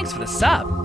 thanks for the sub.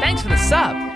Thanks for the sub.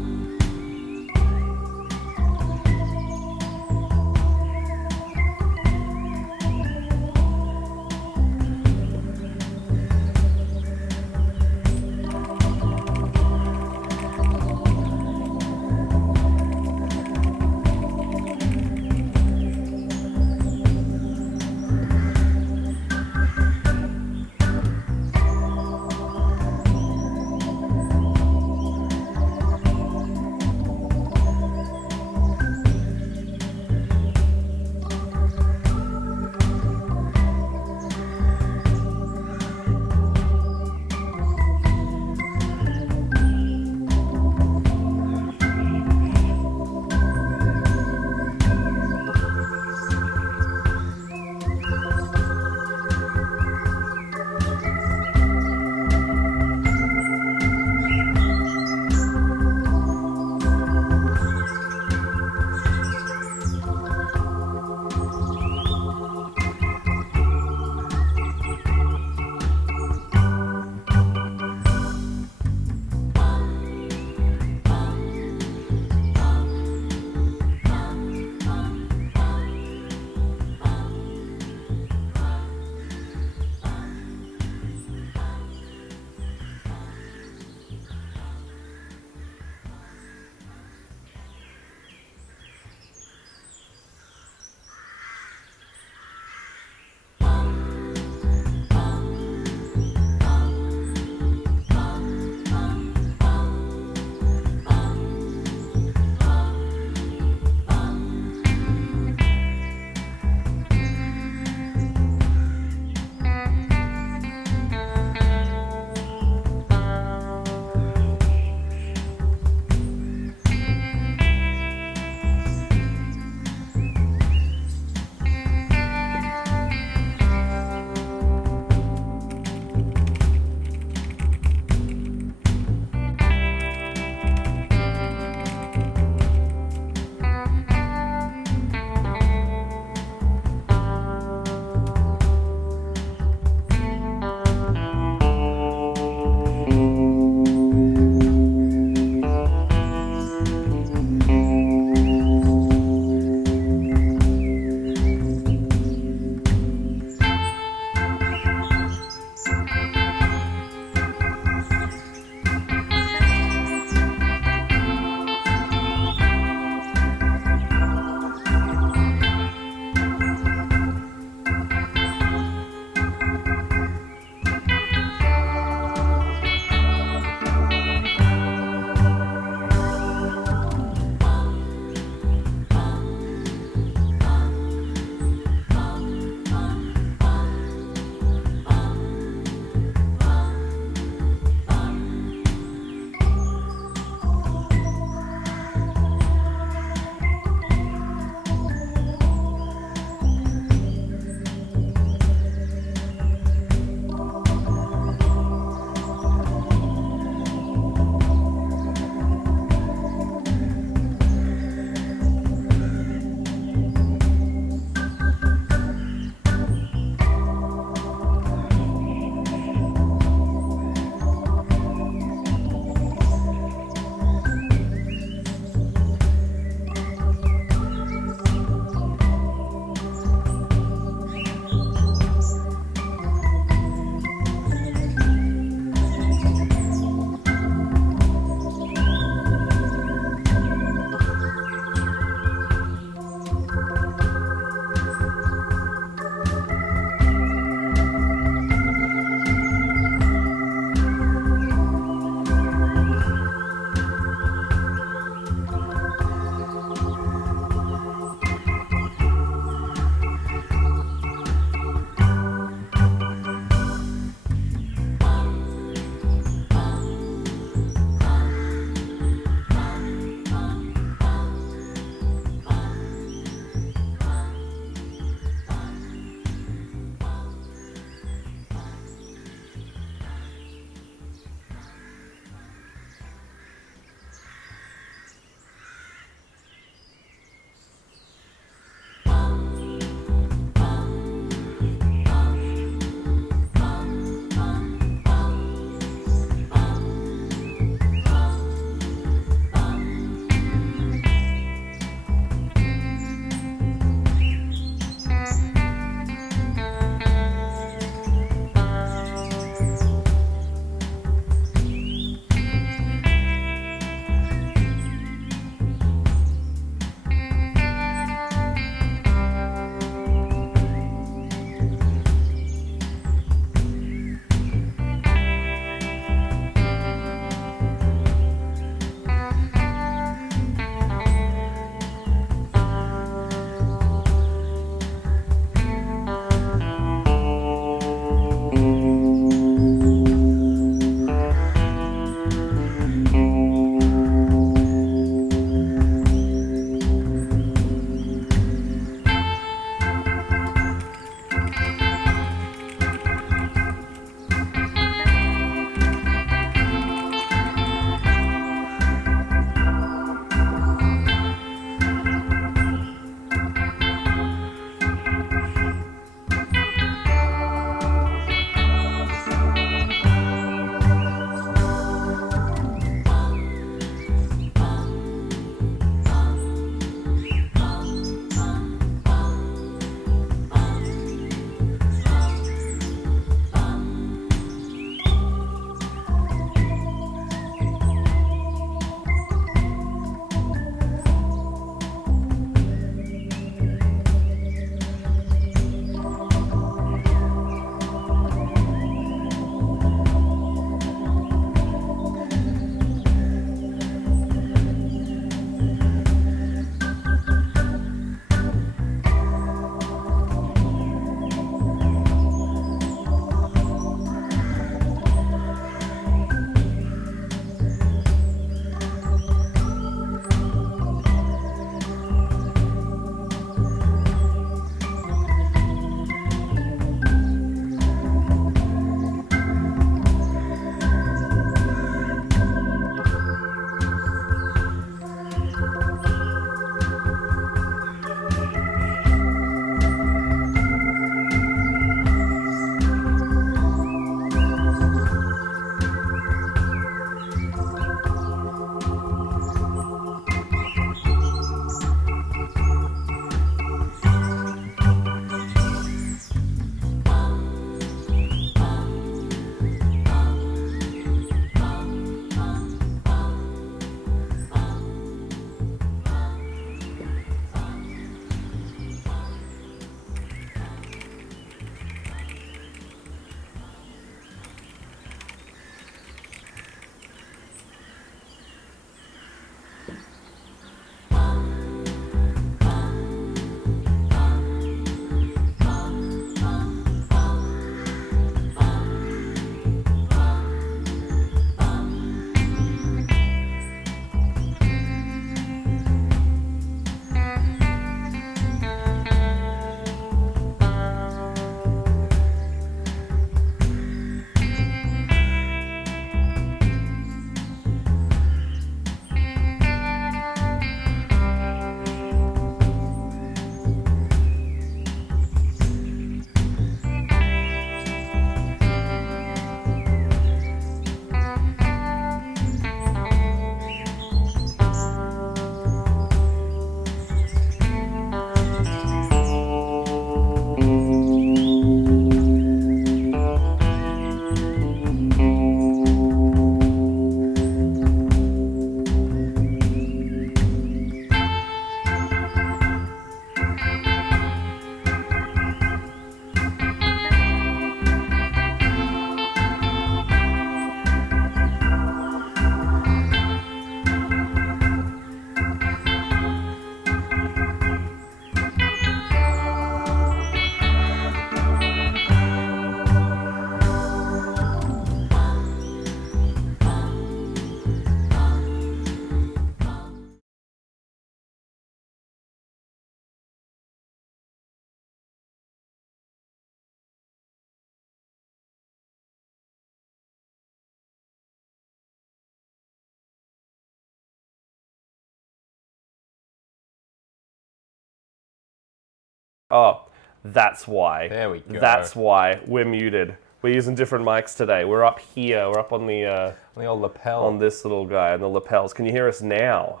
Oh, that's why. There we go. That's why we're muted. We're using different mics today. We're up here. We're up on the old lapel. on this little guy and the lapels. Can you hear us now?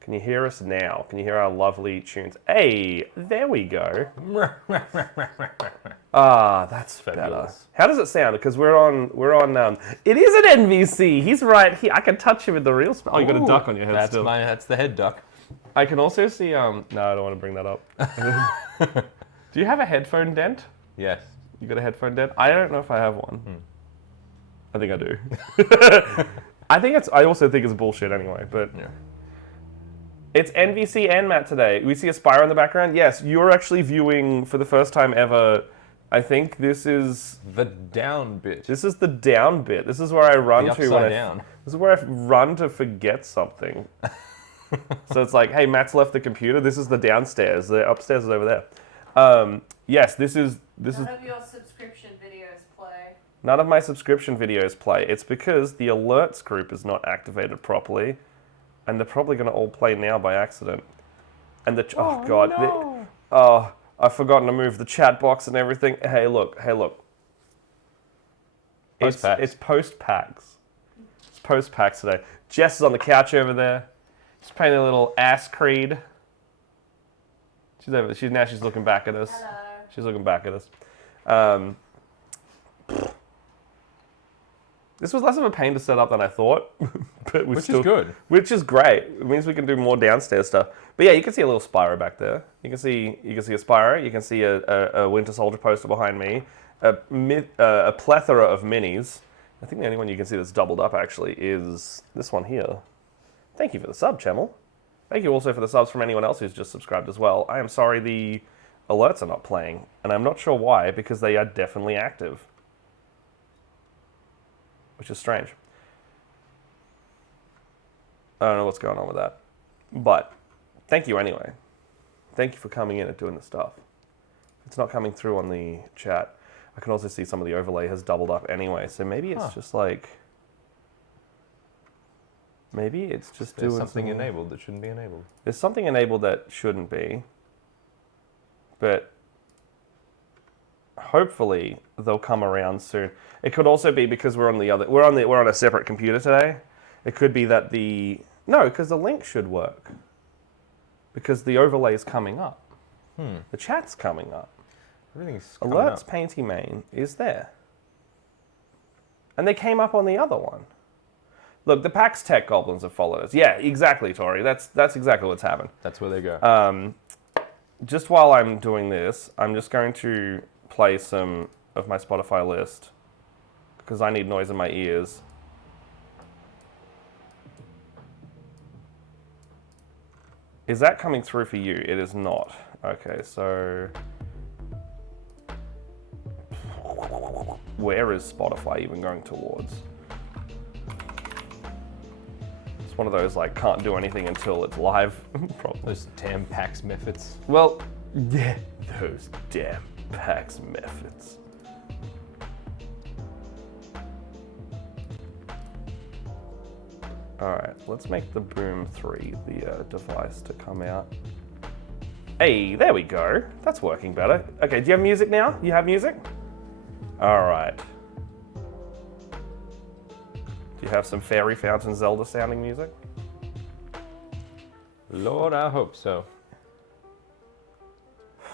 Can you hear us now? Can you hear our lovely tunes? Hey, there we go. Ah, that's Fabulous. better. How does it sound? Because we're on. It is an NVC. He's right here. I can touch him with the real. Oh, you got a duck on your head still. That's the head duck. I can also see. No, I don't want to bring that up. Do you have a headphone dent? Yes. You got a headphone dent? I don't know if I have one. I think I do. I also think it's bullshit anyway. But Yeah. it's NVCN, Matt, today. We see a spire in the background. Yes, you're actually viewing for the first time ever. I think this is The down bit. This is the down bit. This is where I run The to when upside down. This is where I run to forget something. So it's like, hey, Matt's left the computer. This is the downstairs. The upstairs is over there. Yes, this is. None of your subscription videos play. None of my subscription videos play. It's because the alerts group is not activated properly, and they're probably going to all play now by accident. And oh god, no. I've forgotten to move the chat box and everything. Hey, look. Post-PAX. It's post-PAX. It's post-PAX today. Jess is on the couch over there. She's painting a little ass creed. She's over there. Now she's looking back at us. Hello. She's looking back at us. This was less of a pain to set up than I thought. But Which is good. Which is great. It means we can do more downstairs stuff. But yeah, you can see a little Spyro back there. You can see a Spyro. You can see a Winter Soldier poster behind me. A plethora of minis. I think the only one you can see that's doubled up actually is this one here. Thank you for the sub, Chemmel. Thank you also for the subs from anyone else who's just subscribed as well. I am sorry the alerts are not playing, and I'm not sure why, because they are definitely active. Which is strange. I don't know what's going on with that. But thank you anyway. Thank you for coming in and doing the stuff. It's not coming through on the chat. I can also see some of the overlay has doubled up anyway, so maybe it's just like... Maybe it's just There's doing something enabled that shouldn't be enabled. There's something enabled that shouldn't be. But hopefully they'll come around soon. It could also be because we're on a separate computer today. It could be that because the link should work. Because the overlay is coming up. The chat's coming up. Everything's coming Alerts up. Painty Main is there. And they came up on the other one. Look, the PAX Tech Goblins have followed us. Yeah, exactly, Tori. That's exactly what's happened. That's where they go. Just while I'm doing this, I'm just going to play some of my Spotify list because I need noise in my ears. Is that coming through for you? It is not. Okay, so where is Spotify even going towards? It's one of those like can't do anything until it's live problems. Those damn PAX methods. Well, yeah, those damn PAX methods. Alright, let's make the Boom 3 the device to come out. Hey, there we go. That's working better. Okay, do you have music now? You have music? Alright. Do you have some Fairy Fountain Zelda sounding music? Lord, I hope so.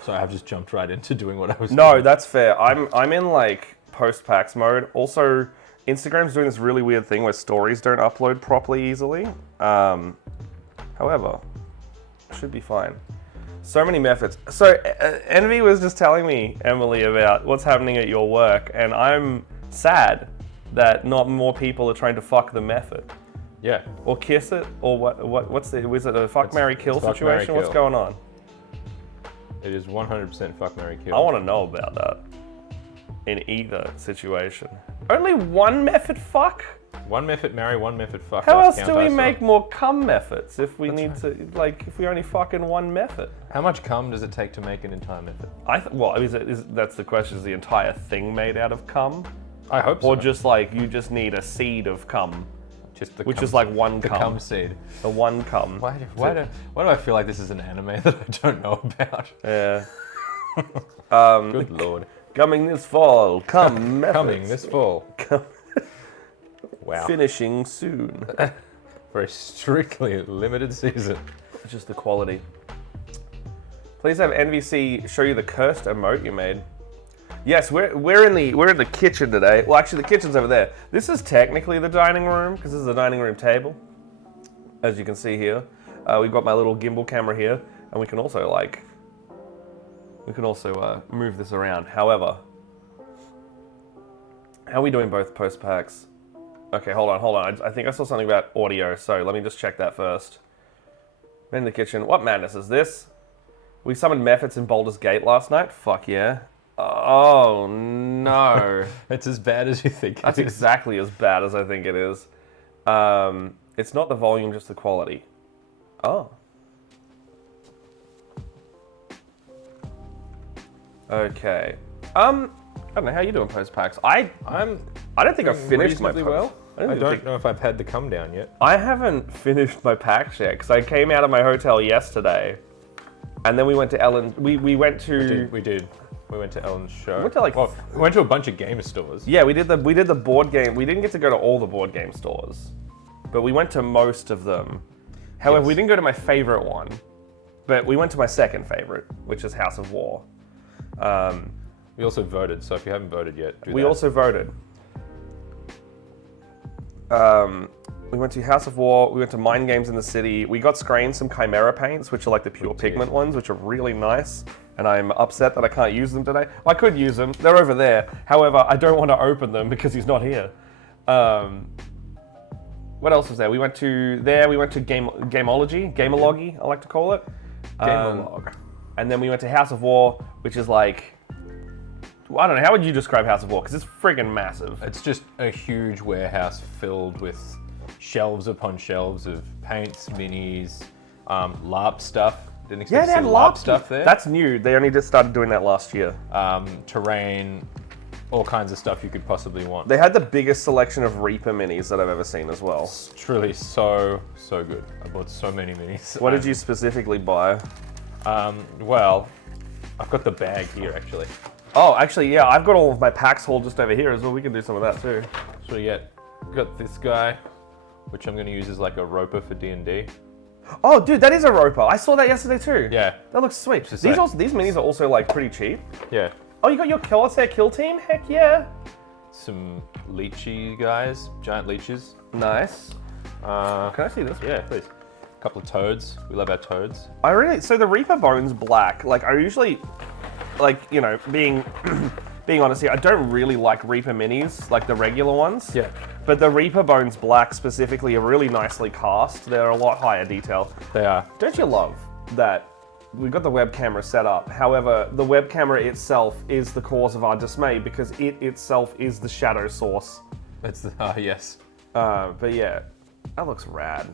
So I've just jumped right into doing what I was No, doing. that's fair. I'm in like post-packs mode. Also, Instagram's doing this really weird thing where stories don't upload properly easily. However, should be fine. So many methods. So Envy was just telling me, Emily, about what's happening at your work, and I'm sad that not more people are trying to fuck the method. Yeah. Or kiss it, or what's the, was it a fuck, marry, kill fuck, marry, situation? What's kill. going on? It is 100% fuck, marry, kill. I want to know about that in either situation. Only one method fuck? One method marry, one method fuck. How else last do count we I saw. make more cum methods if we need to, like, if we only fuck in one method? How much cum does it take to make an entire method? That's the question, is the entire thing made out of cum? I hope so. Or just like, you just need a seed of cum, just the which cum, is like one the cum. cum seed. The one cum. Why do I feel like this is an anime that I don't know about? Yeah. Good lord. Coming this fall, cum methods. Coming this fall. Wow. Finishing soon. For a strictly limited season. Just the quality. Please have NVC show you the cursed emote you made. Yes, we're in the kitchen today. Well, actually, the kitchen's over there. This is technically the dining room because this is the dining room table, as you can see here. We've got my little gimbal camera here, and we can also move this around. However, how are we doing both post packs? Okay, hold on. I think I saw something about audio, so let me just check that first. In the kitchen. What madness is this? We summoned methods in Baldur's Gate last night? Fuck yeah. Oh, no. It's as bad as you think That's it is. exactly as bad as I think it is. It's not the volume, just the quality. Oh. Okay. I don't know how you doing post packs. I don't think I've finished my reasonably post. well. I think- don't know if I've had the come down yet. I haven't finished my packs yet because I came out of my hotel yesterday, and then we went to Ellen. We went to. We did. We went to Ellen's show. went to, like, we went to a bunch of game stores. Yeah, we did the board game. We didn't get to go to all the board game stores, but we went to most of them. However, Yes. we didn't go to my favorite one, but we went to my second favorite, which is House of War. We also voted, so if you haven't voted yet, do We that. also voted. We went to House of War, we went to Mind Games in the City, we got Screen some Chimera paints, which are like the pure pigment ones, which are really nice, and I'm upset that I can't use them today. I could use them, they're over there. However, I don't want to open them because he's not here. What else was there? We went to Gameology, I like to call it. Gameolog. And then we went to House of War, which is like, I don't know, how would you describe House of War? Because it's friggin' massive. It's just a huge warehouse filled with shelves upon shelves of paints, minis, LARP stuff. Didn't expect They to had see LARP stuff there. That's new. They only just started doing that last year. Terrain, all kinds of stuff you could possibly want. They had the biggest selection of Reaper minis that I've ever seen as well. It's truly so good. I bought so many minis. What did you specifically buy? Well, I've got the bag here actually. Oh, actually, yeah, I've got all of my packs hauled just over here as well. We can do some of that too. So yeah, got this guy, which I'm going to use as like a roper for D&D. Oh, dude, that is a roper. I saw that yesterday too. Yeah. That looks sweet. Just These like- these minis are also like pretty cheap. Yeah. Oh, you got your Corsair kill team? Heck yeah. Some leechy guys, giant leeches. Nice. Can I see this? Yeah, please. A couple of toads. We love our toads. So the Reaper Bones Black, like I usually, like, you know, being honest here, I don't really like Reaper minis, like the regular ones. Yeah. But the Reaper Bones Black specifically are really nicely cast. They're a lot higher detail. They are. Don't you love that we've got the web camera set up? However, the web camera itself is the cause of our dismay because it itself is the shadow source. It's the, yes. But yeah, that looks rad.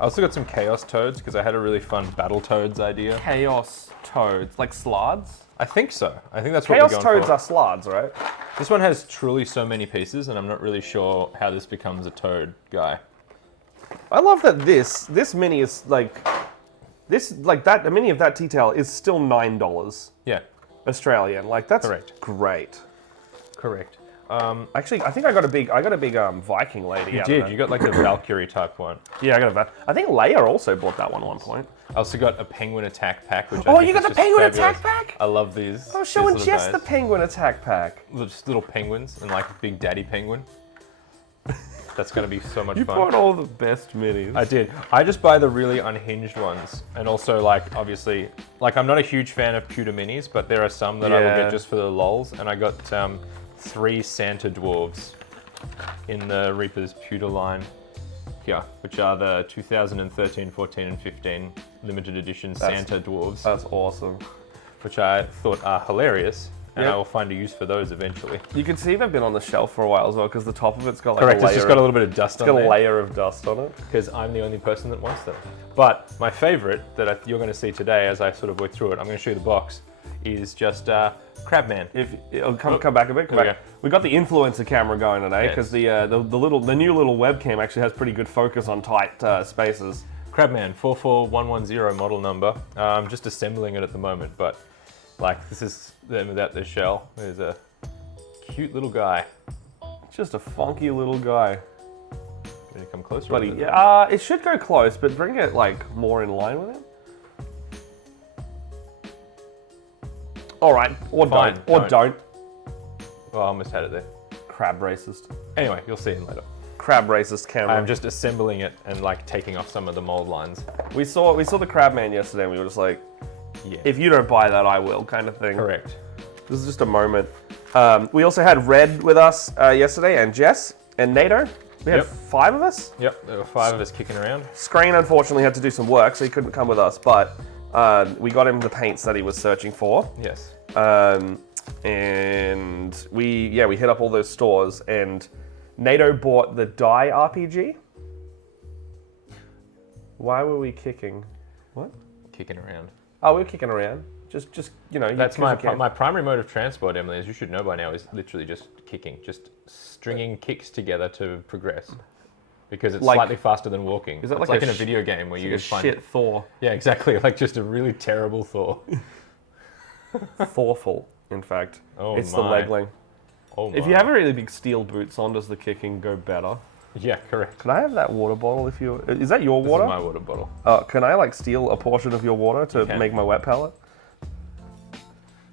I also got some Chaos Toads because I had a really fun Battle Toads idea. Chaos Toads, like Slards? I think so. I think that's what Chaos we're going Toads for. are Slards, right? This one has truly so many pieces, and I'm not really sure how this becomes a toad guy. I love that this mini is like, a mini of that detail is still $9 Yeah, Australian. Like, that's Correct. great. correct. Actually, I think I got a big Viking lady. You did. You got like the Valkyrie type one. Yeah, I got a Valkyrie. I think Leia also bought that one at one point. I also got a penguin attack pack. Which Oh, I think you got is the just penguin fabulous. attack pack? I love these. I was these showing little Jess the guys. penguin attack pack. Just little penguins and like Big Daddy Penguin. That's going to be so much You fun. bought all the best minis. I did. I just buy the really unhinged ones. And also, like, obviously, like, I'm not a huge fan of pewter minis, but there are some that I will Yeah. get just for the lols. And I got 3 Santa dwarves in the Reaper's pewter line here, which are the 2013, 14, and 15 limited edition Santa dwarves, That's awesome. which I thought are hilarious. And Yep. I will find a use for those eventually. You can see they've been on the shelf for a while as well because the top of it's got like Correct, a layer. it's just got a little bit of dust it's on got there. a layer of dust on it. Because I'm the only person that wants them. But my favorite that you're going to see today as I sort of work through it, I'm going to show you the box, is just Crabman. If it'll come back a bit, come There we back. We got the influencer camera going today Yes. because the new little webcam actually has pretty good focus on tight spaces. Crabman, 44110 model number. I'm just assembling it at the moment, but like this is them without the shell. There's a cute little guy. Just a funky little guy. Can you come closer? Buddy, Or is it- yeah, it should go close, but bring it like more in line with it. All right, or Fine, don't, or don't. Well, I almost had it there. Crab racist. Anyway, you'll see him later. Crab racist camera. I'm just assembling it and like taking off some of the mold lines. We saw the crab man yesterday, and we were just like, Yeah. if you don't buy that, I will, kind of thing. Correct. This is just a moment. We also had Red with us yesterday, and Jess, and NATO. We had Yep. 5 of us. Yep, there were 5 of us kicking around. Screen unfortunately had to do some work, so he couldn't come with us, but we got him the paints that he was searching for. Yes. And we hit up all those stores, and NATO bought the Die RPG. Why were we kicking? What? Kicking around. Oh, we were kicking around. Just you know. That's 'cause you can. my primary mode of transport, Emily, as you should know by now, is literally just kicking, just stringing kicks together to progress. Because it's Like- slightly faster than walking. Is that it's like like a in a video game where you Like a just find shit Thor. Yeah, exactly. Like just a really terrible Thor. Thorful, in fact. Oh It's the my. leg length. Oh If my. you have a really big steel boots on, does the kicking go better? Yeah, correct. Can I have that water bottle if you... Is that your This water? is my water bottle. Can I like steal a portion of your water to can. make my wet palette?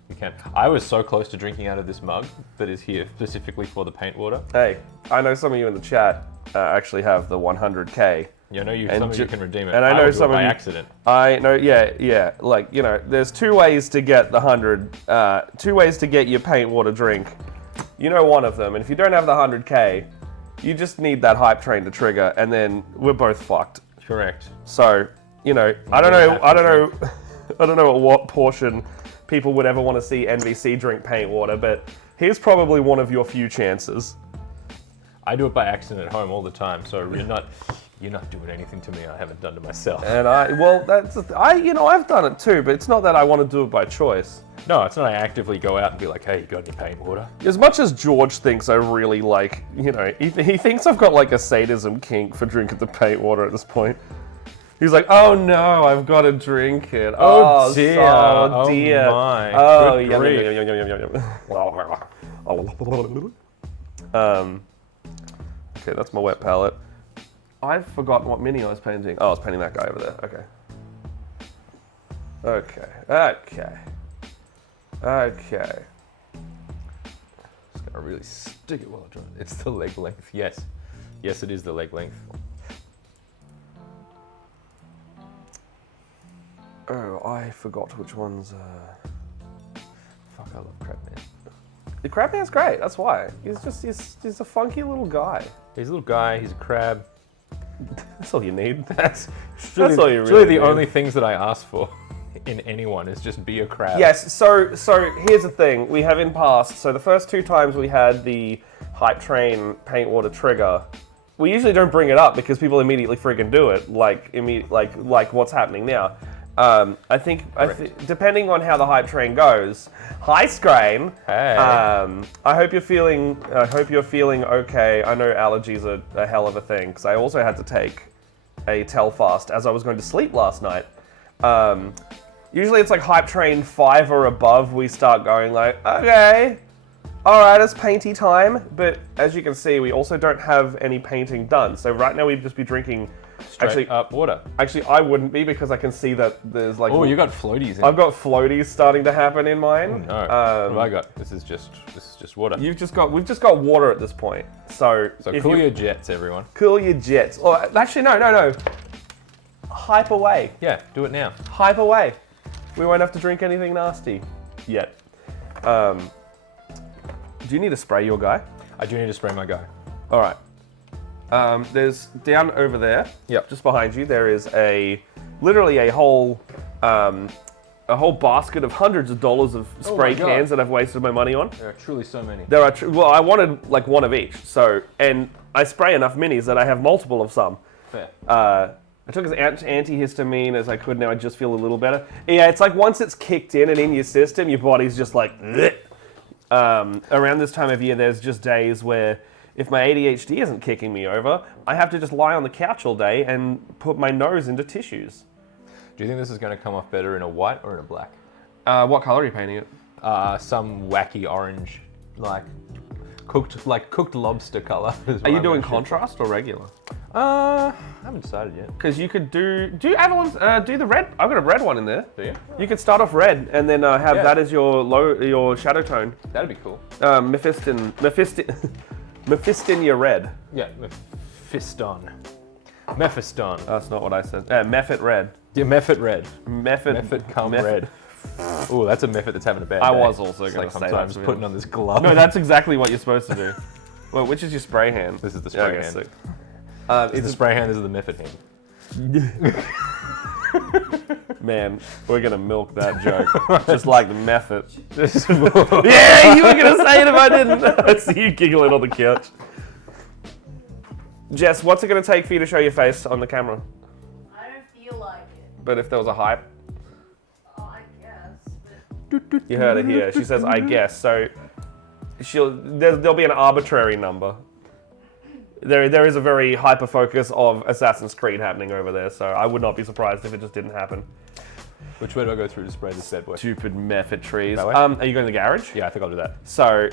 You can. I was so close to drinking out of this mug that is here specifically for the paint water. Hey, I know some of you in the chat actually have the 100K. Yeah, I know you. And Some of you ju- can redeem it. and I know would do it some of by you- accident. I know, yeah. Like, you know, there's 2 ways to get the 100, 2 ways to get your paint water drink. You know one of them, and if you don't have the 100K, you just need that hype train to trigger, and then we're both fucked. Correct. So, you know, I don't know at what portion people would ever want to see NVC drink paint water, but here's probably one of your few chances. I do it by accident at home all the time, so you're not doing anything to me I haven't done to myself. And I've done it too, but it's not that I want to do it by choice. No, it's not I actively go out and be like, hey, you got any paint water? As much as George thinks I really like, you know, he thinks I've got like a sadism kink for drinking the paint water at this point. He's like, oh no, I've got to drink it. Oh, dear. Oh Oh, dear. my. Oh, Good yum, grief. yum, yum, yum. Okay, that's my wet palette. I've forgotten what mini I was painting. Oh, I was painting that guy over there. Okay. Just gotta really stick it while I dry. It's the leg length. Yes. Yes, it is the leg length. Oh, I forgot which ones. Fuck, I love Crabman. The Crabman's great. That's why. He's a funky little guy. He's a little guy. He's a crab. That's all you need. That's Really, all you it's really really the need. only things that I ask for in anyone is just be a crab. Yes. So here's the thing. We have in past. So the first 2 times we had the hype train paint water trigger, we usually don't bring it up because people immediately freaking do it. Like what's happening now. I think depending on how the hype train goes. Hi, Scrain. Hey. I hope you're feeling okay. I know allergies are a hell of a thing because I also had to take a Telfast as I was going to sleep last night. Usually it's like hype train 5 or above. We start going like, okay, All right, it's painty time, but as you can see, we also don't have any painting done. So right now we'd just be drinking. Straight up water. Actually, I wouldn't be because I can see that there's like. Oh, you got floaties in I've got floaties starting to happen in mine. No, what have I got? This is just water. We've just got water at this point. So Cool your jets, everyone. Cool your jets. Or actually, no. Hype away. Yeah, do it now. Hype away. We won't have to drink anything nasty yet. Do you need to spray your guy? I do need to spray my guy. All right. There's down over there. Yep. Just behind you, there is literally a whole basket of hundreds of dollars of spray my God. cans that I've wasted my money on. There are truly so many. There are well, I wanted like one of each. So, and I spray enough minis that I have multiple of some. Fair. I took as antihistamine as I could. Now I just feel a little better. Yeah, it's like once it's kicked in and in your system, your body's just like. Bleh. Around this time of year, there's just days where if my ADHD isn't kicking me over, I have to just lie on the couch all day and put my nose into tissues. Do you think this is going to come off better in a white or in a black? What color are you painting it? Some wacky orange, like cooked lobster color. Are you doing contrast or regular? I haven't decided yet. Because you could do Avalon's, do the red. I've got a red one in there. Do you? You could start off red and then have Yeah. that as your shadow tone. That'd be cool. Mephistinia red. Yeah, Mephiston. That's not what I said. Mephit red. Yeah, Mephit red. Mephit come red. Oh, that's a Mephit that's having a bad day. I was also It's going like to say that. sometimes to be putting honest. on this glove. No, that's exactly what you're supposed to do. Well, which is your spray hand? This is the spray hand. Sick. It's the spray hand. This is the Mephit hand. Man, we're gonna milk that joke, just like the method. Yeah. Yeah, you were gonna say it if I didn't. I see you giggling on the couch. Jess, what's it gonna take for you to show your face on the camera? I don't feel like it. But if there was a hype, Oh, I guess. But you heard it here. She says, "I guess." So there'll be an arbitrary number. There is a very hyper focus of Assassin's Creed happening over there, so I would not be surprised if it just didn't happen. Which way do I go through to spray this bad boy? Stupid method trees. That way? Are you going to the garage? Yeah, I think I'll do that. So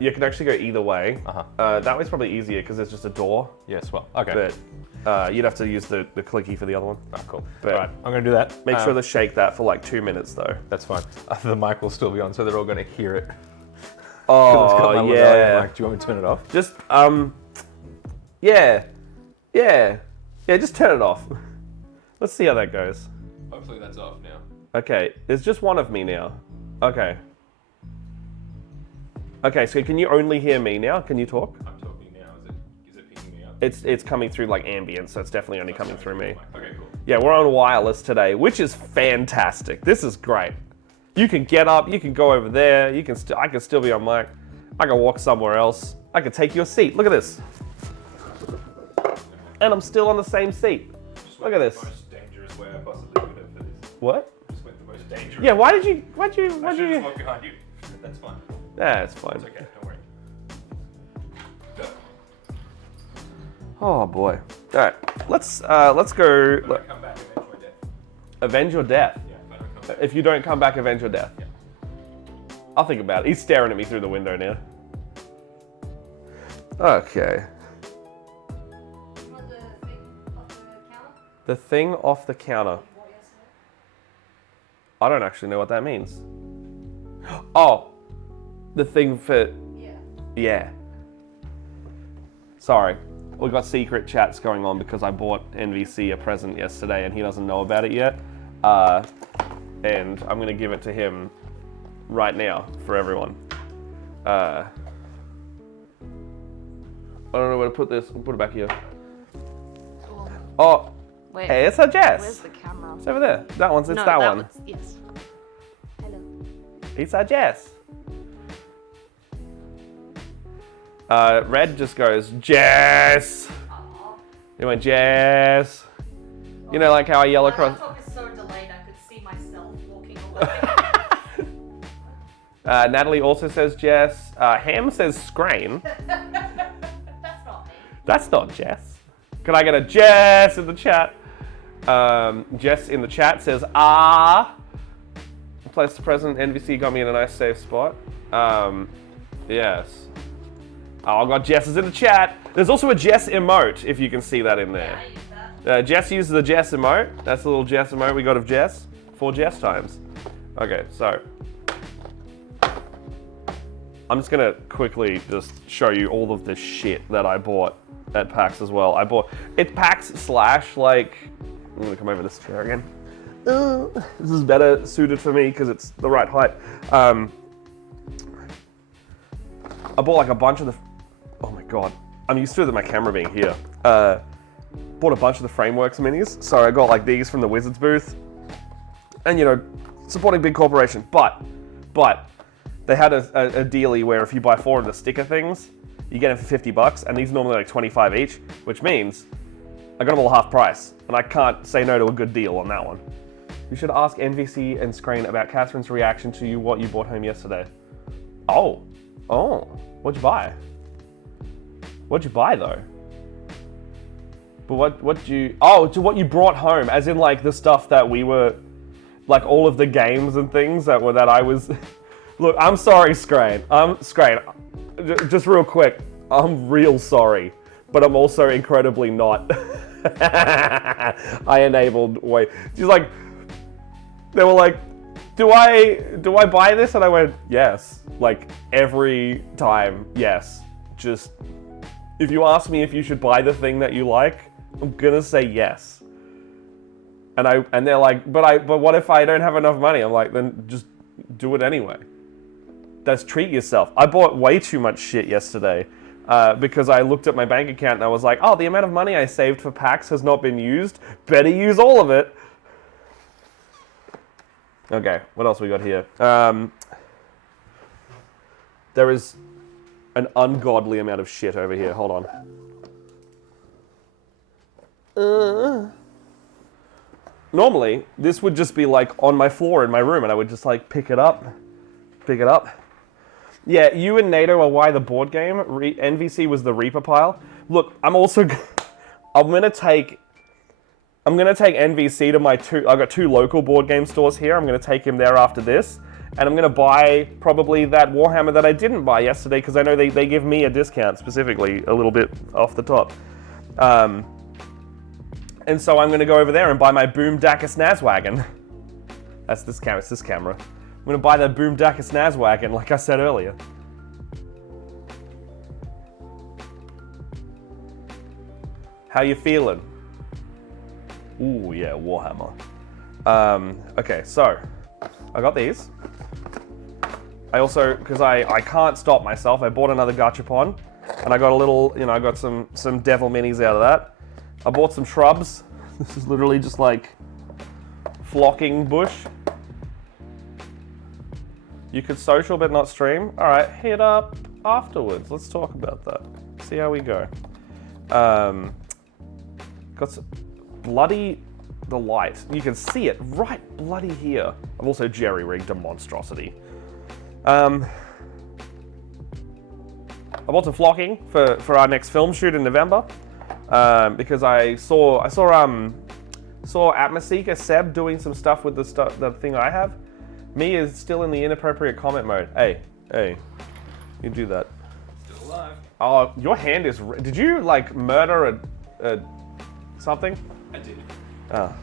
you can actually go either way. Uh-huh. That way's probably easier because there's just a door. Yes, well, okay. But you'd have to use the clicky for the other one. Oh, cool. But All right, I'm going to do that. Make sure to shake that for like 2 minutes though. That's fine. The mic will still be on, so they're all going to hear it. Oh, It's got my little yeah. mic. Do you want me to turn it off? Just, yeah, just turn it off. Let's see how that goes. Hopefully that's off now. Okay, there's just one of me now. Okay. Okay, so can you only hear me now? Can you talk? I'm talking now. Is it picking me up? It's coming through like ambient, so it's definitely only coming through me. Okay, cool. Yeah, we're on wireless today, which is fantastic. This is great. You can get up, you can go over there, I can still be on mic. I can walk somewhere else. I can take your seat. Look at this. And I'm still on the same seat. Look at this. The most dangerous way I possibly could have for this. What? Just went the most dangerous. Yeah, why'd you? I should just walk behind you. That's fine. Yeah, it's fine. It's okay. Don't worry. Go. Oh boy. All right, let's go. If I don't come back, avenge Avenge my death. your death. Yeah, if I don't come back. If you don't come back, avenge your death. Yeah. I'll think about it. He's staring at me through the window now. Okay. you want the thing off the counter? The thing off the counter. What yesterday? I don't actually know what that means. Oh, the thing for, Yeah. yeah. Sorry, we got secret chats going on because I bought NVC a present yesterday and he doesn't know about it yet. And I'm gonna give it to him right now for everyone. I don't know where to put this. I'll put it back here. Oh, Wait, hey, it's a Jess. where's the camera? It's over there. That one's, it's No, that one. one's- yes. Hello. It's a Jess. Red just goes, Jess. You went, Jess. You know, like how I yell My across. laptop is so delayed I could see myself walking away. Natalie also says Jess. Ham says Scrain. That's not me. That's not Jess. Can I get a Jess in the chat? Jess in the chat says, ah. Place the present, NVC got me in a nice safe spot. Yes. Oh, I got Jess's in the chat. There's also a Jess emote, if you can see that in there. I use that. Jess uses the Jess emote. That's the little Jess emote we got of Jess. 4 Jess times. Okay, so. I'm just gonna quickly just show you all of the shit that I bought at PAX as well. It's PAX / like, I'm gonna come over this chair again. This is better suited for me because it's the right height. I bought like a bunch of the, oh my God. I'm used to my camera being here. Bought a bunch of the Frameworks minis. So I got like these from the Wizards booth. And you know, supporting big corporation. But they had a dealie where if you buy 4 of the sticker things, you get them for $50, and these are normally like 25 each, which means I got them all half price, and I can't say no to a good deal on that one. You should ask NVC and Screen about Catherine's reaction to what you brought home yesterday. Oh, what'd you buy? What'd you buy though? But to what you brought home, as in like the stuff that we were, like all of the games and things that I was. Look, I'm sorry, Scrane. Just real quick, I'm real sorry, but I'm also incredibly not. I enabled way. She's like, they were like, do I buy this? And I went, yes. Like every time, yes. Just if you ask me if you should buy the thing that you like, I'm gonna say yes. And they're like, but what if I don't have enough money? I'm like, then just do it anyway. That's treat yourself. I bought way too much shit yesterday because I looked at my bank account and I was like, oh, the amount of money I saved for PAX has not been used. Better use all of it. Okay, what else we got here? There is an ungodly amount of shit over here. Hold on. Normally, this would just be like on my floor in my room and I would just like pick it up. Yeah, you and NATO are why the board game. NVC was the Reaper pile. Look, I'm gonna take NVC to my I've got 2 local board game stores here. I'm gonna take him there after this. And I'm gonna buy probably that Warhammer that I didn't buy yesterday because I know they give me a discount specifically a little bit off the top. And so I'm gonna go over there and buy my Boom Dacus Nazwagon. That's this camera, it's this camera. I'm gonna buy that Boom Dacus Nazwagon, like I said earlier. How you feeling? Ooh, yeah, Warhammer. Okay, so I got these. I also, because I can't stop myself, I bought another Gachapon, and I got a little, I got some Devil Minis out of that. I bought some shrubs. This is literally just like flocking bush. You could social but not stream. All right, hit up afterwards. Let's talk about that. See how we go. Got some bloody the light. You can see it right bloody here. I've also jerry-rigged a monstrosity. I bought some flocking for our next film shoot in November because I saw Atmoseeker Seb doing some stuff with the thing I have. Me is still in the inappropriate comment mode. Hey, you do that. Still alive. Oh, your hand is. Did you like murder a something? I did. Oh.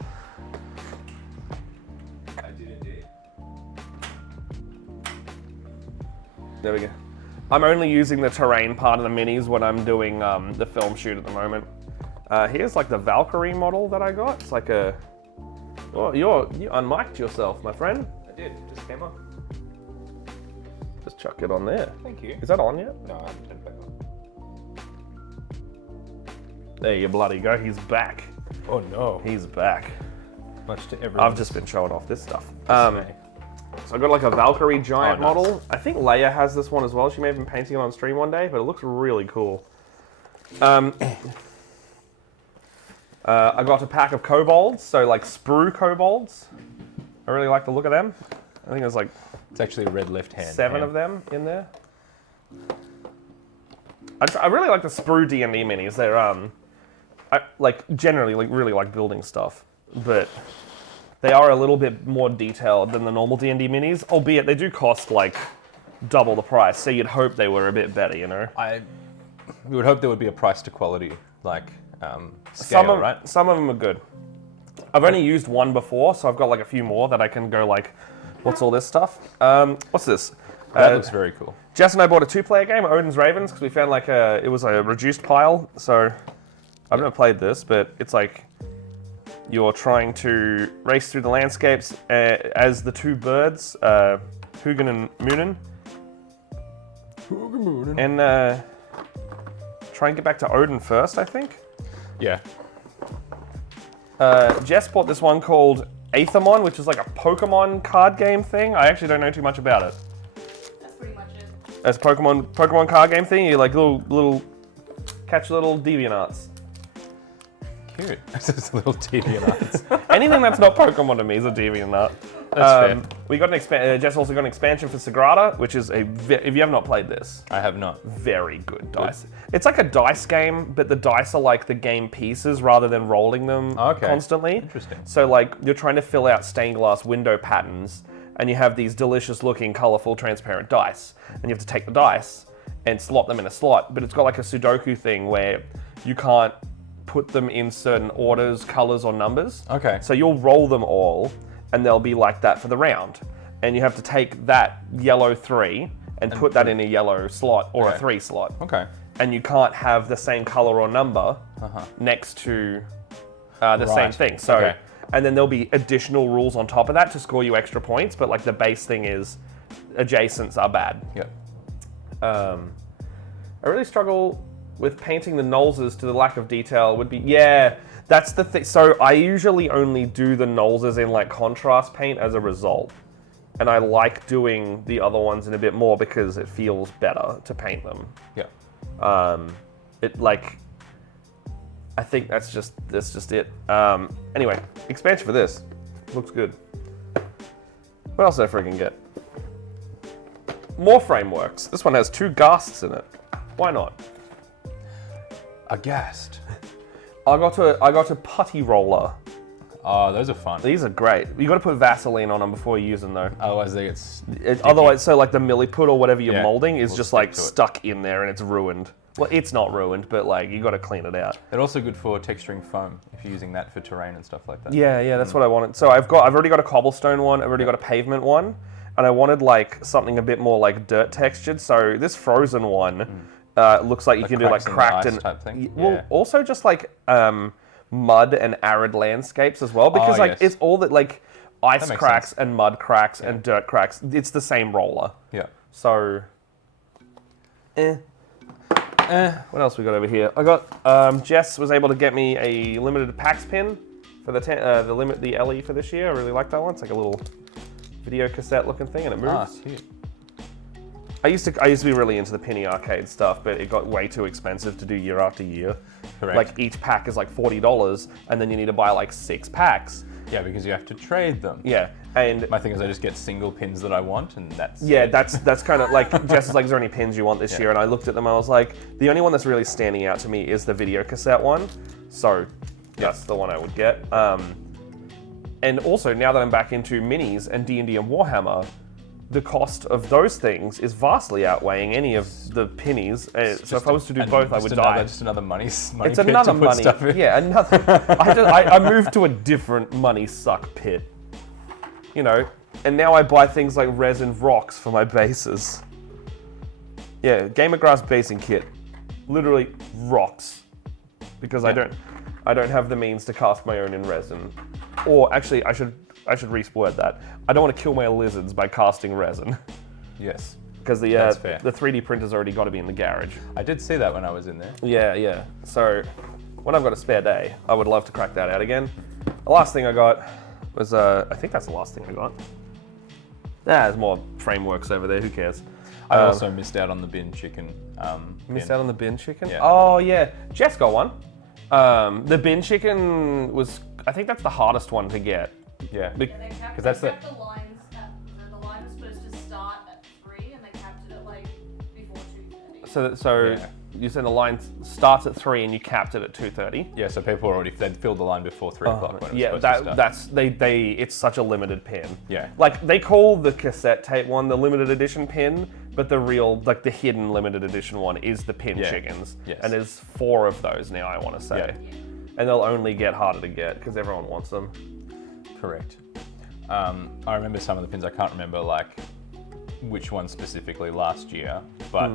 I did indeed. There we go. I'm only using the terrain part of the minis when I'm doing the film shoot at the moment. Here's like the Valkyrie model that I got. It's like a. Oh, you unmiked yourself, my friend. I did. Just came up. Just chuck it on there. Thank you. Is that on yet? No, I haven't turned it back on. There you bloody go. He's back. Oh no. He's back. Much to everyone. I've just been showing off this stuff. So I got like a Valkyrie giant nice. model. I think Leia has this one as well. She may have been painting it on stream one day, but it looks really cool. I got a pack of kobolds, so like sprue kobolds. I really like the look of them. I think there's like It's actually a red left hand. 7 of them in there. I really like the sprue D&D minis. They're I generally really like building stuff, but they are a little bit more detailed than the normal D&D minis, albeit they do cost like double the price. So you'd hope they were a bit better, you know. We would hope there would be a price to quality scale, right? Some of them are good. I've only used one before, so I've got like a few more that I can go like, what's all this stuff? What's this? That looks very cool. Jess and I bought a 2-player game, Odin's Ravens, because we found like it was a reduced pile. So I've never played this, but it's like you're trying to race through the landscapes as the two birds, Hugin and Moonin. And try and get back to Odin first, I think. Yeah. Jess bought this one called Aethermon, which is like a Pokemon card game thing. I actually don't know too much about it. That's pretty much it. It's a Pokemon card game thing. You like catch little Devianarts. Cute. Just little Devianarts. Anything that's not Pokemon to me is a Devianart. That's fair. We got Jess also got an expansion for Sagrada, which is if you have not played this, I have not. very good dice. It's like a dice game, but the dice are like the game pieces rather than rolling them constantly. Interesting. So like you're trying to fill out stained glass window patterns, and you have these delicious looking, colorful, transparent dice, and you have to take the dice and slot them in a slot. But it's got like a Sudoku thing where you can't put them in certain orders, colors, or numbers. Okay. So you'll roll them all, and they'll be like that for the round. And you have to take that yellow 3 and put that in a yellow slot or a 3 slot. Okay. And you can't have the same color or number next to the same thing. So, and then there'll be additional rules on top of that to score you extra points. But like the base thing is, adjacents are bad. Yep. I really struggle with painting the nolses to the lack of detail. That's the thing. So I usually only do the nolses in like contrast paint as a result. And I like doing the other ones in a bit more because it feels better to paint them. Yeah. I think that's just it. Anyway, expansion for this. Looks good. What else did I freaking get? More frameworks. This one has 2 ghasts in it. Why not? Aghast. I got a putty roller. Oh, those are fun. These are great. You got to put Vaseline on them before you use them, though. Otherwise, they get Otherwise, so like the milliput or whatever you're Yeah, molding is will just stick like to it. stuck in there and it's ruined. Well, it's not ruined, but like you got to clean it out. They're also good for texturing foam if you're using that for terrain and stuff like that. Yeah, that's what I wanted. So I've already got a cobblestone one. I've already got a pavement one, and I wanted like something a bit more like dirt textured. So this frozen one looks like you can do like cracked and type thing. Well, Yeah. also just like mud and arid landscapes as well, because like yes. it's all that like ice makes cracks sense. and mud cracks and dirt cracks. It's the same roller. Yeah. So, what else we got over here? I got Jess was able to get me a limited PAX pin for the LE for this year. I really like that one. It's like a little video cassette looking thing, and it moves. Cute. I used to be really into the penny arcade stuff, but it got way too expensive to do year after year. Correct. Like each pack is like $40, and then you need to buy like 6 packs. Yeah, because you have to trade them. Yeah, and My thing is I just get single pins that I want, and that's it. that's kind of like Jess is like, is there any pins you want this year? And I looked at them, and I was like, the only one that's really standing out to me is the video cassette one. So that's the one I would get. And also now that I'm back into minis and D&D and Warhammer, the cost of those things is vastly outweighing any of the pennies. So if I was to do both, I would die. Just another money It's pit another to put money. stuff in. Yeah, another. I moved to a different money suck pit. You know, and now I buy things like resin rocks for my bases. Yeah, Gamer Grass basing kit, literally rocks, because I don't have the means to cast my own in resin. Or actually, I should re-word that. I don't want to kill my lizards by casting resin. Yes. Because the That's fair. 3D printer's already got to be in the garage. I did see that when I was in there. Yeah. So when I've got a spare day, I would love to crack that out again. The last thing I got was, I think that's the last thing I got. There's more frameworks over there, who cares? I also missed out on the bin chicken. Missed out on the bin chicken? Yeah. Oh yeah, Jess got one. The bin chicken was, I think that's the hardest one to get. Yeah. They kept, 'Cause that's they kept the lines at, the line was supposed to start at 3 and they kept it at like before 2:30. So Yeah. you said the line starts at 3 and you capped it at 2:30. Yeah, so people already, they'd filled the line before 3 o'clock when it was Yeah, supposed to start. that's it's such a limited pin. Yeah. Like they call the cassette tape one the limited edition pin But the real, like the hidden limited edition one is the pin Yeah. chickens. Yes. And there's 4 of those now, I want to say. Yeah. And they'll only get harder to get because everyone wants them. Correct. I remember some of the pins. I can't remember like which one specifically last year, but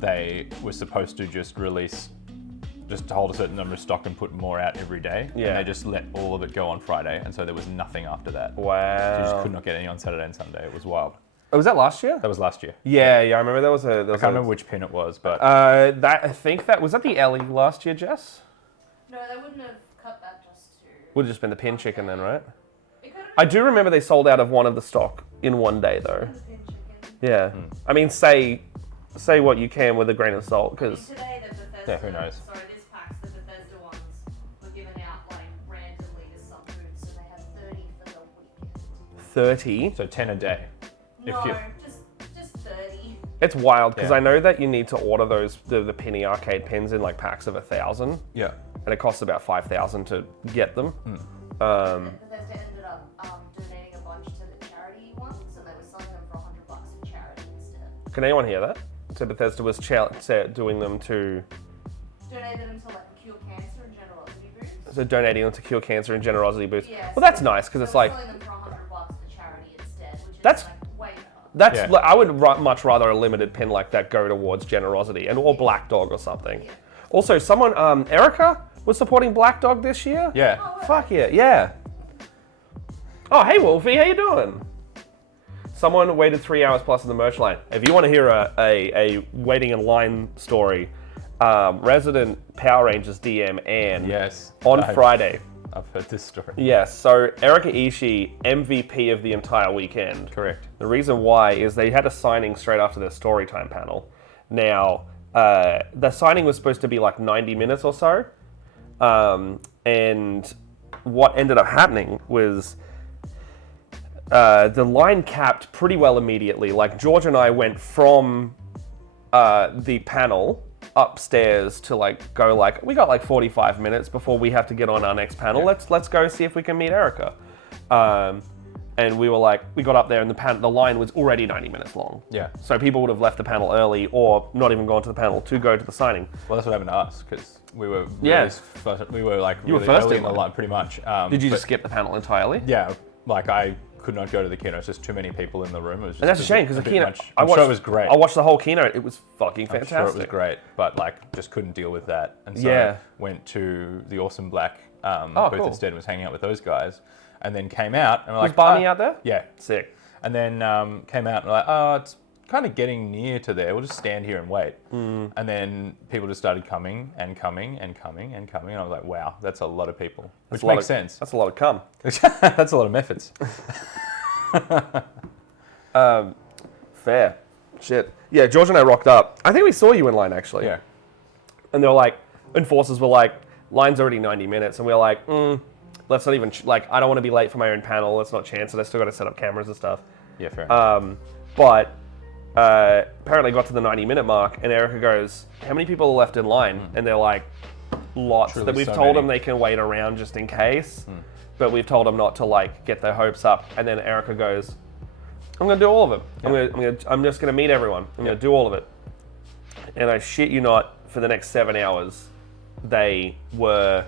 they were supposed to just to hold a certain number of stock and put more out every day. Yeah. And they just let all of it go on Friday, and so there was nothing after that. So you Wow. just could not get any on Saturday and Sunday. It was wild. Oh, was that last year? That was last year. Yeah, I remember there was a. I can't remember which pin it was, but I think that was that the Ellie last year, Jess? No, they wouldn't have cut that just to. Would have just been the pin chicken then, right? It could have I do remember they sold out of one of the stock in one day though. been the pin chicken. Yeah. I mean, say what you can with a grain of salt, because Today, the Bethesda. Yeah, who knows? Sorry, this packs, the Bethesda ones were given out like randomly to some foods, so they had 30 for the weekend. 30. so 10 a day. No, If you- just 30. It's wild because Yeah. I know that you need to order those the penny arcade pins in like packs of 1,000, Yeah. and it costs about 5,000 to get them. Bethesda ended up donating a bunch to the charity ones, and they were selling them for $100 for charity instead. Can anyone hear that? So Bethesda was doing them to Donated them to like cure cancer and generosity boosts. so donating them to cure cancer and generosity boost. Yeah, Well, that's nice because they it's were like selling them for $100 for charity instead, which is That's- like way better. that's Yeah. I would much rather a limited pin like that go towards generosity or Black Dog or something. Yeah. Also, someone Erica was supporting Black Dog this year. Yeah. Fuck yeah, yeah. Oh, hey Wolfie, how you doing? Someone waited 3 hours plus in the merch line. If you want to hear a waiting in line story, resident Power Rangers DM Ann Yes. on I've- Friday. I've heard this story. Yes, so Erica Ishii, MVP of the entire weekend. Correct. The reason why is they had a signing straight after their Storytime panel. Now, the signing was supposed to be like 90 minutes or so. And what ended up happening was the line capped pretty well immediately. Like George and I went from the panel upstairs to like go like we got like 45 minutes before we have to get on our next panel. Yeah. Let's go see if we can meet Erica. And we were like, we got up there and the line was already 90 minutes long. Yeah. So people would have left the panel early or not even gone to the panel to go to the signing. Well, that's what happened to us because we were Yeah. we were like You were really first early in in the line. line, pretty much. Did you but just skip the panel entirely? Yeah, like I could not go to the keynote. It's just too many people in the room. It was just And that's a shame because the bit keynote. much. I'm sure it was great. I watched the whole keynote. It was fucking I'm fantastic. sure it was great, but like just couldn't deal with that, and so Yeah. went to the Awesome Black booth cool. instead and was hanging out with those guys, and then came out and we're Was like, Barney out there? Yeah, Sick. and then came out and we're like, oh, it's kind of getting near to there. We'll just stand here and wait. Mm. And then people just started coming and coming and coming and coming, and I was like, wow, that's a lot of people, which That's a lot makes of- sense. That's a lot of cum. That's a lot of methods. Fair. Shit. Yeah, George and I rocked up. I think we saw you in line actually. Yeah. And they were like, enforcers were like, line's already 90 minutes. And we were like, let's not even, I don't want to be late for my own panel. Let's not chance it. I still got to set up cameras and stuff. Yeah, fair enough. But apparently got to the 90-minute mark and Erica goes, how many people are left in line? And they're like, lots. Truly That we've so told many. them they can wait around just in case. But we've told them not to like get their hopes up. And then Erica goes, I'm going to do all of it. I'm just going to meet everyone. I'm going to do all of it. And I shit you not, for the next 7 hours, they were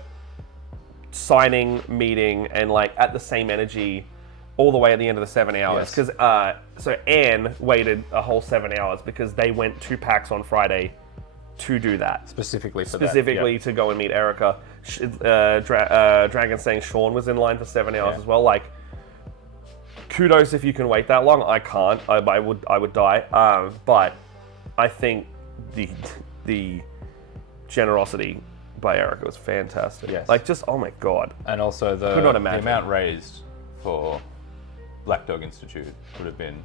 signing, meeting, and like at the same energy all the way at the end of the 7 hours. Yes. Because so Anne waited a whole 7 hours because they went to PAX on Friday to do that. Specifically for Specifically that. to go and meet Erica. Dragon saying Sean was in line for 7 hours Yeah. as well. Like, kudos if you can wait that long. I can't. I would die. But I think the generosity by Erica was fantastic. Yes. Like, just oh my god. And also Could not the imagine. amount raised for Black Dog Institute would have been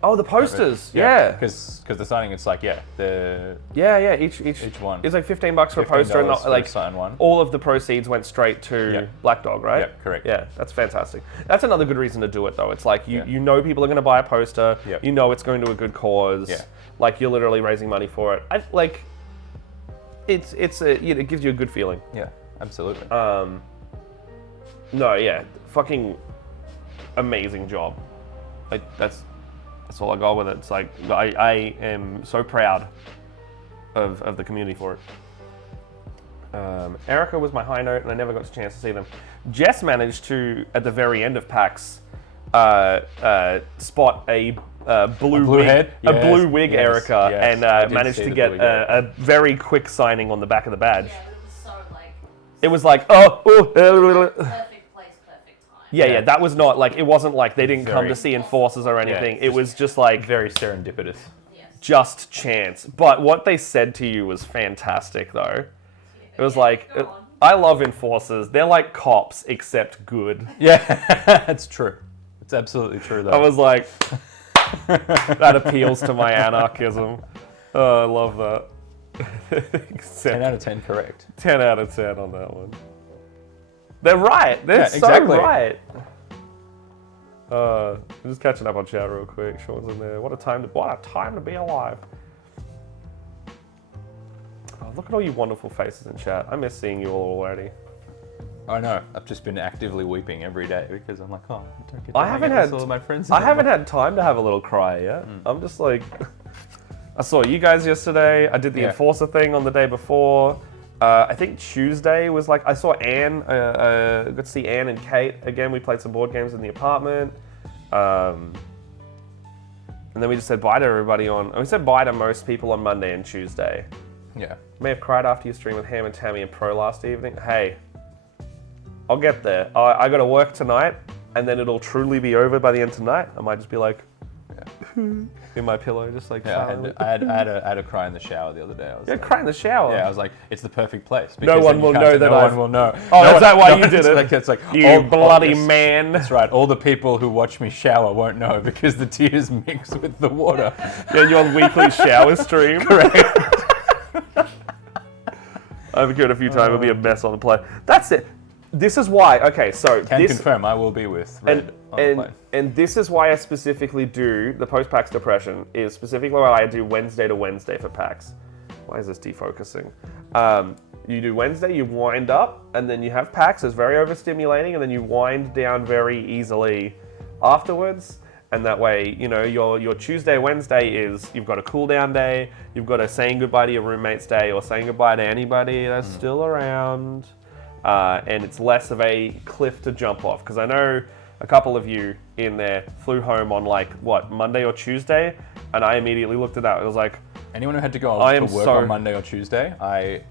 Oh, the posters. Yeah. because the signing, it's like the Yeah. Each one. It's like $15 for a poster, and $15 for a like signed one. all of the proceeds went straight to Yeah. Black Dog, right? Yeah, correct. Yeah, that's fantastic. That's another good reason to do it, though. It's like you, Yeah. you know people are going to buy a poster. Yep. You know it's going to a good cause. Yeah. Like you're literally raising money for it. It gives you a good feeling. Yeah, absolutely. No, yeah, fucking amazing job. Like that's That's all I got with it. It's like, I am so proud of the community for it. Erica was my high note, and I never got a chance to see them. Jess managed to, at the very end of PAX, spot a blue wig, head? a Yes, blue wig yes, Erica, yes. and I did managed see to the get blue wig Erica. a very quick signing on the back of the badge. Yeah, but it was so like It was like, perfect place, perfect time. yeah, that was not like, it wasn't like they didn't come Very- to see Enforcers or anything. Yeah, it was just like Very serendipitous. Yes. just chance. But what they said to you was fantastic, though. It was Yeah, like, go on. I love Enforcers. They're like cops, except good. Yeah, it's true. It's absolutely true, though. I was like, that appeals to my anarchism. Oh, I love that. 10 Except out of 10 correct. 10 out of 10 on that one. They're right. They're Yeah, so exactly. right. I'm just catching up on chat real quick. Sean's in there. What a time to be alive. Oh, look at all you wonderful faces in chat. I miss seeing you all already. I know. I've just been actively weeping every day because I'm like, oh, I don't get to I hang haven't out with had all of my friends. I haven't anymore. had time to have a little cry yet. I'm just like, I saw you guys yesterday. I did the Yeah. Enforcer thing on the day before. I think Tuesday was like, I saw Anne. Got to see Anne and Kate again. We played some board games in the apartment. And then we just said bye to everybody we said bye to most people on Monday and Tuesday. Yeah. May have cried after your stream with Ham and Tammy and Pro last evening. Hey, I'll get there. I got to work tonight, and then it'll truly be over by the end of tonight. I might just be like, in my pillow, just like, Yeah, silent. I had a cry in the shower the other day. I was Yeah, like, cry in the shower. yeah, I was like, it's the perfect place. No because one then you will can't know say- that no I've- one will know. Oh, No is one- that why no, you did it? It's like You all- bloody yes. man. That's right. All the people who watch me shower won't know because the tears mix with the water. Yeah, your weekly shower stream. Correct. I've heard a few times. It'll be a mess on the plane. That's it. This is why. Okay, so Can this confirm I will be with Red on the plane. and this is why I specifically do the post-PAX depression. Is specifically why I do Wednesday to Wednesday for PAX. Why is this defocusing? You do Wednesday, you wind up, and then you have PAX. It's very overstimulating, and then you wind down very easily afterwards. And that way, you know, your Tuesday, Wednesday is you've got a cool down day, you've got a saying goodbye to your roommate's day, or saying goodbye to anybody that's still around, and it's less of a cliff to jump off. Because I know a couple of you in there flew home on like what, Monday or Tuesday, and I immediately looked at that. It was like, Anyone who had to go I to am work so- on Monday or Tuesday, I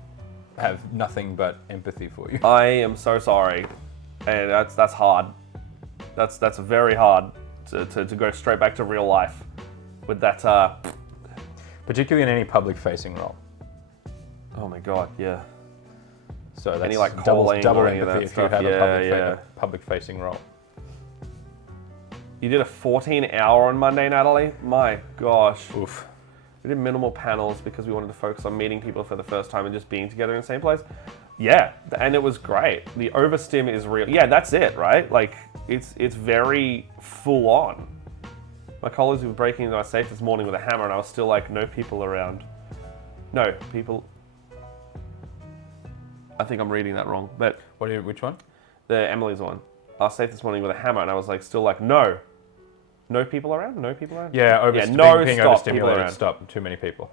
have nothing but empathy for you. I am so sorry, and that's hard. That's very hard to go straight back to real life with that. Particularly in any public-facing role. Oh my god, yeah. So that's Any, like, double calling double or any of empathy that if you stuff. have Yeah. a public-facing role. You did a 14-hour on Monday, Natalie? My gosh. Oof. We did minimal panels because we wanted to focus on meeting people for the first time and just being together in the same place. Yeah, and it was great. The overstim is real. Yeah, that's it, right? Like, it's very full on. My colleagues were breaking into my safe this morning with a hammer, and I was still like, no people around. No, people. I think I'm reading that wrong, but Which one? the Emily's one. I was safe this morning with a hammer, and I was like, still like, no. No people around? No people around? Yeah, no, being stop, people overstimulated. around. Stop. Too many people.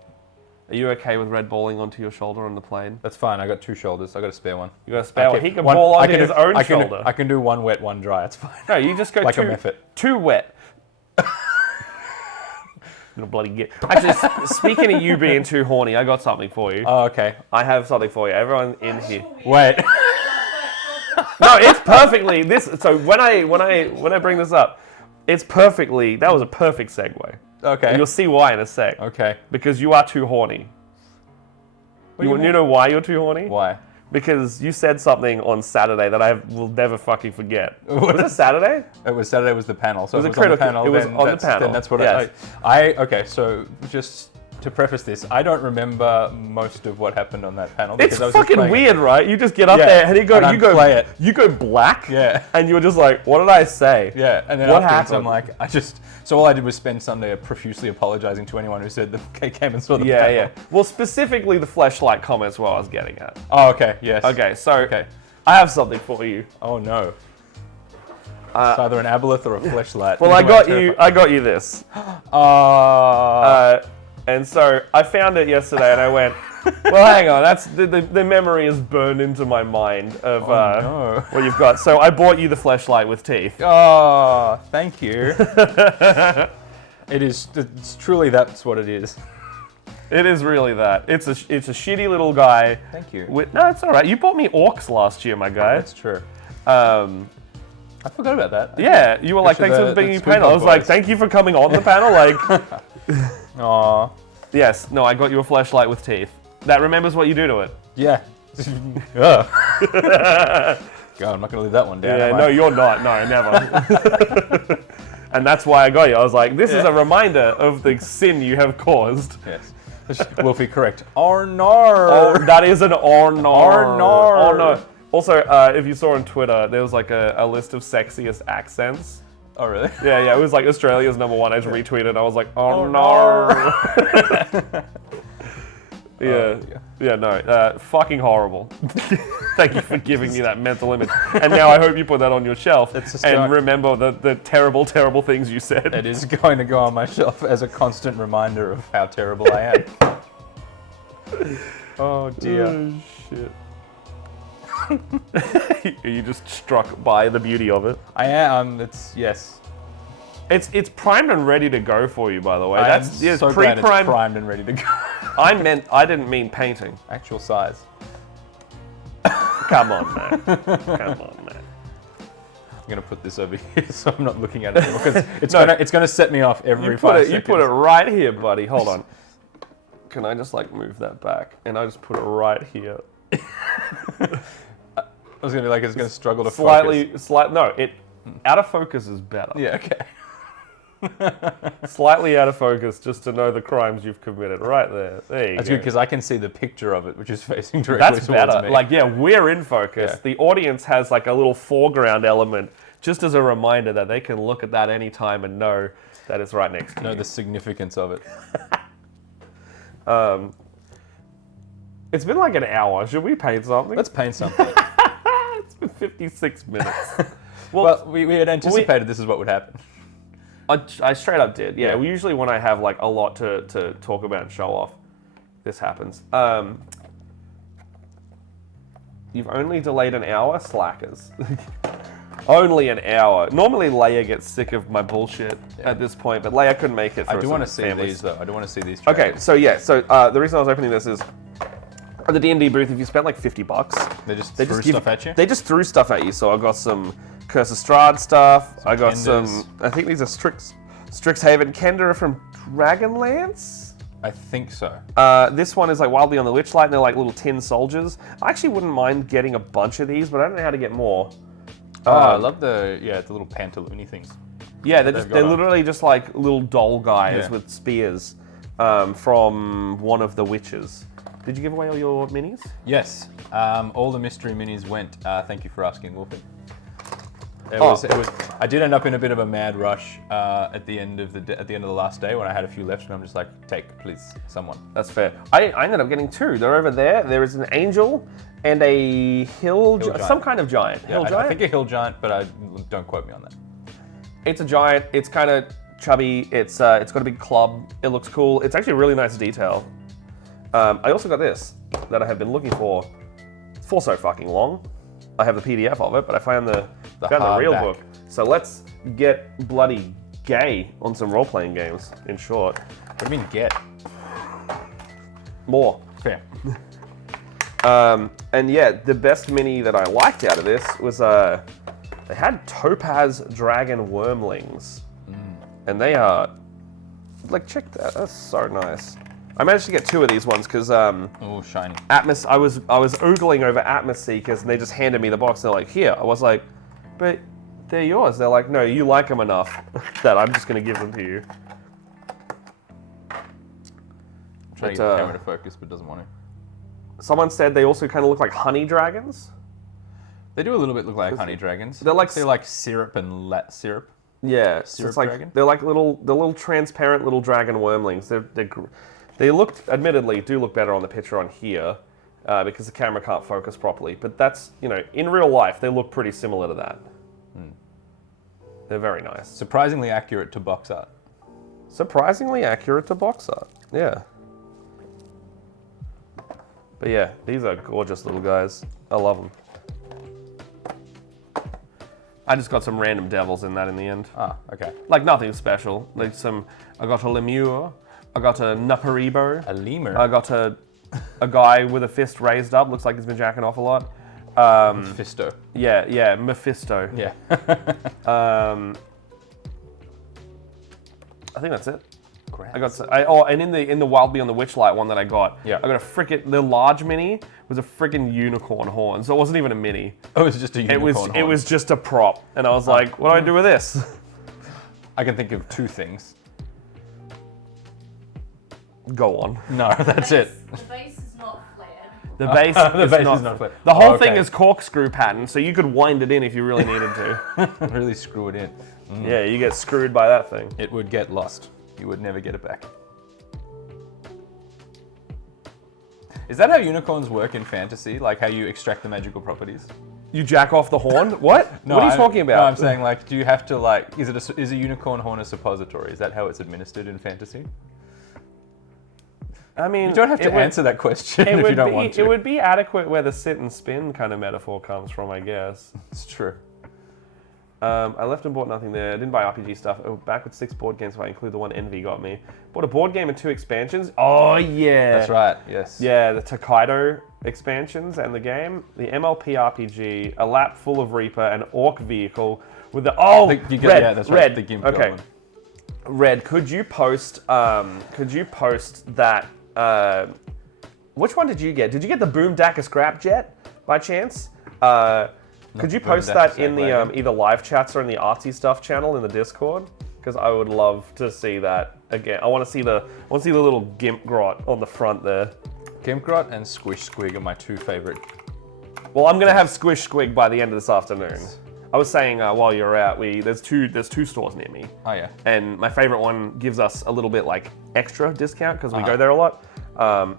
Are you okay with Red balling onto your shoulder on the plane? That's fine. I got two shoulders. I got a spare one. You got a spare one? Okay, He can one- ball I onto can his do- own I can- shoulder. I can do one wet, one dry. It's fine. No, you just go Like a method. too wet. Gonna bloody get. Actually, speaking of you being too horny, I got something for you. Oh, okay. I have something for you. Everyone in here. Wait. No, it's perfectly this. So when I bring this up, it's perfectly. That was a perfect segue. Okay. And you'll see why in a sec. Okay. Because you are too horny. What do you You mean? know why you're too horny? Why? Because you said something on Saturday that I will never fucking forget. What? Was it Saturday? It was Saturday. Was the panel? So It was if a it was on the critical- panel. it was then on the that's, panel, Then that's what yes. Okay. So just to preface this, I don't remember most of what happened on that panel. It's because I was just fucking playing it. weird, right? You just get up Yeah, there and you go, and play it. you go black. Yeah. And you're just like, what did I say? Yeah, and then What afterwards happened? I'm like, so all I did was spend Sunday profusely apologizing to anyone who said that came and saw the Yeah, panel. yeah. Well, specifically the fleshlight comments what I was getting at. Oh, okay, yes. Okay, so Okay. I have something for you. Oh no. It's either an aboleth or a fleshlight. Well, I got you this. And so I found it yesterday, and I went, well, hang on, that's the memory is burned into my mind of what you've got. So I bought you the fleshlight with teeth. Oh, thank you. It's truly that's what it is. It is really that. It's a shitty little guy. Thank you. No, it's all right. You bought me orcs last year, my guy. That's true. I forgot about that. Yeah, you were like, thanks for being in the panel. I was like, thank you for coming on the panel. Like, Aw. yes, no, I got you a fleshlight with teeth. That remembers what you do to it. Yeah. Ugh. God, I'm not going to leave that one down. Yeah, am I? no, you're not. No, never. And that's why I got you. I was like, this is a reminder of the sin you have caused. Yes. Wolfie, correct. Arnar. Oh, that is an Arnar. Arnar. Oh, no. Also, if you saw on Twitter, there was like a list of sexiest accents. Oh, really? Yeah, it was like Australia's #1. I just retweeted. I was like, Arnar. Fucking horrible. Thank you for giving me that mental image. And now I hope you put that on your shelf and remember the terrible, terrible things you said. It is going to go on my shelf as a constant reminder of how terrible I am. Oh dear. Oh, shit. Are you just struck by the beauty of it? I am. Yes. It's primed and ready to go for you, by the way. I'm so glad it's primed and ready to go. I didn't mean painting. Actual size. Come on, man. Come on, man. I'm gonna put this over here so I'm not looking at it anymore because it's gonna set me off every 5 seconds. You put it right here, buddy. Hold on. Can I just like move that back? And I just put it right here. I was gonna be like, it's gonna struggle to focus. Out of focus is better. Yeah, okay. Slightly out of focus, just to know the crimes you've committed. Right there. There you That's go. good because I can see the picture of it, which is facing directly That's towards better. me. Like, yeah, we're in focus. Yeah. The audience has like a little foreground element, just as a reminder that they can look at that any time and know that it's right next to you. Know the significance of it. It's been like an hour. Should we paint something? Let's paint something. It's been 56 minutes. Well, we had anticipated this is what would happen. I straight up did. Yeah, Yeah. usually when I have like a lot to talk about and show off, this happens. You've only delayed an hour, slackers. Only an hour. Normally Leia gets sick of my bullshit at this point, but Leia couldn't make it. I do want to see these though. I do want to see these. Okay, so yeah, the reason I was opening this is at the D&D booth. If you spent like $50, They just threw stuff at you? They just threw stuff at you. So I got some Curse of Strahd stuff. I got Kenders. I think these are Strixhaven Kender from Dragonlance. I think so. This one is like Wildly on the Witchlight, and they're like little tin soldiers. I actually wouldn't mind getting a bunch of these, but I don't know how to get more. I love the little pantaloony things. Yeah, they're they've got literally just like little doll guys Yeah. with spears from one of the witches. Did you give away all your minis? Yes. All the mystery minis went. Thank you for asking, Wolfie. It Oh. was. I did end up in a bit of a mad rush at the end of the last day when I had a few left, and I'm just like, take, please, someone. That's fair. I ended up getting 2. They're over there. There is an angel and a hill giant. some kind of giant. Yeah, Hill I giant? think a hill giant, but don't quote me on that. It's a giant. It's kind of chubby. It's got a big club. It looks cool. It's actually really nice detail. I also got this that I have been looking for so fucking long. I have the PDF of it, but I found the real hardback. book. So let's get bloody gay on some role-playing games, in short. What do you mean get? More. Fair. And yeah, the best mini that I liked out of this was they had topaz dragon wormlings. And they are, like, check that, that's so nice. I managed to get 2 of these ones because Oh, shiny. I was oogling over Atmos Seekers and they just handed me the box. They're like, here. I was like, but they're yours. They're like, no, you like them enough that I'm just going to give them to you. Trying to get the camera to focus, but doesn't want to. Someone said they also kind of look like honey dragons. They do a little bit look like honey dragons. They're like syrup and syrup. Yeah, so Syrup it's like dragon? they're like little transparent little dragon wormlings. They look, admittedly, do look better on the picture on here because the camera can't focus properly. But that's, in real life, they look pretty similar to that. They're very nice. Surprisingly accurate to box art. Surprisingly accurate to box art. Yeah. But yeah, these are gorgeous little guys. I love them. I just got some random devils in that in the end. Ah, okay. Like nothing special. Like I got a lemur. I got a Nuparibo. A lemur. I got a guy with a fist raised up. Looks like he's been jacking off a lot. Fisto. Yeah, Mephisto. Yeah. I think that's it. Great. I got and in the Wild Beyond the Witchlight one that I got, Yeah. I got the large mini was a freaking unicorn horn, so it wasn't even a mini. Oh, it was just a unicorn It was just a prop, and I was like, what do I do with this? I can think of two things. Go on. No, that's it. The base is not flared. The base, The base is not flat. The whole Oh, okay. thing is corkscrew pattern, so you could wind it in if you really needed to. Really screw it in. Yeah, you get screwed by that thing. It would get lost. You would never get it back. Is that how unicorns work in fantasy? Like how you extract the magical properties? You jack off the horn? What? What are you talking about? No, I'm saying like, do you have to like, is a unicorn horn a suppository? Is that how it's administered in fantasy? I mean, You don't have to answer that question if you don't want to. It would be adequate where the sit and spin kind of metaphor comes from, I guess. It's true. I left and bought nothing there. I didn't buy RPG stuff. Oh, back with 6 board games if I include the one Envy got me. Bought a board game and 2 expansions. Oh, yeah. That's right, yes. Yeah, the Tokaido expansions and the game. The MLP RPG, a lap full of Reaper, an Orc vehicle with the... Oh, You get, Red. yeah, that's right, Red. the GIMP Okay. one. Red, could you post that... which one did you get? Did you get the Boom Daka Scrapjet by chance? Could you post Boom Daka that in the Sandwagon. either live chats or in the artsy stuff channel in the Discord? Because I would love to see that again. I want to see the little gimp grot on the front there. Gimpgrot and Squish Squig are my 2 favorite. Well, I'm gonna have Squish Squig by the end of this afternoon. I was saying while you're out, there's two stores near me. Oh yeah. And my favorite one gives us a little bit like extra discount because we go there a lot.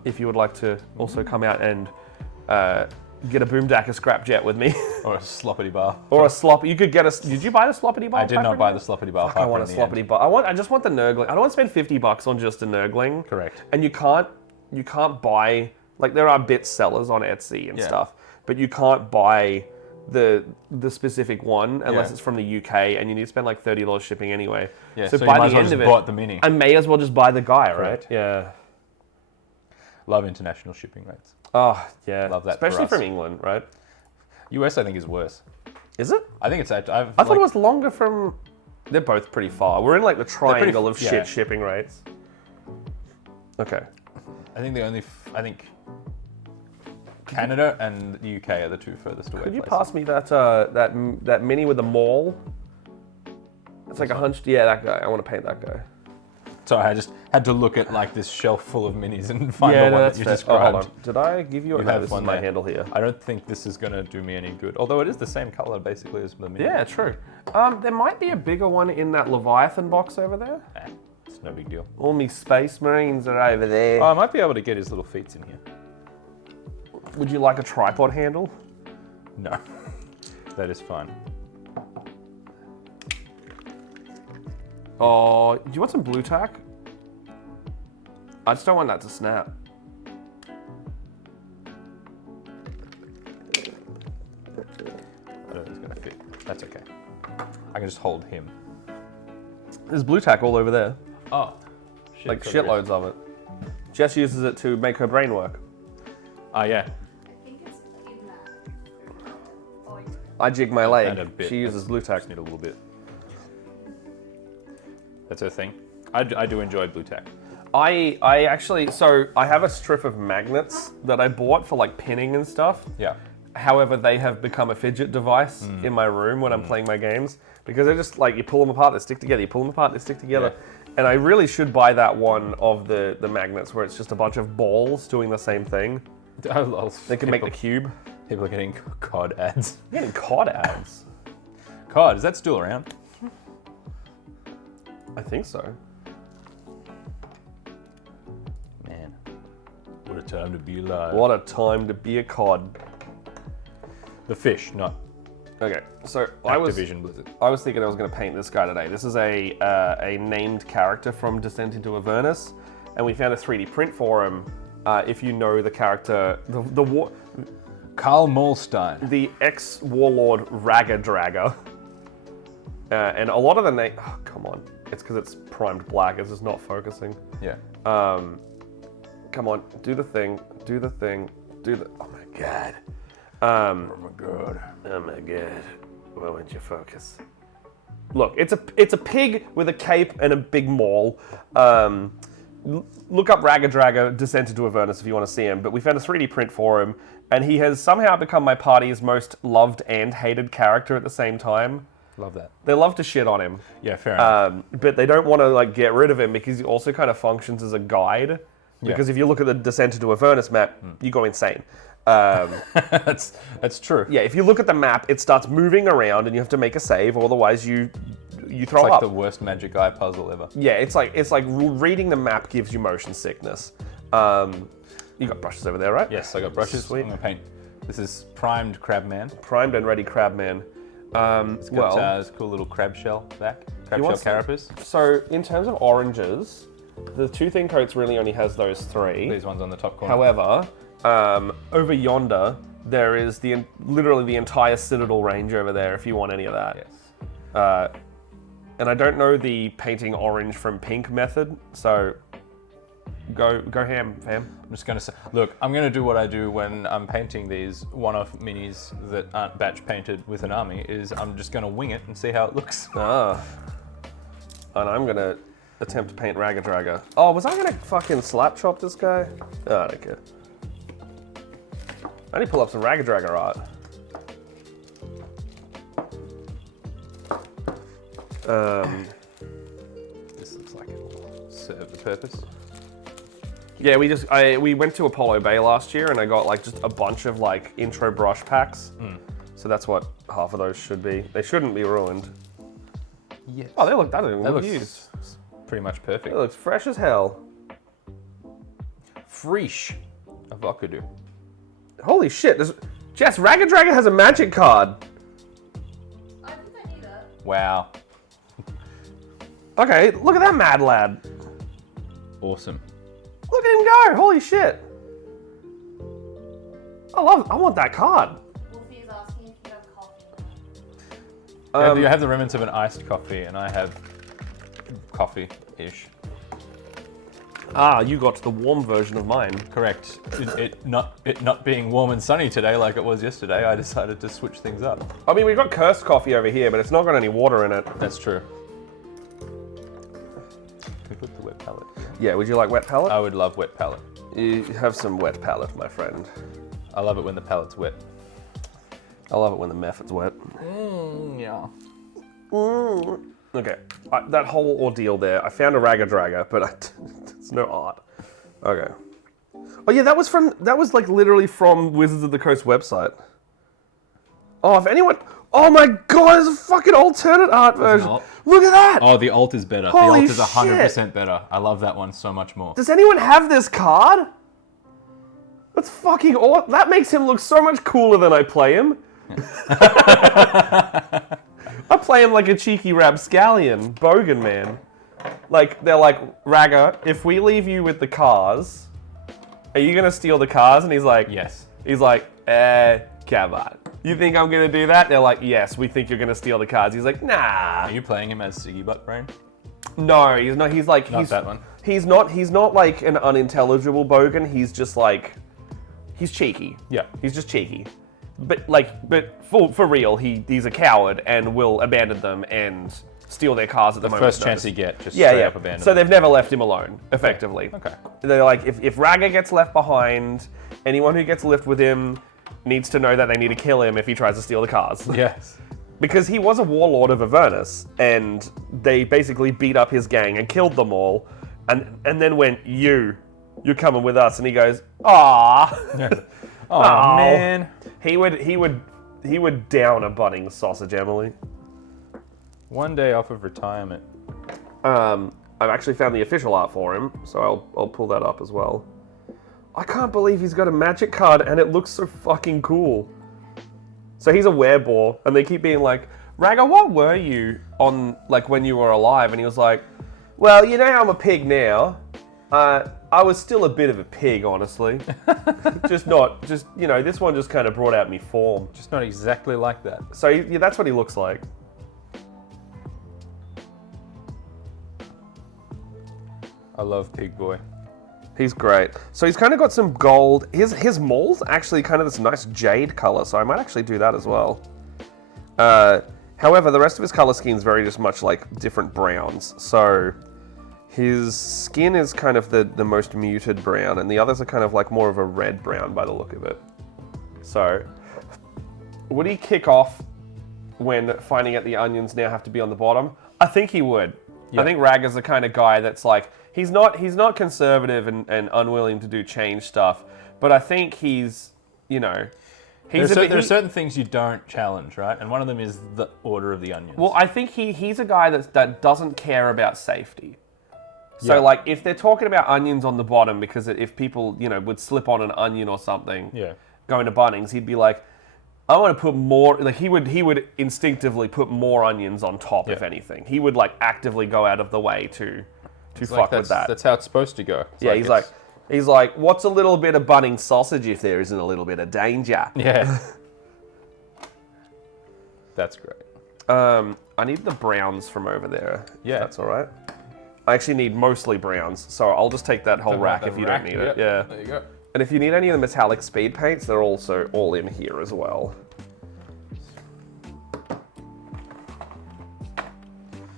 If you would like to also come out and get a Boom Daka Scrapjet with me. Or a sloppity bar. Or a slop. You could get did you buy the sloppity bar? I did not buy the sloppity bar. I want a sloppity bar. I just want the Nurgling. I don't want to spend $50 on just a Nurgling. Correct. And you can't buy, like there are bit sellers on Etsy and Yeah. stuff, but you can't buy the specific one unless Yeah. it's from the UK, and you need to spend like $30 shipping anyway. Yeah, so so by you might the as well end just of it, bought the mini. I may as well just buy the guy, right? Correct. Yeah. Love international shipping rates. Oh yeah. Love that for Especially us. from England, right? US I think is worse. Is it? I think it's I thought it was longer from. They're both pretty far. We're in like the triangle of yeah. shit shipping rates. Okay. I think I think Canada and the UK are the 2 furthest away. Could you places. pass me that mini with the mall? It's like a hunched. Yeah, that guy. I want to paint that guy. Sorry, I just had to look at like this shelf full of minis and find the one that you fair. described. Hold on. Did I give you? You No, have this is one my there. handle here. I don't think this is gonna do me any good. Although it is the same color basically as the mini. Yeah, true. There might be a bigger one in that Leviathan box over there. It's no big deal. All me Space Marines are over there. Oh, I might be able to get his little feet in here. Would you like a tripod handle? No, that is fine. Oh, do you want some blue tack? I just don't want that to snap. I don't think it's gonna fit. That's okay. I can just hold him. There's blue tack all over there. Oh, Like shitloads of it. Jess uses it to make her brain work. Oh yeah. I think it's in that. Oh, yeah. I jig my And a leg. bit. She uses blue tack. Just need a little bit. That's her thing. I do enjoy blue tack. I actually, so I have a strip of magnets that I bought for like pinning and stuff. Yeah. However, they have become a fidget device in my room when I'm playing my games because they're just like, you pull them apart, they stick together, you pull them apart, they stick together. And I really should buy that one of the magnets where it's just a bunch of balls doing the same thing. They can make the cube. People are getting COD ads. I'm getting COD ads. COD, is that still around? I think so. Man, what a time to be alive. What a time to be a COD. The fish, not Okay, so I was Activision Blizzard. thinking I was going to paint this guy today. This is a named character from Descent into Avernus, and we found a 3D print for him. If you know the character, Karl Malstein. the ex-warlord Ragga Dragger, and a lot of the name. Oh, come on, it's because it's primed black. It's just not focusing. Yeah. Come on, do the thing. Do the thing. Do the. Oh my god. Oh my god. Why won't you focus? Look, it's a pig with a cape and a big maul. Look up Ragga Dragger Descent into Avernus if you want to see him. But we found a 3D print for him, and he has somehow become my party's most loved and hated character at the same time. Love that. They love to shit on him. Yeah, fair enough. But they don't want to like get rid of him because he also kind of functions as a guide. Because if you look at the Descent into Avernus map, you go insane. That's true. Yeah, if you look at the map, it starts moving around, and you have to make a save, otherwise you throw It's like up. the worst Magic Eye puzzle ever. Yeah, it's like reading the map gives you motion sickness. You got brushes over there, right? Yes, I got brushes. Sweet. I'm gonna paint. This is primed Crabman. Primed and ready Crabman. It's got this cool little crab shell back. Crab shell want some? carapace. So in terms of oranges, the two thin coats really only has those three. These ones on the top corner. However, over yonder, there is literally the entire Citadel range over there if you want any of that. Yes. And I don't know the painting orange from pink method, so go ham, fam. I'm just gonna say, look, I'm gonna do what I do when I'm painting these one-off minis that aren't batch painted with an army, is I'm just gonna wing it and see how it looks. And I'm gonna attempt to paint Ragga Dragger. Oh, was I gonna fucking slap chop this guy? Oh, I don't care. I need to pull up some Ragga Dragger art. This looks like it'll serve the purpose. Yeah, we went to Apollo Bay last year, and I got like just a bunch of like intro brush packs. So that's what half of those should be. They shouldn't be ruined. Yes. Oh, that doesn't That look looks used. pretty much perfect. It looks fresh as hell. Fresh. Avocado. Holy shit! Jess, Ragga Dragger has a magic card. I think I need it. Wow. Okay, look at that mad lad. Awesome. Look at him go! Holy shit! I want that card. Wolfie is asking if you have coffee. You have the remnants of an iced coffee, and I have coffee-ish. Ah, you got the warm version of mine. Correct. It not being warm and sunny today like it was yesterday, I decided to switch things up. I mean, we've got cursed coffee over here, but it's not got any water in it. That's true. Can we put the wet palette? Yeah, would you like wet palette? I would love wet palette. You have some wet palette, my friend. I love it when the palette's wet. I love it when the method's wet. Yeah. Okay, that whole ordeal there, I found a Ragga Dragger, but it's no art. Okay. Oh yeah, that was like literally from Wizards of the Coast website. Oh, if anyone, oh my god, there's a fucking alternate art version. alt? Look at that! Oh, the alt is better. Holy the alt is 100% better. I love that one so much more. Does anyone have this card? That's fucking awesome. That makes him look so much cooler than I play him. I play him like a cheeky rapscallion, bogan man. Like, they're like, Ragga, if we leave you with the cars, are you gonna steal the cars? And he's like, Yes. He's like, come on. You think I'm gonna do that? They're like, yes, we think you're gonna steal the cars. He's like, nah. Are you playing him as Siggy Buttbrain? No, he's not. He's like, Not that one. He's not like an unintelligible bogan. He's just like, he's cheeky. Yeah. He's just cheeky. But for real, he's a coward and will abandon them and steal their cars at the moment. First chance he get, just straight up abandon. So they've never left him alone, effectively. Okay. They're like, if Ragga gets left behind, anyone who gets left with him needs to know that they need to kill him if he tries to steal the cars. Yes. Because he was a warlord of Avernus, and they basically beat up his gang and killed them all, and then went, you're coming with us, and he goes, ah. Oh, man. He would down a budding sausage, Emily. One day off of retirement. I've actually found the official art for him, so I'll pull that up as well. I can't believe he's got a magic card, and it looks so fucking cool. So he's a werebore, and they keep being like, Ragga, what were you on, like, when you were alive? And he was like, well, you know how I'm a pig now. I was still a bit of a pig, honestly. This one just kind of brought out me form. Just not exactly like that. So yeah, that's what he looks like. I love Pig Boy. He's great. So he's kind of got some gold. His maul's actually kind of this nice jade color, so I might actually do that as well. However, the rest of his color scheme's very just much like different browns. So his skin is kind of the most muted brown, and the others are kind of like more of a red brown by the look of it. So would he kick off when finding out the onions now have to be on the bottom? I think he would. Yeah. I think Ragga's the kind of guy that's like, he's not conservative and unwilling to do change stuff, but I think he's, you know, there are certain things you don't challenge, right? And one of them is the order of the onions. Well, I think he's a guy that doesn't care about safety. So, like, if they're talking about onions on the bottom, because if people, you know, would slip on an onion or something, going to Bunnings, he'd be like, I want to put more, like, he would instinctively put more onions on top, if anything. He would, like, actively go out of the way to fuck with that. That's how it's supposed to go. He's like, what's a little bit of Bunnings sausage if there isn't a little bit of danger? Yeah. That's great. I need the browns from over there. Yeah. If that's all right. I actually need mostly browns, so I'll just take that whole rack if you don't need it. Yeah. There you go. And if you need any of the metallic speed paints, they're also all in here as well.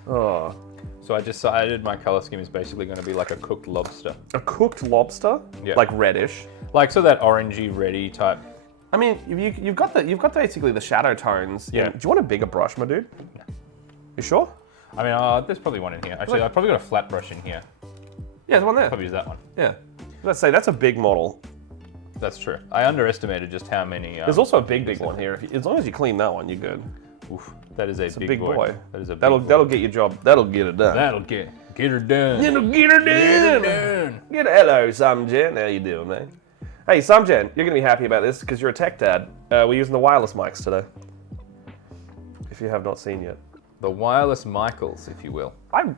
Oh. So I decided my color scheme is basically going to be like a cooked lobster. A cooked lobster? Yeah. Like reddish? Like, so that orangey, reddy type. I mean, you've got basically the shadow tones. Yeah. Do you want a bigger brush, my dude? No. You sure? I mean, there's probably one in here. Actually, I've probably got a flat brush in here. Yeah, there's one there. Probably use that one. Yeah. Let's say that's a big model. That's true. I underestimated just how many... There's also a big one here. As long as you clean that one, you're good. Oof, that is a big boy. That is a big that'll boy. get your job. That'll get it done. That'll get her done. It'll get her done. Hello, Samjen. How you doing, man? Hey, Samjen, you're gonna be happy about this because you're a tech dad. We're using the wireless mics today. If you have not seen yet. The wireless Michaels, if you will. I,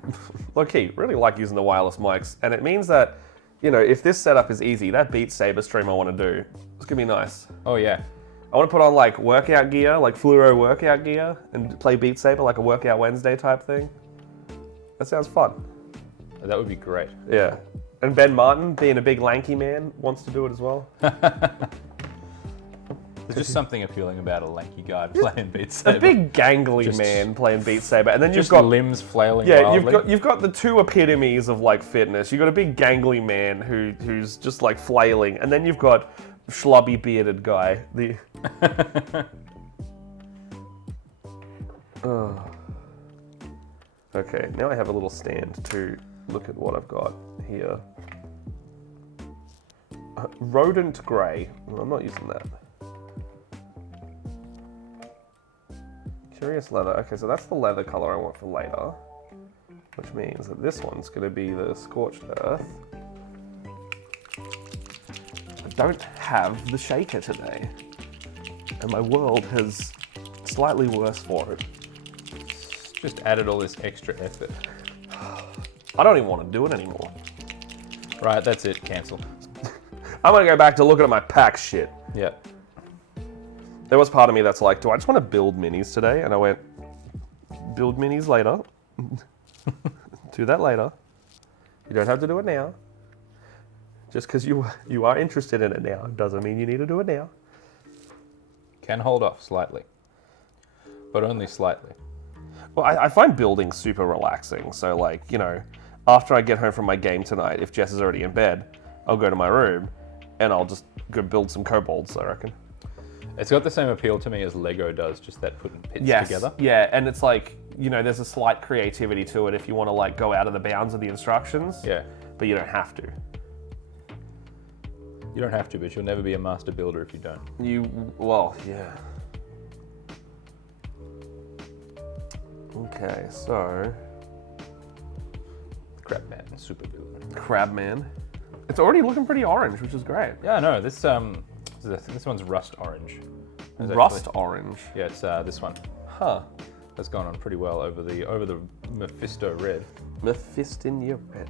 low-key, really like using the wireless mics, and it means that, you know, if this setup is easy, that Beat Saber stream I want to do, it's gonna be nice. Oh yeah. I want to put on like workout gear, like fluoro workout gear, and play Beat Saber like a Workout Wednesday type thing. That sounds fun. That would be great. Yeah. And Ben Martin, being a big lanky man, wants to do it as well. There's just something appealing about a lanky guy playing Beat Saber. A big gangly man playing Beat Saber, and then just you've got limbs flailing. Yeah, wildly. you've got the two epitomes of like fitness. You've got a big gangly man who's just like flailing, and then you've got schlubby bearded guy. Okay, now I have a little stand to look at what I've got here. Rodent grey. Well, I'm not using that. Curious leather. Okay, so that's the leather color I want for later, which means that this one's going to be the scorched earth. I don't have the shaker today, and my world has slightly worse for it. Just added all this extra effort. I don't even want to do it anymore. Right, that's it. Cancel. I'm going to go back to looking at my pack shit. Yeah. There was part of me that's like, do I just want to build minis today? And I went, build minis later. Do that later. You don't have to do it now. Just because you are interested in it now doesn't mean you need to do it now. Can hold off slightly, but only slightly. Well, I find building super relaxing. So like, you know, after I get home from my game tonight, if Jess is already in bed, I'll go to my room and I'll just go build some kobolds, I reckon. It's got the same appeal to me as Lego does, just that putting bits together. Yeah, and it's like, you know, there's a slight creativity to it if you want to like go out of the bounds of the instructions. Yeah. But you don't have to. You don't have to, but you'll never be a master builder if you don't. Well, yeah. Okay, so... Crabman, super builder. Crabman. It's already looking pretty orange, which is great. Yeah, no, this one's rust orange. It's Rust actually- orange. Yeah, it's this one. Huh. That's gone on pretty well over the Mephisto red. Mephistinia red.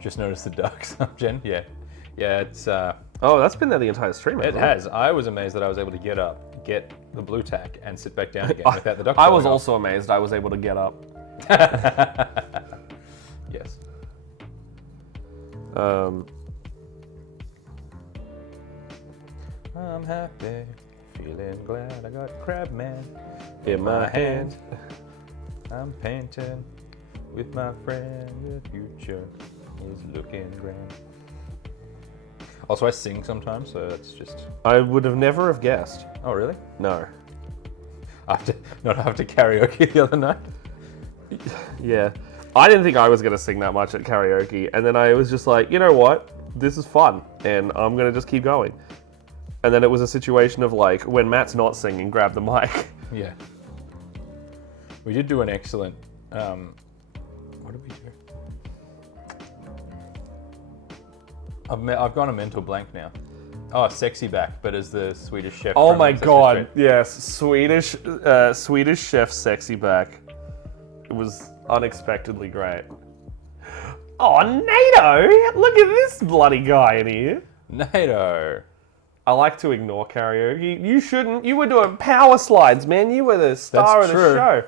Just noticed the ducks, Jen. Yeah, it's Oh, that's been there the entire stream. it hasn't has. I was amazed that I was able to get up, get the blue tack, and sit back down again without the ducks. I was falling off. also amazed I was able to get up. Yes. I'm happy, feeling glad I got Crabman In my hand. I'm painting with my friend. The future is looking grand. Also, I sing sometimes, so that's just. I would have never have guessed. Oh, really? No. After karaoke the other night. Yeah. I didn't think I was going to sing that much at karaoke. And then I was just like, you know what? This is fun. And I'm going to just keep going. And then it was a situation of like, when Matt's not singing, grab the mic. Yeah. We did do an excellent. What did we do? I've gone a mental blank now. Oh, sexy back, but as the Swedish chef. Oh from my Sesame god. Street. Yes. Swedish chef sexy back. It was unexpectedly great. Oh, NATO! Look at this bloody guy in here. NATO. I like to ignore karaoke. You shouldn't. You were doing power slides, man. You were the star That's of the true. show.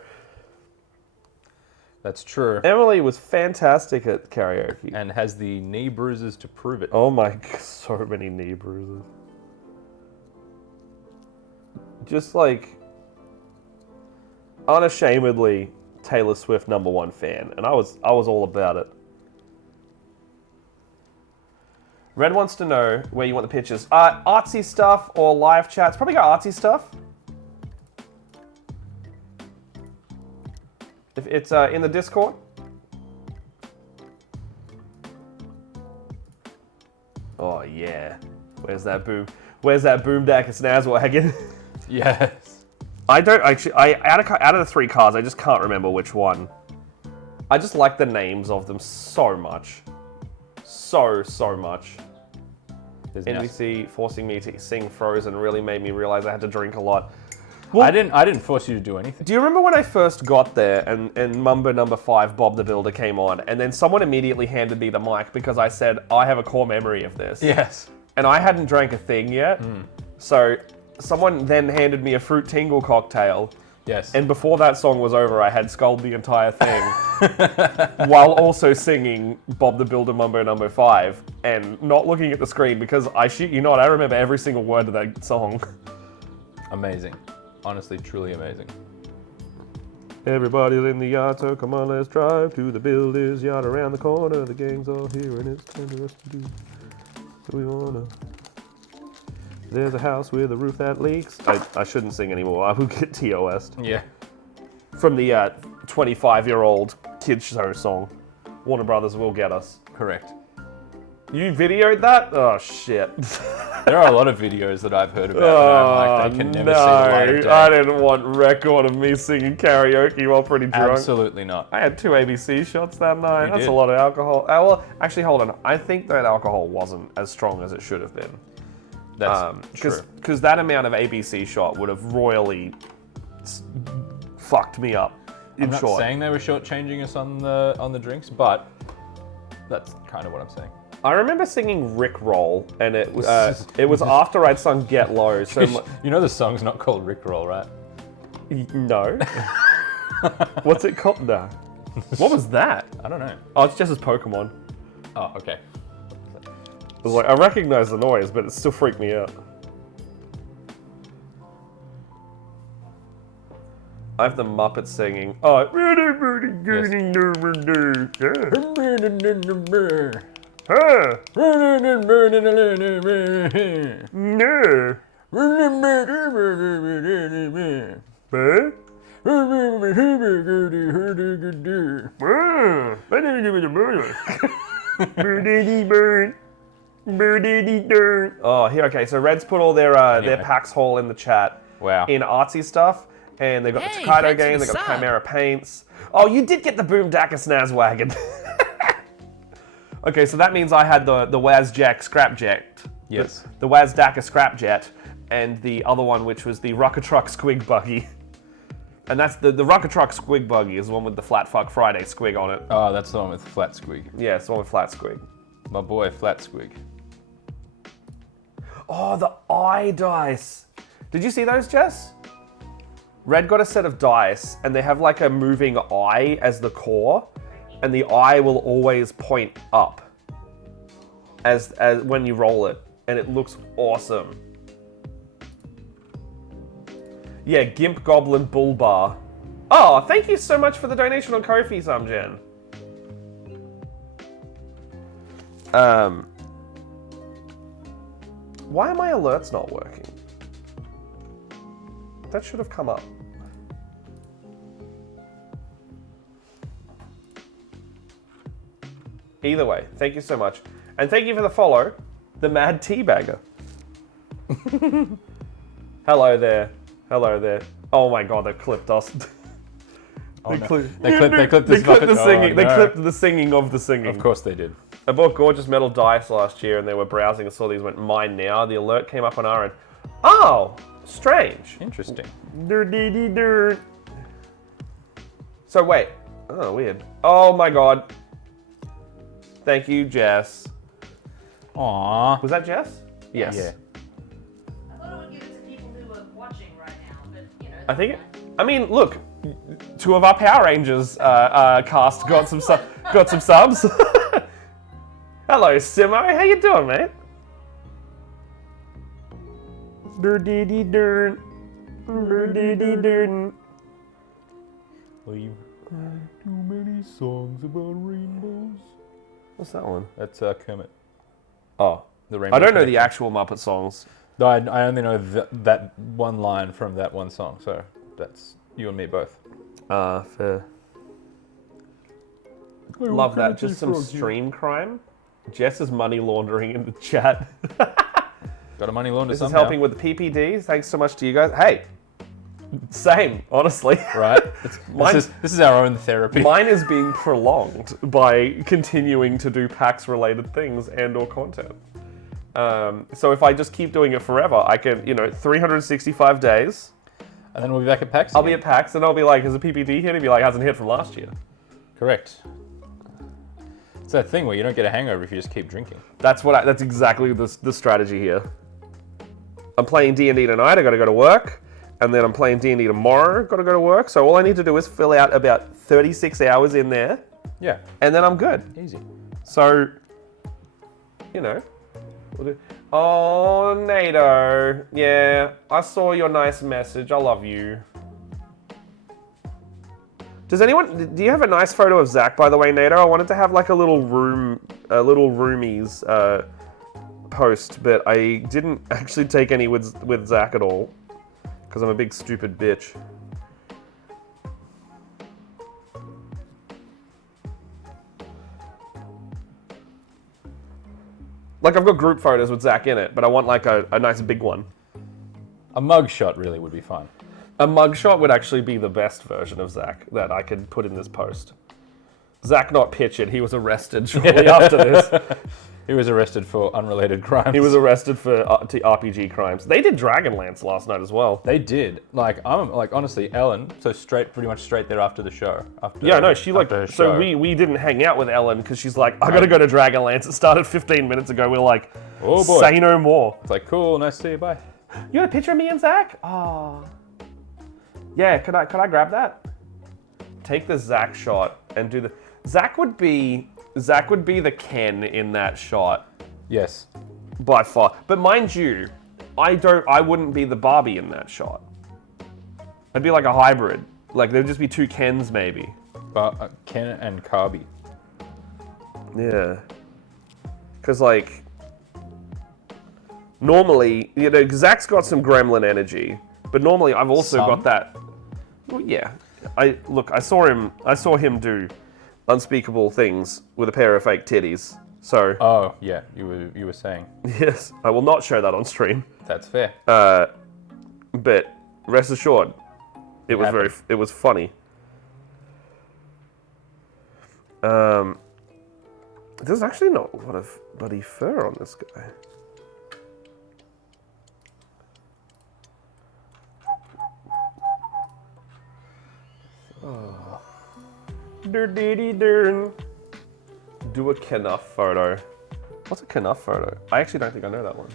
That's true. Emily was fantastic at karaoke. And has the knee bruises to prove it. Oh my, so many knee bruises. Just like, unashamedly Taylor Swift #1 fan, and I was all about it. Red wants to know where you want the pictures. Artsy stuff or live chats? Probably got artsy stuff. If it's in the Discord. Oh yeah. Where's that boom? Where's that boomdack and Snazwagon? Yes. I don't actually. Out of the 3 cars, I just can't remember which one. I just like the names of them so much, so much. There's now- NBC forcing me to sing Frozen really made me realize I had to drink a lot. I didn't force you to do anything. Do you remember when I first got there and Mumbo number 5, Bob the Builder, came on, and then someone immediately handed me the mic because I said, I have a core memory of this. Yes. And I hadn't drank a thing yet. So someone then handed me a fruit tingle cocktail. Yes. And before that song was over, I had sculled the entire thing while also singing Bob the Builder Mumbo number 5 and not looking at the screen because I shit you not, I remember every single word of that song. Amazing. Honestly, truly amazing. Everybody's in the yard, so come on, let's drive to the builder's yard around the corner. The gang's all here and it's time for us to do. So we wanna. There's a house with a roof that leaks. I shouldn't sing anymore. I will get TOS. Yeah. From the 25-year-old kids show song. Warner Brothers will get us. Correct. You videoed that? Oh shit. There are a lot of videos that I've heard about that I'm like, they can never see the light of day. I didn't want record of me singing karaoke while pretty drunk. Absolutely not. I had 2 ABC shots that night. You That's did. a lot of alcohol. Well, actually, hold on. I think that alcohol wasn't as strong as it should have been. That's true. Because that amount of ABC shot would have royally fucked me up. In I'm not short, saying they were shortchanging us on the drinks, but that's kind of what I'm saying. I remember singing Rick Roll, and it was after I'd sung Get Low. So You know the song's not called Rickroll, right? no. What's it called? No. What was that? I don't know. Oh, it's just his Pokemon. Oh, okay. It was like, I recognize the noise, but it still freaked me out. I have the Muppets singing. Oh, Oh, here. Okay, so Red's put all their PAX haul in the chat. Wow. In artsy stuff, and they've got Hey, the Takedo thanks for game, the they've got sub. Chimera paints. Oh, you did get the Boom Daka Snazwagon. Okay, so that means I had the WazJack Scrapjet. Yes. The WazDaka Scrapjet, and the other one, which was the Rocket Truck Squig Buggy. And that's the Rocket Truck Squig Buggy is the one with the Flat Fuck Friday squig on it. Oh, that's the one with Flat Squig. Yeah, it's the one with Flat Squig. My boy, Flat Squig. Oh, the eye dice. Did you see those, Jess? Red got a set of dice, and they have like a moving eye as the core, and the eye will always point up as when you roll it, and it looks awesome. Yeah, Gimp Goblin Bull Bar. Oh, thank you so much for the donation on Ko-fi, Samjen. Why are my alerts not working? That should have come up. Either way, thank you so much. And thank you for the follow, the Mad Teabagger. Hello there. Hello there. Oh my god, they've clipped us. Oh, They no. clipped They clipped the this bucket. singing. Oh, They no. clipped the singing of the singing. Of course they did. I bought gorgeous metal dice last year and they were browsing and saw these, went mine now. The alert came up on our end. Oh, strange. Interesting. So wait. Oh, weird. Oh my god. Thank you, Jess. Aww. Was that Jess? Yes. Yeah. I thought it would give it to people who are watching right now, but you know. I think. I mean, look. 2 of our Power Rangers cast got some subs. Hello, Simo. How you doing, mate? We've heard too many songs about rainbows. What's that one? That's Kermit. Oh, The Rainbow I don't know the Connection. actual Muppet songs. No, I only know that one line from that one song, so that's you and me both. Fair. Love that. Just some stream crime. Jess is money laundering in the chat. Got a money launder This somehow. is helping with the PPDs. Thanks so much to you guys. Hey, same, honestly. Right? Mine- This is our own therapy. Mine is being prolonged by continuing to do PAX-related things and or content. So if I just keep doing it forever, I can, 365 days. And then we'll be back at PAX. I'll be again. at PAX and I'll be like, has a PPD hit? He'll be like, hasn't hit from last year. Correct. It's that thing where you don't get a hangover if you just keep drinking. That's exactly the strategy here. I'm playing D&D tonight. I got to go to work, and then I'm playing D&D tomorrow. Got to go to work. So all I need to do is fill out about 36 hours in there, Yeah. and then I'm good. Easy. So, we'll do. Oh, NATO. Yeah, I saw your nice message. I love you. Do you have a nice photo of Zach, by the way, NATO? I wanted to have like a little roomies post, but I didn't actually take any with Zach at all, because I'm a big stupid bitch. Like, I've got group photos with Zach in it, but I want like a nice big one. A mug shot really would be fun. A mugshot would actually be the best version of Zach that I could put in this post. Zach not pictured, he was arrested shortly after this. He was arrested for unrelated crimes. He was arrested for RPG crimes. They did Dragonlance last night as well. They did. Honestly, Ellen. So pretty much straight there after the show. Yeah, no, she like, after her so show. we didn't hang out with Ellen because she's like, I gotta go to Dragonlance. It started 15 minutes ago. We're like, Oh boy. say no more. It's like, cool, nice to see you, bye. You got a picture of me and Zach? Oh. Yeah, could I grab that? Take the Zach shot and do the... Zach would be the Ken in that shot Yes. by far. But mind you, I wouldn't be the Barbie in that shot. I'd be like a hybrid. Like there'd just be 2 Kens maybe. But Ken and Carby. Yeah. Cause like normally, Zach's got some gremlin energy, but normally I've also Some? got that. Well, yeah. I saw him do unspeakable things with a pair of fake titties. So Oh yeah, you were saying. yes, I will not show that on stream. That's fair. But rest assured, it was funny. There's actually not a lot of bloody fur on this guy. Oh. Do a Knuff photo. What's a Knuff photo? I actually don't think I know that one.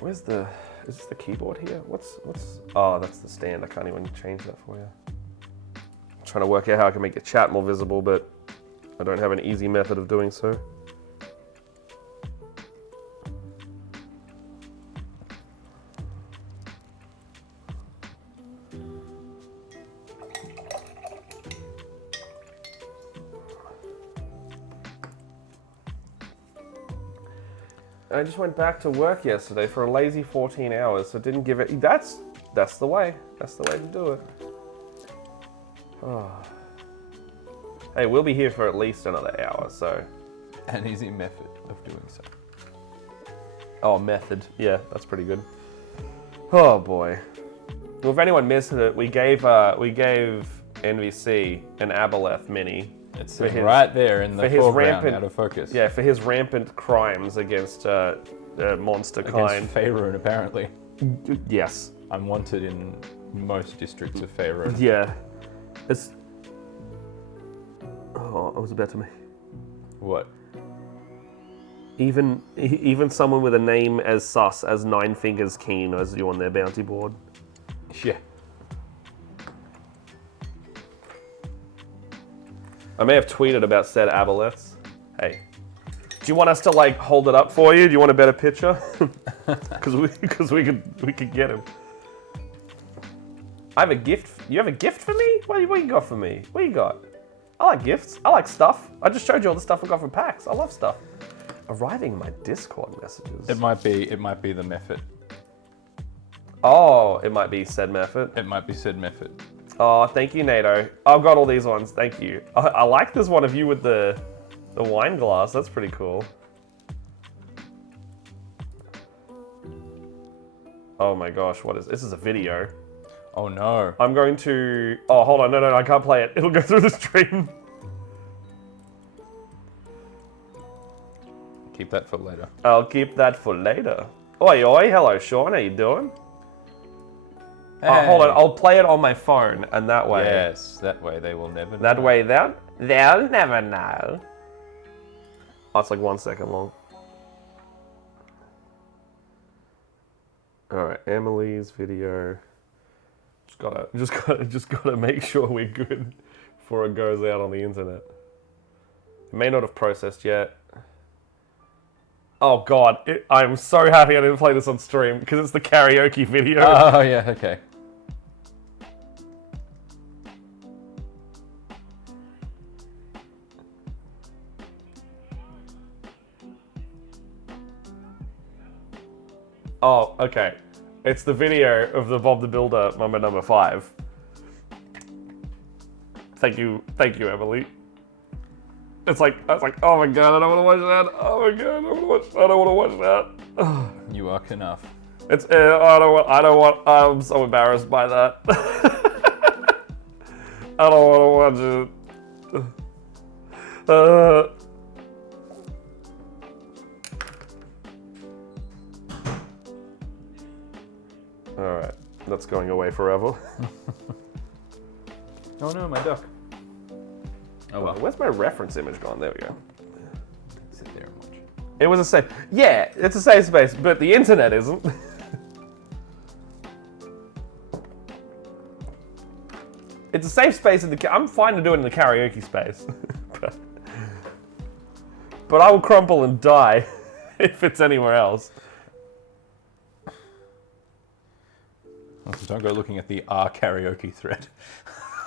Where's the... Is this the keyboard here? What's... Oh, that's the stand. I can't even change that for you. I'm trying to work out how I can make the chat more visible, but I don't have an easy method of doing so. I just went back to work yesterday for a lazy 14 hours, so didn't give it... That's the way. That's the way to do it. Oh. Hey, we'll be here for at least another hour, so... An easy method of doing so. Oh, method. Yeah, that's pretty good. Oh, boy. Well, if anyone missed it, we gave NVC an Aboleth mini. It's right there in the foreground, out of focus. Yeah, for his rampant crimes against monster kind. Against Faerun, apparently. Yes. I'm wanted in most districts of Faerun. Yeah. It's... Oh, I was about to make... What? Even someone with a name as sus as Nine Fingers Keen as you on their bounty board. Yeah. I may have tweeted about said aboleths. Hey, do you want us to like hold it up for you? Do you want a better picture? Because we could get him. I have a gift. You have a gift for me? What you got for me? What you got? I like gifts. I like stuff. I just showed you all the stuff I got from PAX. I love stuff. Arriving in my Discord messages. It might be the method. Oh, it might be said method. It might be said method. Oh, thank you, NATO. I've got all these ones. Thank you. I like this one of you with the wine glass. That's pretty cool. Oh my gosh, what is this? Is a video. Oh no. I'm going to... Oh, hold on. No, I can't play it. It'll go through the stream. Keep that for later. I'll keep that for later. Oi. Hello, Sean. How you doing? Hey. Oh, hold on. I'll play it on my phone, and that way... Yes, that way they will never know. That way they'll never know. Oh, it's like 1 second long. All right, Emily's video. Just gotta make sure we're good before it goes out on the internet. It may not have processed yet. Oh God, I'm so happy I didn't play this on stream because it's the karaoke video. Oh yeah, okay. Oh, okay. It's the video of the Bob the Builder moment number 5. Thank you, Emily. I was like, oh my god, I don't want to watch that. Oh my god, I don't want to watch that. You are enough. It's I'm so embarrassed by that. I don't want to watch it. Alright, that's going away forever. Oh no, my duck. Oh well. Where's my reference image gone? There we go. Sit there and watch. It was a safe... Yeah, it's a safe space, but the internet isn't. It's a safe space in the... I'm fine to do it in the karaoke space. but I will crumple and die if it's anywhere else. Also, don't go looking at the R karaoke thread.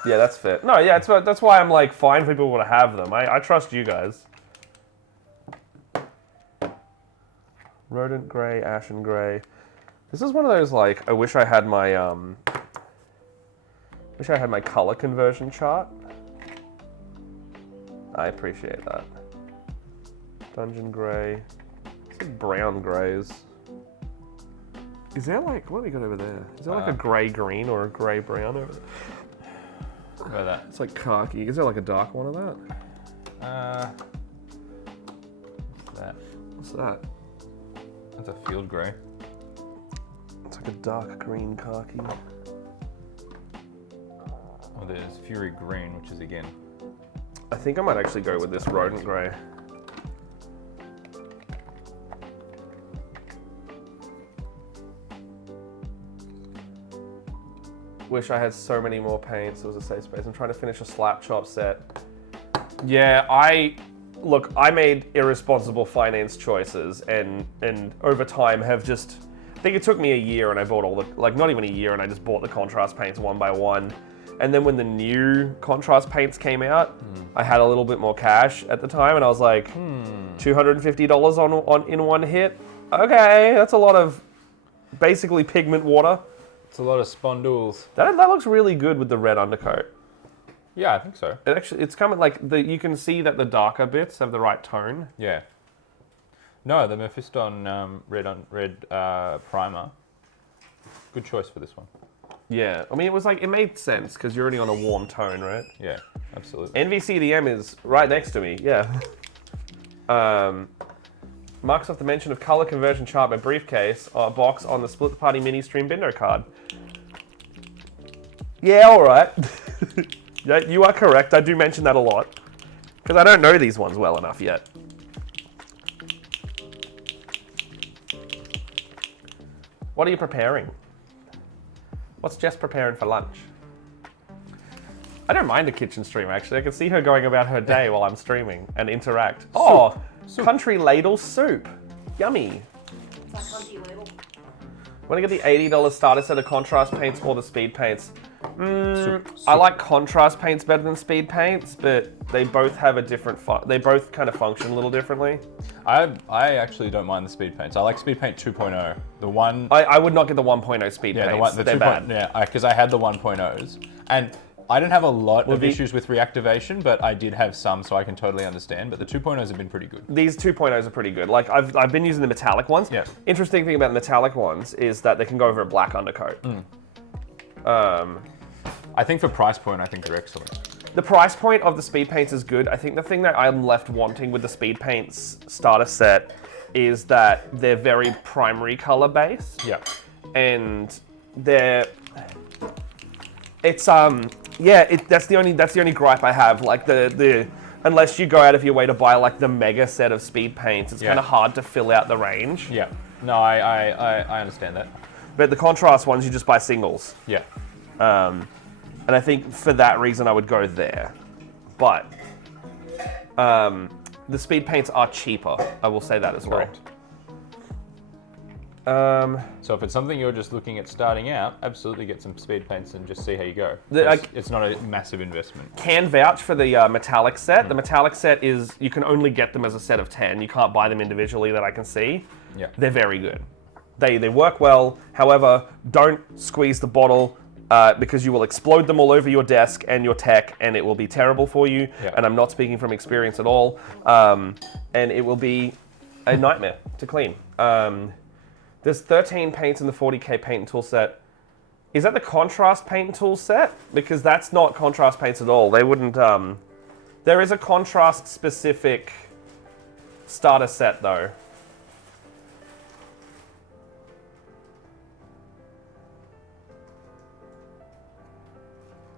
Yeah, that's fair. No, yeah, that's why I'm like fine for people to have them. I trust you guys. Rodent grey, ashen grey. This is one of those like I wish I had my color conversion chart. I appreciate that. Dungeon grey. It's like brown greys. Is there like, what have we got over there? Is there like a grey green or a grey brown over there? What about that? It's like khaki. Is there like a dark one of that? What's that? What's that? That's a field grey. It's like a dark green khaki. Oh, there's Fury Green, which is again. I think I might actually go with this rodent grey. Wish I had so many more paints. It was a safe space. I'm trying to finish a slap chop set. Yeah, I made irresponsible finance choices and over time have just, I think it took me a year and I bought all the, like not even a year, and I just bought the contrast paints one by one. And then when the new contrast paints came out, I had a little bit more cash at the time and I was like, $250 in one hit? Okay, that's a lot of basically pigment water. It's a lot of spondools. That looks really good with the red undercoat. Yeah, I think so. It's coming like you can see that the darker bits have the right tone. Yeah. No, the Mephiston red primer. Good choice for this one. Yeah, I mean it made sense because you're already on a warm tone, right? Yeah, absolutely. NVCDM is right next to me. Yeah. Marks off the mention of color conversion chart by briefcase box on the Split the Party mini stream bindo card. Yeah, all right. Yeah, you are correct. I do mention that a lot because I don't know these ones well enough yet. What are you preparing? What's Jess preparing for lunch? I don't mind a kitchen stream, actually. I can see her going about her day while I'm streaming and interact. Oh, country ladle soup. Yummy. It's like hunky label. Want to get the $80 starter set of contrast paints or the speed paints? I like contrast paints better than speed paints, but they both have a different, they both kind of function a little differently. I actually don't mind the speed paints. I like speed paint 2.0. The one... I would not get the 1.0 speed paints. They're bad. Yeah, because I had the 1.0s. And I didn't have a lot of issues with reactivation, but I did have some, so I can totally understand. But the 2.0s have been pretty good. These 2.0s are pretty good. Like, I've been using the metallic ones. Yeah. Interesting thing about the metallic ones is that they can go over a black undercoat. I think for price point, I think they're excellent. The price point of the speed paints is good. I think the thing that I'm left wanting with the speed paints starter set is that they're very primary color based. Yeah. And they're, it's that's the only gripe I have. Like the unless you go out of your way to buy like the mega set of speed paints, it's kind of hard to fill out the range. Yeah. No, I understand that. But the contrast ones, you just buy singles. Yeah. And I think for that reason, I would go there. But the speed paints are cheaper. I will say that as well. Correct. So if it's something you're just looking at starting out, absolutely get some speed paints and just see how you go. It's not a massive investment. Can vouch for the metallic set. The metallic set is, you can only get them as a set of 10. You can't buy them individually that I can see. Yeah. They're very good. They work well. However, don't squeeze the bottle because you will explode them all over your desk and your tech, and it will be terrible for you. Yeah. And I'm not speaking from experience at all. And it will be a nightmare to clean. There's 13 paints in the 40K paint and tool set. Is that the contrast paint and tool set? Because that's not contrast paints at all. They wouldn't. There is a contrast specific starter set though.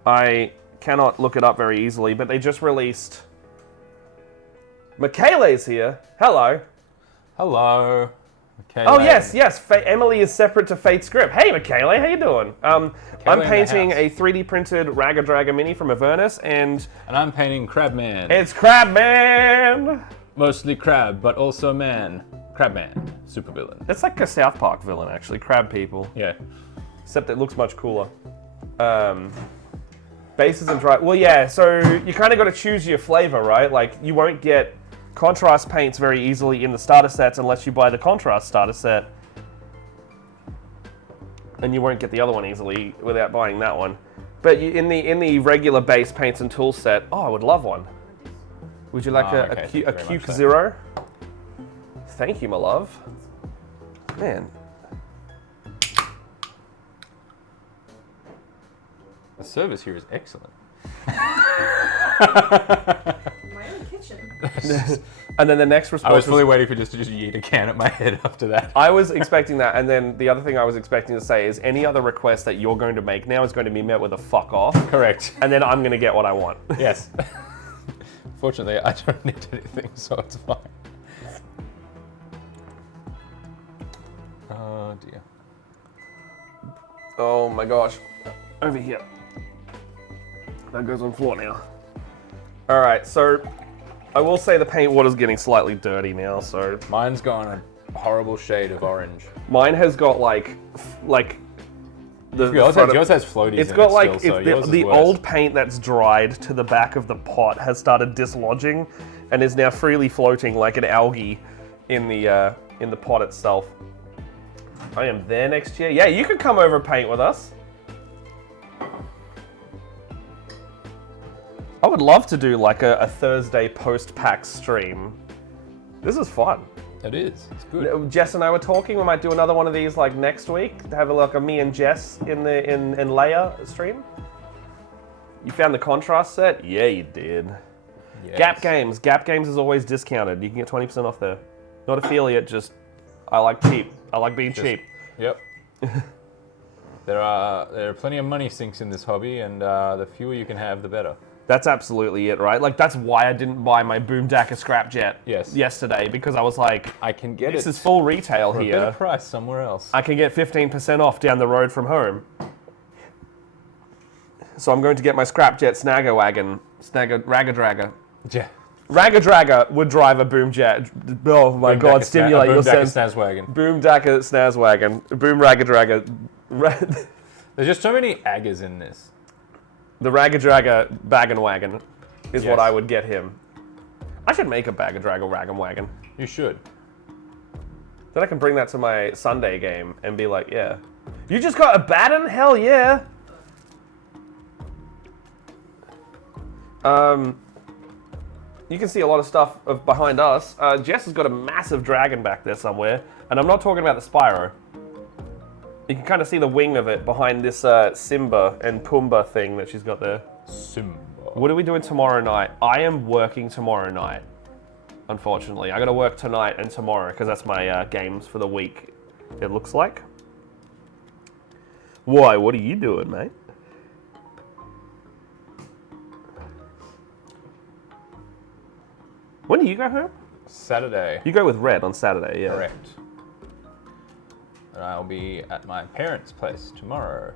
I cannot look it up very easily, but they just released... Michaela's here. Hello. Hello. Oh, yes. Emily is separate to Fate's Grip. Hey, Michaela, how you doing? I'm painting a 3D printed Ragga Dragga Mini from Avernus, and I'm painting Crabman. it's Crabman! Mostly crab, but also man. Crabman, supervillain. It's like a South Park villain, actually. Crab people. Yeah. Except it looks much cooler. Bases and dry... Well, yeah, so you kind of got to choose your flavor, right? Like, you won't get contrast paints very easily in the starter sets unless you buy the contrast starter set. And you won't get the other one easily without buying that one. But in the regular base paints and tools set... Oh, I would love one. Would you like a Cuke Zero? Thank you, my love. Man. The service here is excellent. My own kitchen. And then the next I response was fully waiting for just to yeet a can at my head after that. I was expecting that, and then the other thing I was expecting to say is any other request that you're going to make now is going to be met with a fuck off. Correct. And then I'm going to get what I want. Yes. Fortunately, I don't need anything, so it's fine. Oh dear. Oh my gosh. Over here. That goes on floor now. All right, so I will say the paint water's getting slightly dirty now, so Mine's gone a horrible shade of orange. mine has got like the Yours front of- has floaties It's in got it like still, so yours it's is the worse. old paint that's dried to the back of the pot has started dislodging and is now freely floating like an algae in the pot itself. I am there next year. Yeah, you could come over and paint with us. I would love to do like a Thursday post-PAX stream. This is fun. It is. It's good. Jess and I were talking. We might do another one of these like next week. To have a me and Jess in Leia stream. You found the contrast set? Yeah, you did. Yes. Gap Games. Gap Games is always discounted. You can get 20% off there. Not affiliate. Just I like cheap. I like being cheap. Yep. There are plenty of money sinks in this hobby, and the fewer you can have, the better. That's absolutely it, right? Like that's why I didn't buy my Boom Dakka Scrapjet yesterday, because I was like, I can get this it is full retail for a here. better price somewhere else. I can get 15% off down the road from home. So I'm going to get my Scrapjet Ragga-Dragga. Yeah. Ragga-Dragga would drive a Boom Jet. Oh my Boom god, Dakka stimulate your sense. Snazwagon. Boom Dakka Snazwagon. Boom Ragga-Dragga. There's just so many aggers in this. The Ragga-Dragga Bag and Wagon is what Yes. I would get him. I should make a Bag-a-Dragga Rag and Wagon. You should. Then I can bring that to my Sunday game and be like, yeah. You just got a Batten? Hell yeah. You can see a lot of stuff behind us. Jess has got a massive dragon back there somewhere. And I'm not talking about the Spyro. You can kind of see the wing of it behind this Simba and Pumbaa thing that she's got there. Simba. What are we doing tomorrow night? I am working tomorrow night, unfortunately. I got to work tonight and tomorrow because that's my games for the week, it looks like. Why? What are you doing, mate? When do you go home? Saturday. You go with Red on Saturday, yeah. Correct. And I'll be at my parents' place tomorrow.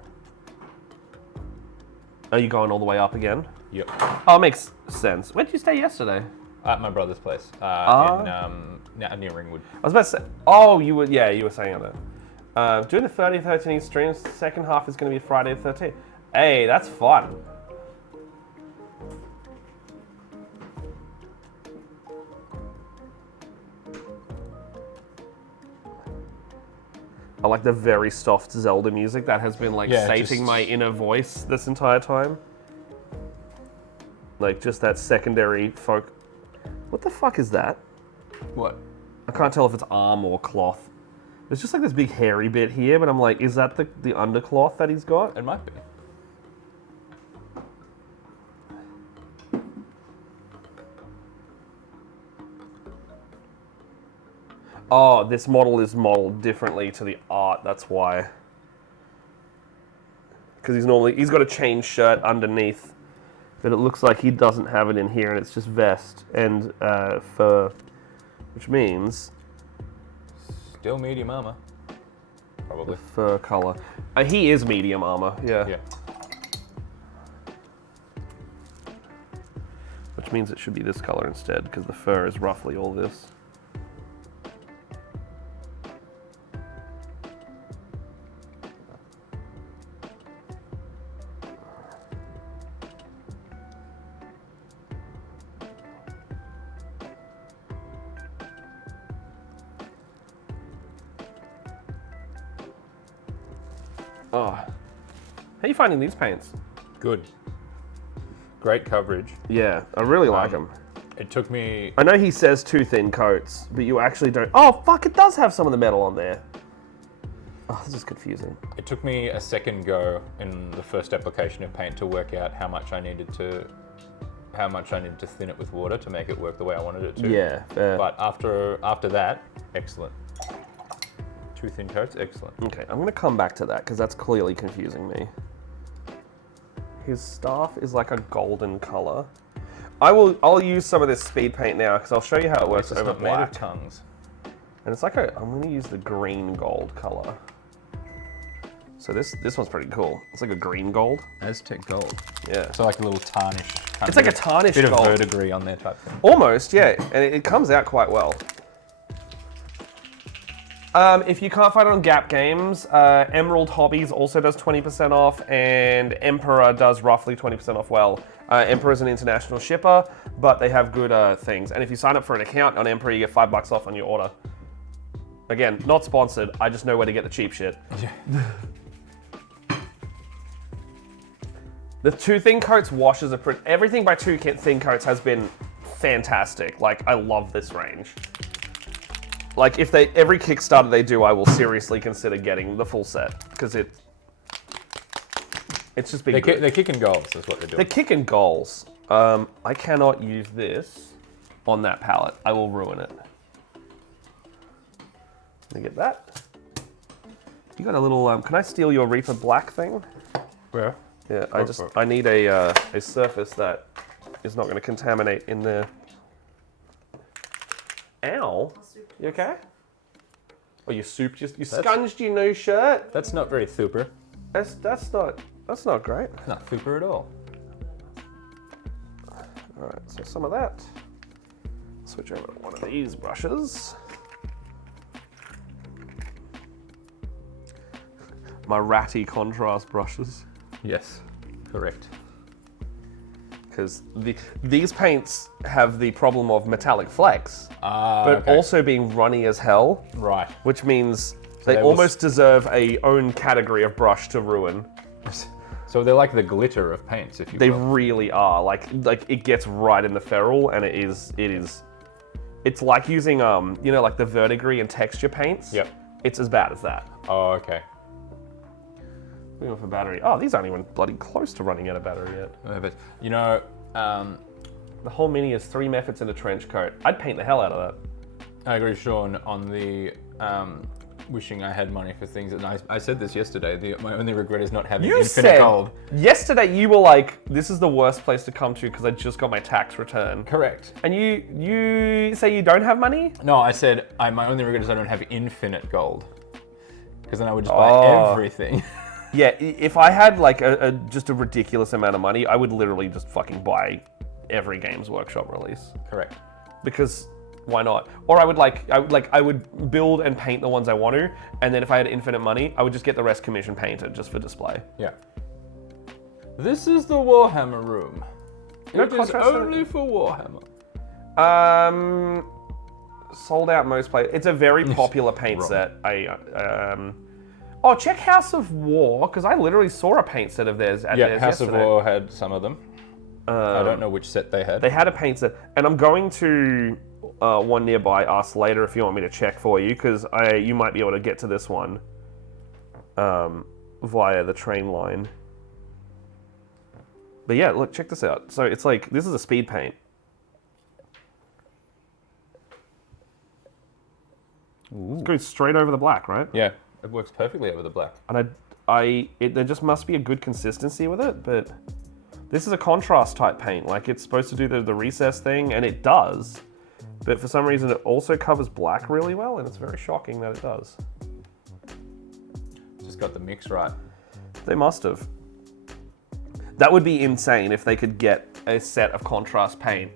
Are you going all the way up again? Yep. Oh, it makes sense. Where did you stay yesterday? At my brother's place. Near Ringwood. I was about to say, oh, you were saying that. Doing the 30th 13th streams, second half is going to be Friday the 13th. Hey, that's fun. I like the very soft Zelda music that has been like sating my inner voice this entire time. Like just that secondary folk. What the fuck is that? What? I can't tell if it's arm or cloth. There's just like this big hairy bit here, but I'm like, is that the undercloth that he's got? It might be. Oh, this model is modeled differently to the art, that's why. Because he's got a chain shirt underneath, but it looks like he doesn't have it in here, and it's just vest and fur, which means Still medium armor. Probably. fur color. He is medium armor, yeah. Yeah. Which means it should be this color instead, because the fur is roughly all this. Oh, how are you finding these paints? Good. Great coverage. Yeah, I really like them. It took me... I know he says 2 thin coats, but you actually don't. Oh, fuck, it does have some of the metal on there. Oh, this is confusing. It took me a second go in the first application of paint to work out how much I needed to thin it with water to make it work the way I wanted it to. Yeah, fair. But after that, excellent. 2 thin coats, excellent. Okay, I'm gonna come back to that because that's clearly confusing me. His staff is like a golden color. I'll use some of this speed paint now because I'll show you how it works It's over not made of black. tongues. And it's like I'm gonna use the green gold color. So this one's pretty cool. It's like a green gold. Aztec gold. Yeah. So like a little tarnish. It's like a tarnished bit gold. of verdigris on there type thing. Almost, yeah. And it comes out quite well. If you can't find it on Gap Games, Emerald Hobbies also does 20% off, and Emperor does roughly 20% off well. Emperor is an international shipper, but they have good things. And if you sign up for an account on Emperor, you get $5 off on your order. Again, not sponsored. I just know where to get the cheap shit. Yeah. The 2 thin coats washes are pretty. Everything by 2 thin coats has been fantastic. Like, I love this range. Like, if every Kickstarter they do, I will seriously consider getting the full set because it's just been good. They're kicking goals, is what they're doing. They're kicking goals. I cannot use this on that palette. I will ruin it. Let me get that. You got a little. Can I steal your Reaper Black thing? Where? Yeah, Go for it. I need a surface that is not going to contaminate in there. Ow. You okay? Oh, you scunged your new shirt? That's not very super. That's not great. It's not super at all. Alright, so some of that. Switch over to one of these brushes. My ratty contrast brushes. Yes, correct. Because these paints have the problem of metallic flex, but Okay. also being runny as hell, Right. which means they they will almost deserve a own category of brush to ruin. So they're like the glitter of paints, if you They will. really are. Like it gets right in the ferrule, and it's like using like the verdigris and texture paints. Yep. It's as bad as that. Oh, okay. Going for battery. Oh, these aren't even bloody close to running out of battery yet. But you know, The whole mini is 3 methods in a trench coat. I'd paint the hell out of that. I agree, Sean, on the wishing I had money for things. And I said this yesterday. My only regret is not having You infinite said gold. yesterday you were like, "This is the worst place to come to because I just got my tax return." Correct. And you say you don't have money? No, I said my only regret is I don't have infinite gold. Because then I would just buy everything. Yeah, if I had like just a ridiculous amount of money, I would literally just fucking buy every Games Workshop release. Correct. Because why not? Or I would build and paint the ones I want to, and then if I had infinite money, I would just get the rest commission painted just for display. Yeah. This is the Warhammer room. No It is contrast in it. only for Warhammer. Sold out most places. It's a very popular paint Wrong. set. Oh, check House of War, because I literally saw a paint set of theirs at Yeah, theirs House yesterday. of War had some of them. I don't know which set they had. They had a paint set, and I'm going to one nearby us later if you want me to check for you, because you might be able to get to this one via the train line. But yeah, look, check this out. So it's like, this is a speed paint. It goes straight over the black, right? Yeah, it works perfectly over the black. And there just must be a good consistency with it, but this is a contrast type paint. Like, it's supposed to do the recess thing, and it does. But for some reason, it also covers black really well, and it's very shocking that it does. Just got the mix right. They must have. That would be insane if they could get a set of contrast paint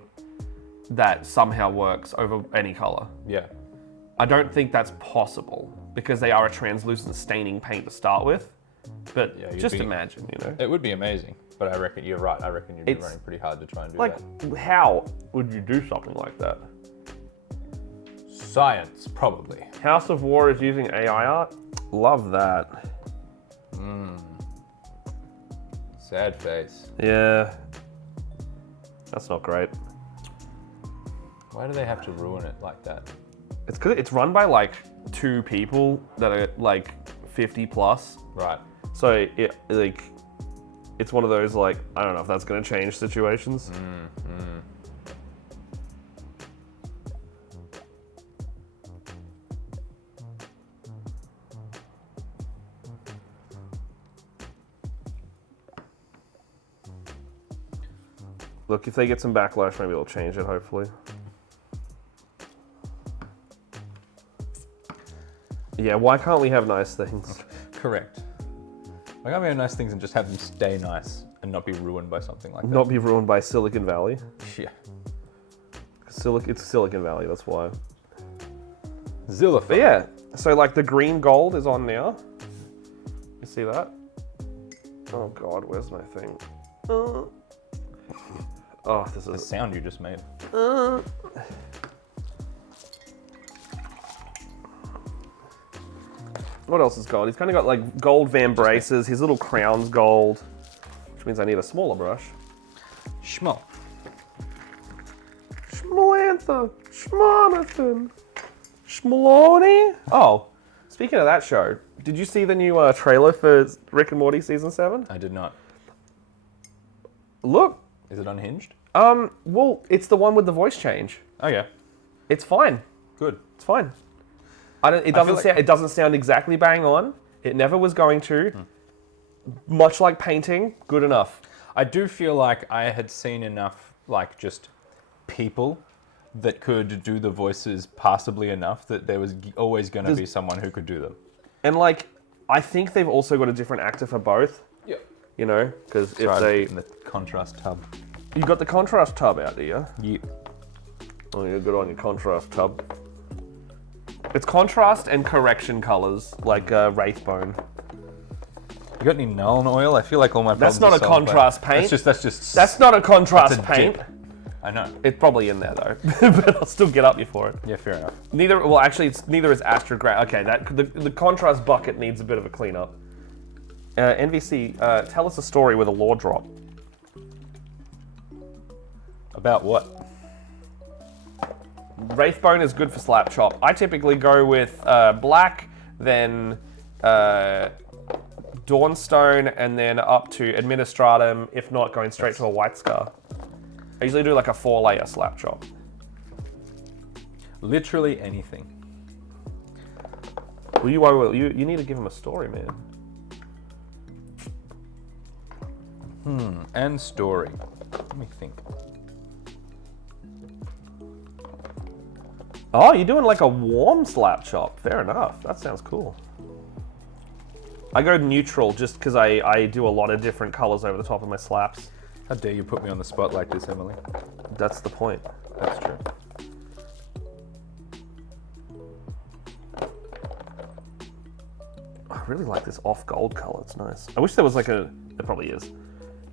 that somehow works over any color. Yeah. I don't think that's possible, because they are a translucent staining paint to start with. But Yeah, you'd just be- imagine, you know? It would be amazing, but I reckon you're right. I reckon you'd be It's- running pretty hard to try and do Like, that. how would you do something like that? Science, probably. House of War is using AI art. Love that. Sad face. Yeah. That's not great. Why do they have to ruin it like that? It's 'cause it's run by like 2 people that are like 50 plus. Right. So it's one of those like, I don't know if that's going to change situations. Look, if they get some backlash, maybe they'll change it, hopefully. Yeah, why can't we have nice things? Correct. Why can't we have nice things and just have them stay nice and not be ruined by something like that? Not be ruined by Silicon Valley. Yeah. It's Silicon Valley, that's why. Zillifer. But yeah, so like the green gold is on now. You see that? Oh God, where's my thing? Oh, this The is... sound you just made. What else is gold? He's kind of got like gold vambraces. His little crown's gold, which means I need a smaller brush. Schmo. Schmalantha, Schmonathan, Schmaloney. Oh, speaking of that show, did you see the new trailer for Rick and Morty season 7? I did not. Look, Is it unhinged? well, it's the one with the voice change. Oh yeah. It's fine. Good. It's fine. It doesn't sound exactly bang on. It never was going to. Much like painting, good enough. I do feel like I had seen enough, like just people that could do the voices passably enough that there was always going to be someone who could do them. And like, I think they've also got a different actor for both. Yeah. You know, because if in the contrast tub. you got the contrast tub out there. Yep. Oh, you're good on your contrast tub. It's contrast and correction colors, like Wraithbone. You got any Nuln oil? I feel like all my That's problems not are a solved by- contrast paint. That's not a contrast that's a paint. dip. I know. It's probably in there though, but I'll still get up you for it. Yeah, fair enough. Neither is Astrograph. Okay, the contrast bucket needs a bit of a cleanup. NVC, tell us a story with a lore drop. About what? Wraithbone is good for slap chop. I typically go with black, then Dawnstone, and then up to Administratum, if not going straight to a White Scar. I usually do like a 4-layer slap chop. Literally anything. Well, you need to give him a story, man. And story. Let me think. Oh, you're doing like a warm slap chop. Fair enough. That sounds cool. I go neutral just because I do a lot of different colors over the top of my slaps. How dare you put me on the spot like this, Emily? That's the point. That's true. I really like this off gold color. It's nice. I wish there was like there probably is.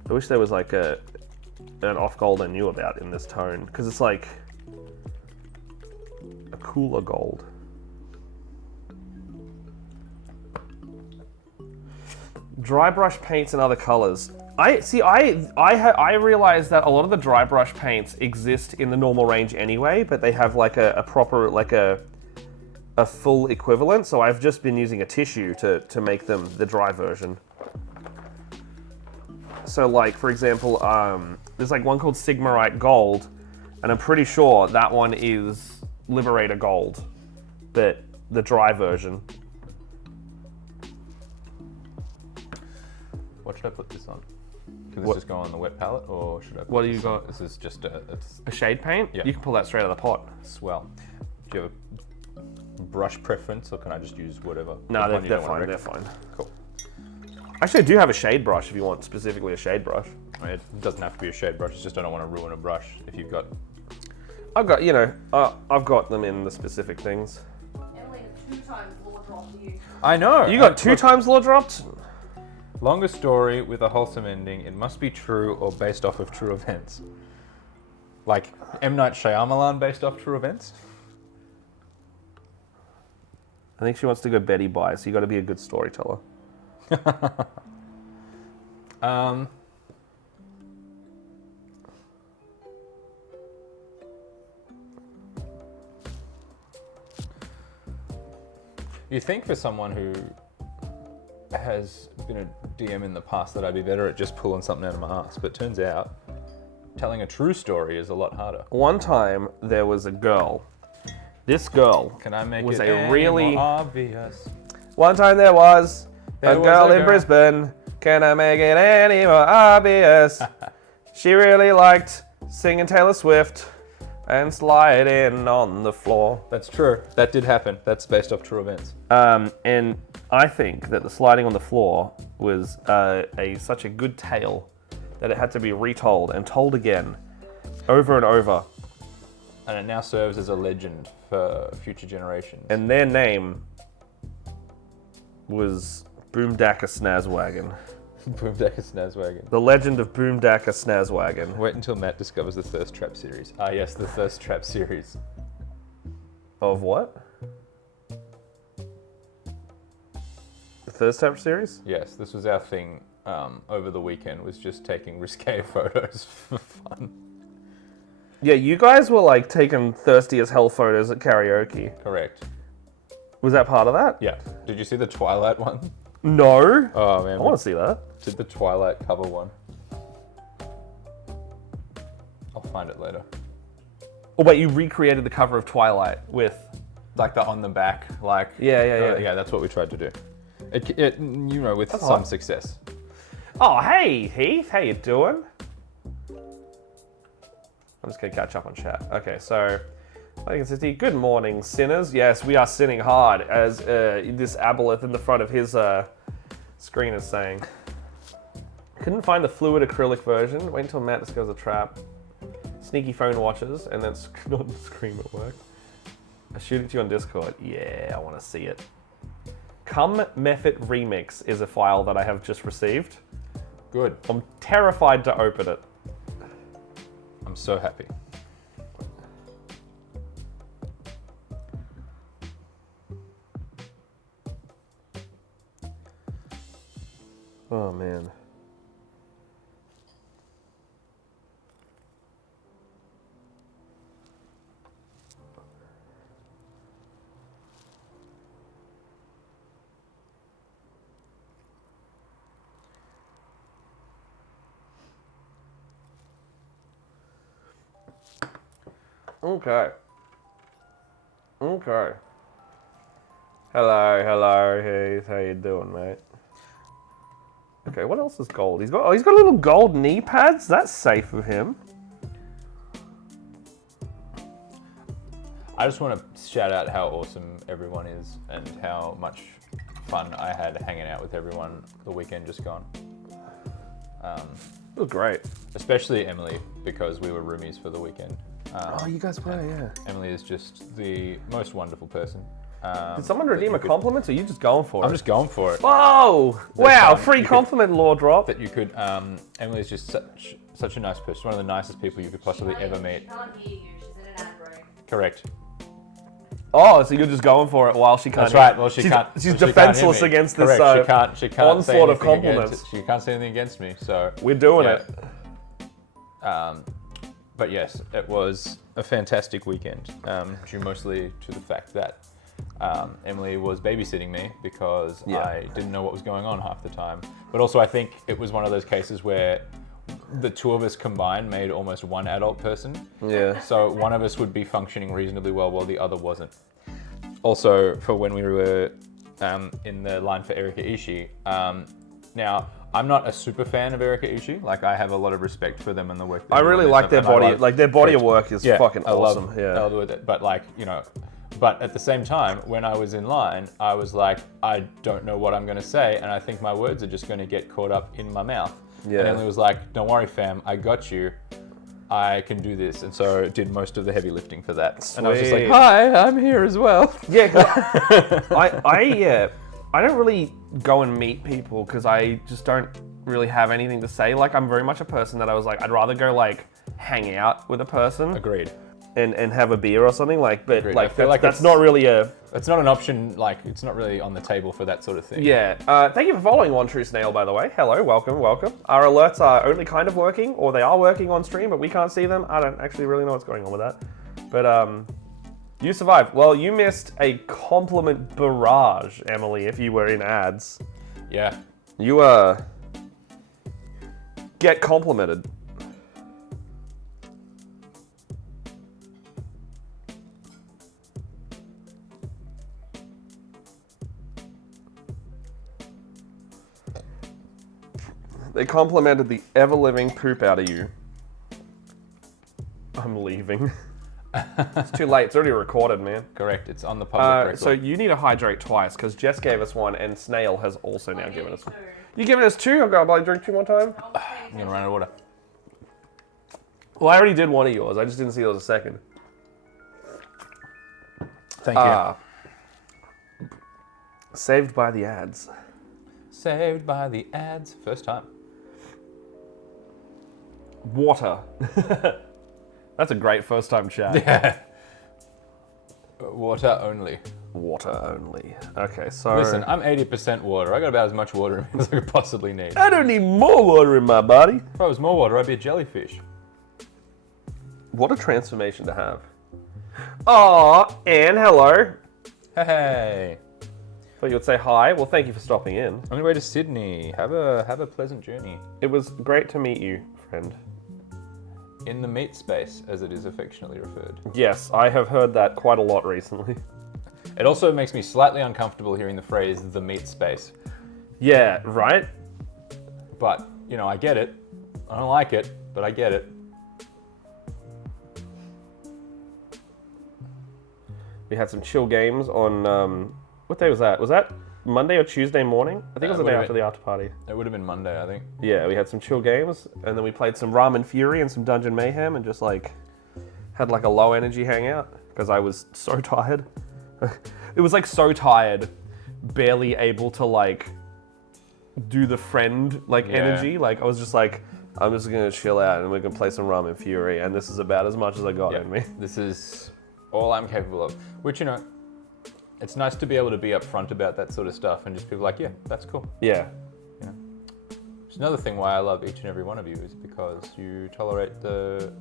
I wish there was like an off gold I knew about in this tone because it's like a cooler gold. Dry brush paints and other colors. I realize that a lot of the dry brush paints exist in the normal range anyway, but they have like a proper like a full equivalent. So I've just been using a tissue to make them the dry version. So like for example, there's like one called Sigmarite Gold, and I'm pretty sure that one is Liberator Gold, but the dry version. What should I put this on? Can this What- just go on the wet palette, or should I put What do you this on- got? This is just it's A shade paint? Yeah. You can pull that straight out of the pot. swell. Do you have a brush preference, or can I just use whatever? No, Which one you they're don't wanna fine. They're rec- fine. Cool. Actually, I do have a shade brush if you want specifically a shade brush. I mean, it doesn't have to be a shade brush. It's just I don't want to ruin a brush if you've got. I've got, I've got them in the specific things. Emily has 2 times lore dropped you. I know. You got 2 times lore dropped? Longer story with a wholesome ending. It must be true or based off of true events. Like M. Night Shyamalan based off true events. I think she wants to go Betty Bye, so you got to be a good storyteller. You think for someone who has been a DM in the past that I'd be better at just pulling something out of my ass, but turns out telling a true story is a lot harder. One time there was a girl. This girl Can I make was it a any really. more obvious? One time there was There a was girl a in girl. Brisbane. Can I make it any more obvious? She really liked singing Taylor Swift and sliding on the floor. That's true. That did happen. That's based off true events. And I think that the sliding on the floor was such a good tale that it had to be retold and told again, over and over. And it now serves as a legend for future generations. And their name was Boomdakka Snazwagon. Boomdakka Snazwagon. The legend of Boomdakka Snazwagon. Wait until Matt discovers the Thirst Trap series. Ah, yes, the Thirst Trap series. Of what? The Thirst Trap series? Yes, this was our thing over the weekend, was just taking risque photos for fun. Yeah, you guys were like taking thirsty as hell photos at karaoke. Correct. Was that part of that? Yeah. Did you see the Twilight one? No. Oh, man. I want to see that. Did the Twilight cover one. I'll find it later. Oh wait, you recreated the cover of Twilight with. Like the on the back, like... Yeah. Yeah, that's what we tried to do. It with some hot. success. Oh, hey, Heath, how you doing? I'm just gonna catch up on chat. Okay, so, good morning, sinners. Yes, we are sinning hard, as this aboleth in the front of his screen is saying. Couldn't find the fluid acrylic version. Wait until Matt discovers a trap. Sneaky phone watches, and then not scream at work. I shoot it to you on Discord. Yeah, I want to see it. Come Method Remix is a file that I have just received. Good. I'm terrified to open it. I'm so happy. Oh man. Okay. Hello, Heath. How you doing, mate? Okay, what else is gold? He's got little gold knee pads. That's safe of him. I just want to shout out how awesome everyone is and how much fun I had hanging out with everyone the weekend just gone. It was great. Especially Emily, because we were roomies for the weekend. Oh, you guys were, yeah. Emily is just the most wonderful person. Did someone that redeem you a could- compliment, or are you just going for it? I'm just going for it. Whoa! Wow, fun. free You could- compliment law drop. That you could, Emily is just such a nice person, one of the nicest people you could possibly ever meet. Can't hear you. She's in an ad break. Correct. Oh, so you're just going for it while she can't. That's right. Well, she's She's defenseless against this Correct. She can't say onslaught of anything compliments. against it. She can't say anything against me. So We're doing yeah. it. But yes, it was a fantastic weekend, due mostly to the fact that Emily was babysitting me because I didn't know what was going on half the time. But also I think it was one of those cases where the two of us combined made almost one adult person. Yeah. So one of us would be functioning reasonably well while the other wasn't. Also, for when we were in the line for Erika Ishii, now, I'm not a super fan of Erika Ishii. Like, I have a lot of respect for them and the work they I do really on like this, their and body. Their body of work is fucking I awesome. love, Yeah. I love it. But but at the same time, when I was in line, I was like, I don't know what I'm going to say, and I think my words are just going to get caught up in my mouth. Yeah. And Emily was like, don't worry, fam, I got you. I can do this. And so did most of the heavy lifting for that. And I was just like, Sweet. hi, I'm here as well. Yeah, 'cause I don't really go and meet people because I just don't really have anything to say. Like, I'm very much a person that I was like, I'd rather go like hang out with a person Agreed. and have a beer or something. Like, but Agreed. I like feel like that's it's- not really a. It's not an option, like, it's not really on the table for that sort of thing. Yeah. Thank you for following One True Snail, by the way. Hello, welcome. Our alerts are only kind of working, or they are working on stream, but we can't see them. I don't actually really know what's going on with that. But you survived. Well, you missed a compliment barrage, Emily, if you were in ads. Yeah. You get complimented. They complimented the ever-living poop out of you. I'm leaving. It's too late. It's already recorded, man. Correct. It's on the public record. So you need to hydrate twice because Jess gave us one and Snail has also now given us one. Two. You giving us two? I've got to drink two more time. I'm going to run out of water. Well, I already did one of yours. I just didn't see there was a second. Thank you. Saved by the ads. Saved by the ads. First time. Water. That's a great first time chat. Yeah. Water only. Water only. Okay, so... Listen, I'm 80% water. I got about as much water in me as I could possibly need. I don't need more water in my body. If I was more water, I'd be a jellyfish. What a transformation to have. Aw, Anne, hello. Hey. Thought you would say hi. Well, thank you for stopping in. On your way to Sydney. Have a pleasant journey. It was great to meet you, friend. In the meat space, as it is affectionately referred. Yes, I have heard that quite a lot recently. It also makes me slightly uncomfortable hearing the phrase "the meat space." Yeah, right? But, you know, I get it. I don't like it, but I get it. We had some chill games on, what day was that? Was that Monday or Tuesday morning? I think it was the day after the after party. It would have been Monday, I think. Yeah, we had some chill games, and then we played some Ramen Fury and some Dungeon Mayhem, and just like had like a low energy hangout because I was so tired. It was like so tired, barely able to like do the friend like energy. Like I was just like, I'm just gonna chill out and we're gonna play some Ramen Fury, and this is about as much as I got in me. This is all I'm capable of. Which, you know, it's nice to be able to be upfront about that sort of stuff and just be like, yeah, that's cool. Yeah. You know? It's another thing why I love each and every one of you is because you tolerate the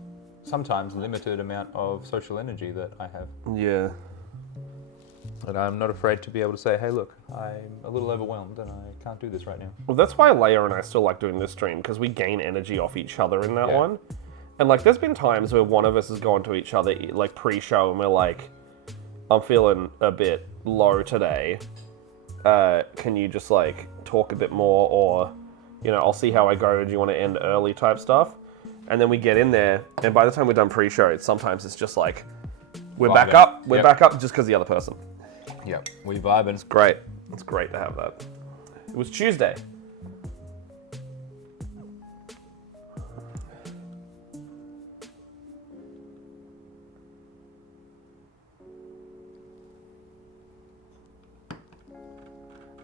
sometimes limited amount of social energy that I have. Yeah. And I'm not afraid to be able to say, hey, look, I'm a little overwhelmed and I can't do this right now. Well, that's why Leia and I still like doing this stream, because we gain energy off each other in that Yeah. one. And like, there's been times where one of us has gone to each other like pre-show and we're like, I'm feeling a bit low today. Can you just like talk a bit more, or, you know, I'll see how I go. Do you want to end early type stuff? And then we get in there, and by the time we're done pre-show, sometimes it's just like, we're back up. We're back up just because the other person. Yep, we vibing. Great. It's great to have that. It was Tuesday.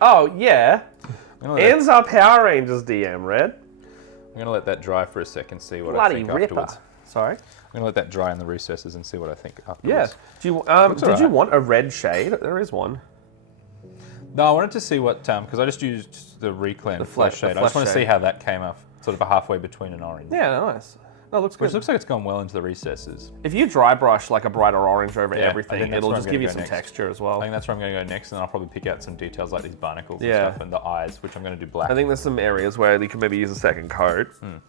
Oh, yeah. Anne's our Power Rangers DM, Red. I'm going to let that dry for a second, see what I Bloody think ripper. afterwards. Sorry? I'm going to let that dry in the recesses and see what I think afterwards. Yeah. Do you, did you want a red shade? There is one. No, I wanted to see what, because I just used the Reclan flesh shade. I just want to see how that came off, sort of halfway between an orange. Yeah, nice. No, it looks good. Which looks like it's gone well into the recesses. If you dry brush like a brighter orange over Yeah, I everything, think that's it'll where just I'm give gonna you go some next. texture as I well. think that's where I'm going to go next, and then I'll probably pick out some details like these barnacles Yeah. and stuff, and the eyes, which I'm going to do black. I think there's some areas where you can maybe use a second coat,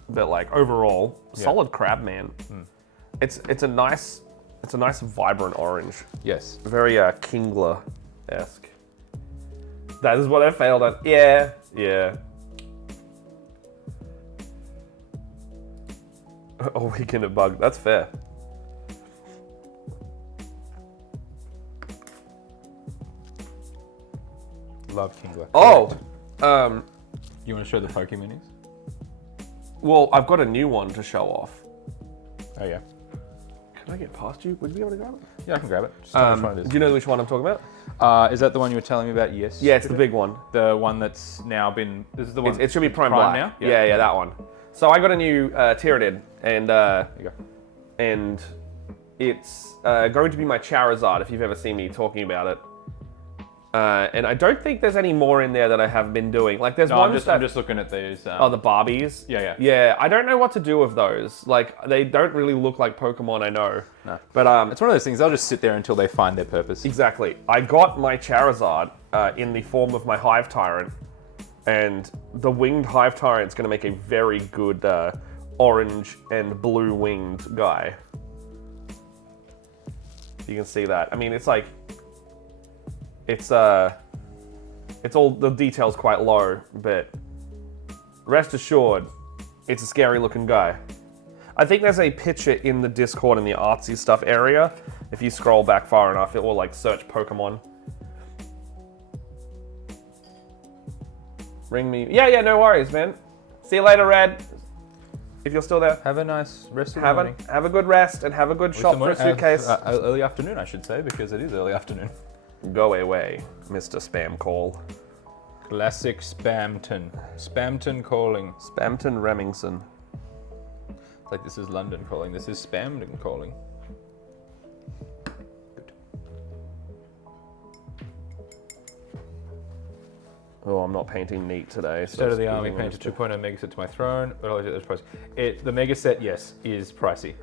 but like overall, solid crab, man. It's a nice vibrant orange. Yes. Very Kingler-esque. That is what I failed at. Yeah, yeah. A weekend of bug. That's fair. Love Kingler. Oh, You want to show the Pokeminis? well, I've got a new one to show off. Oh, yeah. Can I get past you? Would you be able to grab it? Yeah, I can grab it. Just tell me which one it is. Do you know which one I'm talking about? Is that the one you were telling me about? Yes. Yeah, it's the big one. The one that's now been. This is the one. It should be Prime Prime Black. now? Yeah, that one. So I got a new Tyraniid, and There you go. and it's going to be my Charizard, if you've ever seen me talking about it. And I don't think there's any more in there that I have been doing. Like, there's No, ones I'm just looking at these. Oh, the Barbies? Yeah. Yeah, I don't know what to do with those. Like, they don't really look like Pokemon, I know. No. But, It's one of those things, they'll just sit there until they find their purpose. exactly. I got my Charizard in the form of my Hive Tyrant. And the winged hive tyrant's going to make a very good orange and blue winged guy. You can see that. I mean, it's like, it's all, the detail's quite low, but rest assured, it's a scary looking guy. I think there's a picture in the Discord in the artsy stuff area. If you scroll back far enough, it will like search Pokemon. Ring me. Yeah, no worries, man. See you later, Red. If you're still there. Have a nice rest of the morning. Have a good rest and have a good shop for a suitcase. Early afternoon, I should say, because it is early afternoon. Go away, Mr. Spam Call. Classic Spamton. Spamton calling. Spamton Remington. It's like this is London calling. This is Spamton calling. Good. Oh, I'm not painting neat today. So State of the Army painted 2.0 mega set to my throne, but I'll get those prices. The mega set, yes, is pricey.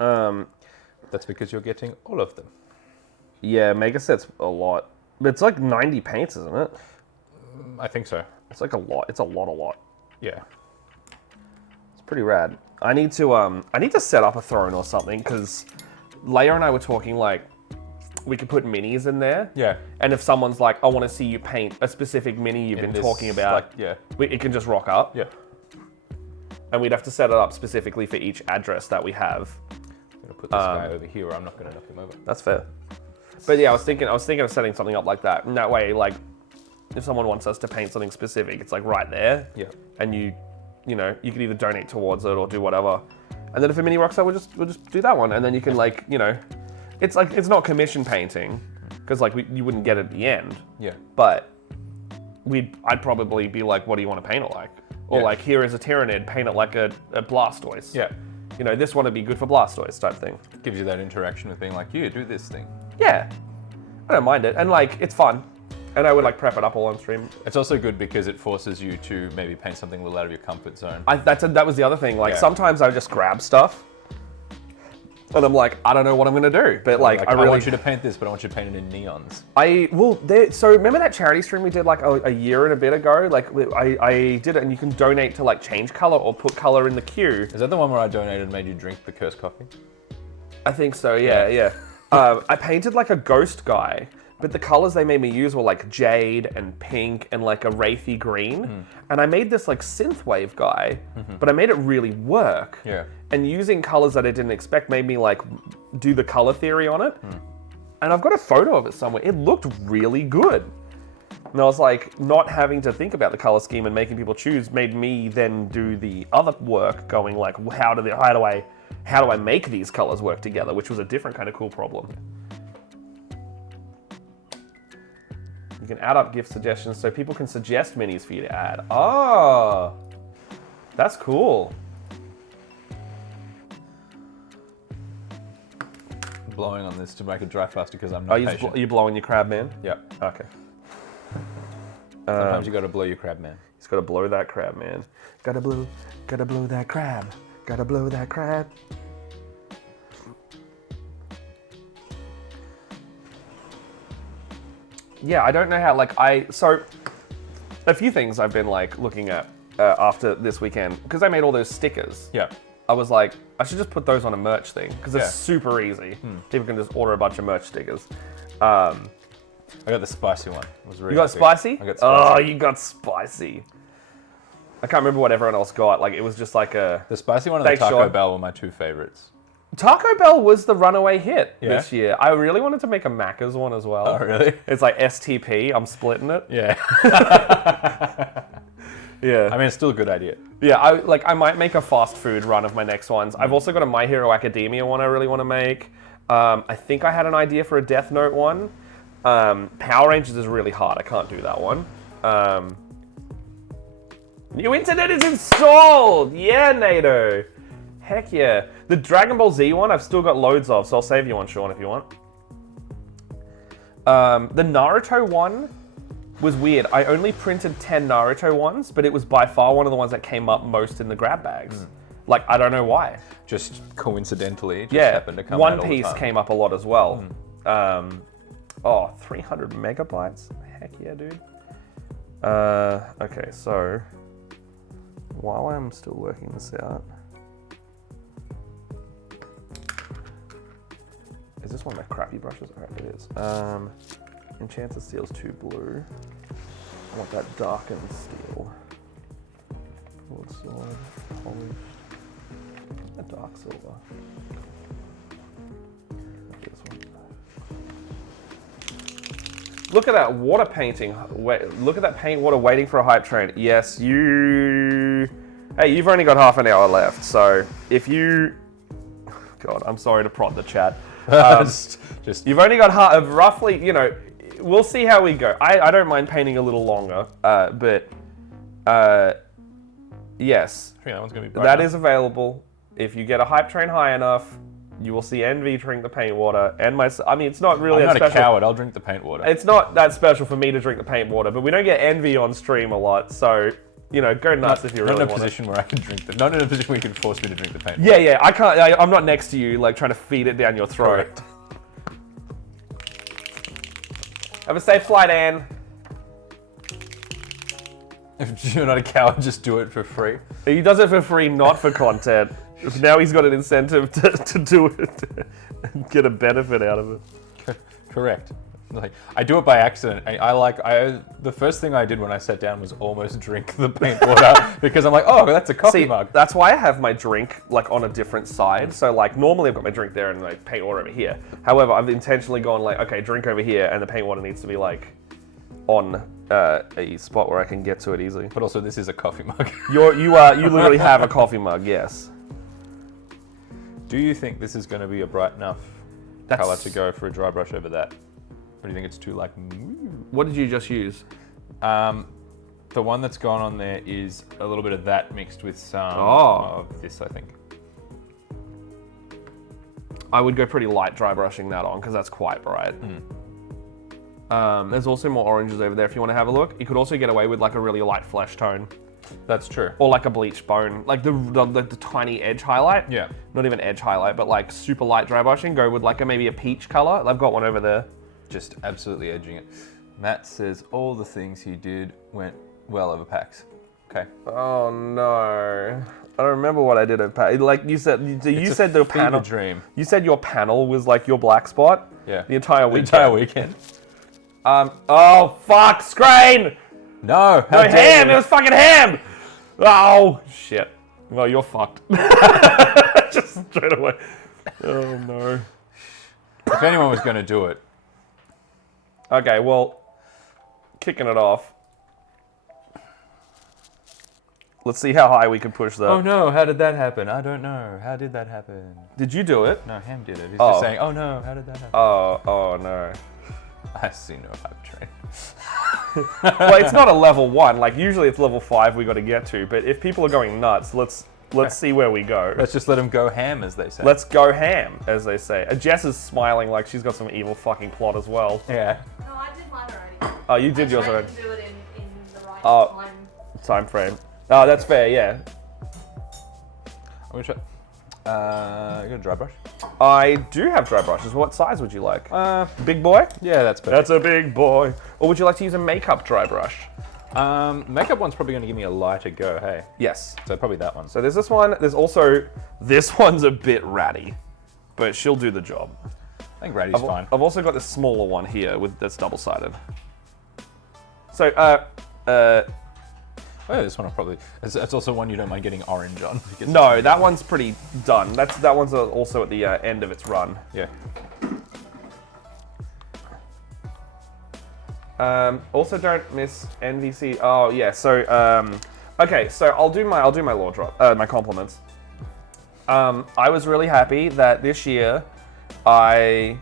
That's because you're getting all of them. Yeah, mega set's a lot. But it's like 90 paints, isn't it? I think so. It's like a lot. It's a lot. Yeah. It's pretty rad. I need to set up a throne or something because Leia and I were talking like we could put minis in there. Yeah. And if someone's like, I want to see you paint a specific mini you've been talking about, it can just rock up. Yeah. And we'd have to set it up specifically for each address that we have. I'm gonna put this guy over here, or I'm not gonna knock him over. That's fair. But yeah, I was thinking of setting something up like that. And that way, like, if someone wants us to paint something specific, it's like right there. Yeah. And you can either donate towards it or do whatever. And then if a mini rocks out, we'll just do that one. And then you can like, it's like, it's not commission painting because like you wouldn't get it at the end. Yeah. But I'd probably be like, what do you want to paint it like? Or like, here is a Tyrannid, paint it like a Blastoise. Yeah. This one would be good for Blastoise type thing. Gives you that interaction with being like, you do this thing. Yeah. I don't mind it. And like, it's fun. And I would like prep it up all on stream. It's also good because it forces you to maybe paint something a little out of your comfort zone. That was the other thing. Like sometimes I just grab stuff and I'm like, I don't know what I'm going to do. But like I want you to paint this, but I want you to paint it in neons. So remember that charity stream we did like a year and a bit ago? Like I did it and you can donate to like change color or put color in the queue. Is that the one where I donated and made you drink the cursed coffee? I think so, yeah. I painted like a ghost guy, but the colors they made me use were like jade and pink and like a wraithy green. And I made this like synthwave guy, but I made it really work. Yeah. And using colors that I didn't expect made me like do the color theory on it. And I've got a photo of it somewhere. It looked really good. And I was like, not having to think about the color scheme and making people choose made me then do the other work going like, how do I make these colors work together, which was a different kind of cool problem. You can add up gift suggestions so people can suggest minis for you to add. Oh, that's cool. Blowing on this to make it dry faster because I'm not patient. Are you blowing your crab, man? Yeah. Okay. Sometimes you got to blow your crab, man. He's got to blow that crab, man. Gotta blow that crab. Gotta blow that crab. Yeah, I don't know how, so a few things I've been like looking at after this weekend, because I made all those stickers. Yeah. I was like, I should just put those on a merch thing, because it's super easy. People can just order a bunch of merch stickers. I got the spicy one. It was really You got spicy? I got spicy. Oh, you got spicy. I can't remember what everyone else got. Like, it was just like a... The spicy one and the Taco Bell were my two favorites. Taco Bell was the runaway hit Yeah? this year. I really wanted to make a Macca's one as well. Oh, really? It's like STP. I'm splitting it. Yeah. Yeah. I mean, it's still a good idea. Yeah, I might make a fast food run of my next ones. I've also got a My Hero Academia one I really want to make. I think I had an idea for a Death Note one. Power Rangers is really hard. I can't do that one. New internet is installed! Yeah, NATO! Heck yeah. The Dragon Ball Z one, I've still got loads of, so I'll save you one, Sean, if you want. The Naruto one was weird. I only printed 10 Naruto ones, but it was by far one of the ones that came up most in the grab bags. Like, I don't know why. Just coincidentally, happened to come One out all the Piece time. came up a lot as well. 300 megabytes? Heck yeah, dude. Okay, so while I'm still working this out, is this one of my crappy brushes? Alright, it is. Enchanted Steel's too blue. I want that darkened steel. Broadsword, polished, a dark silver. Okay, this one. Look at that water painting. Wait, look at that paint water waiting for a hype train. Yes, you. Hey, you've only got half an hour left, so if you. God, I'm sorry to prod the chat. Just You've only got roughly, you know, we'll see how we go. I don't mind painting a little longer, but yes, I think that one's gonna be bright that enough. is available. If you get a hype train high enough, you will see NV drink the paint water, and I mean, it's not really I'm that not special. a coward. I'll drink the paint water. It's not that special for me to drink the paint water, but we don't get NV on stream a lot, so you know, go nuts if you not really in a want it. position where I can drink them. Not in a position where you can force me to drink the paint. Yeah, I can't. I'm not next to you, like trying to feed it down your throat. Correct. Have a safe flight, Anne. If you're not a coward, just do it for free. He does it for free, not for content. Now he's got an incentive to do it and get a benefit out of it. Correct. Like I do it by accident. The first thing I did when I sat down was almost drink the paint water because I'm like, oh, that's a coffee See, mug. that's why I have my drink like on a different side. So like normally I've got my drink there and like paint water over here. However, I've intentionally gone like, okay, drink over here, and the paint water needs to be like on a spot where I can get to it easily. But also, this is a coffee mug. You literally have a coffee mug, yes. Do you think this is going to be a bright enough color to go for a dry brush over that? Or do you think it's too like? What did you just use? The one that's gone on there is a little bit of that mixed with some of this, I think. I would go pretty light dry brushing that on because that's quite bright. There's also more oranges over there if you want to have a look. You could also get away with like a really light flesh tone. That's true. Or like a bleached bone. Like the tiny edge highlight. Yeah. Not even edge highlight, but like super light dry brushing. Go with like maybe a peach color. I've got one over there. Just absolutely edging it. Matt says all the things he did went well over packs. Okay. Oh no. I don't remember what I did at PAX. Like you said, you said the panel. Dream. You said your panel was like your black spot. Yeah. The entire weekend. The entire weekend. Oh fuck! Screen. No. No, ham! It was fucking ham! Oh, shit. Well, you're fucked. Just straight away. Oh, no. If anyone was going to do it. Okay, well, kicking it off. Let's see how high we can push that. Oh no, how did that happen? I don't know. How did that happen? Did you do it? No, Ham did it. He's just saying, oh no, how did that happen? Oh, no. I see no hype train. Well, it's not a level 1. Like, usually it's level 5 we got to get to. But if people are going nuts, let's see where we go. Let's just let him go ham, as they say. Let's go ham, as they say. Jess is smiling like she's got some evil fucking plot as well. Yeah. No, I did mine already. Oh, you did yours I already. tried to do it in the right Oh. time. Time frame. Oh, that's fair, yeah. I'm going to try. You got a dry brush? I do have dry brushes. What size would you like? Big boy? Yeah, that's better. That's a big boy. Or would you like to use a makeup dry brush? Makeup one's probably going to give me a lighter go, hey? Yes. So probably that one. So there's this one. There's also, this one's a bit ratty, but she'll do the job. I think Ratty's fine. I've also got this smaller one here that's double-sided. So, Oh, this one will probably... It's also one you don't mind getting orange on. Because no, that one's pretty done. That one's also at the end of its run. Yeah. Also, don't miss NVC. Oh yeah. So okay. So I'll do my law drop. My compliments. I was really happy that this year I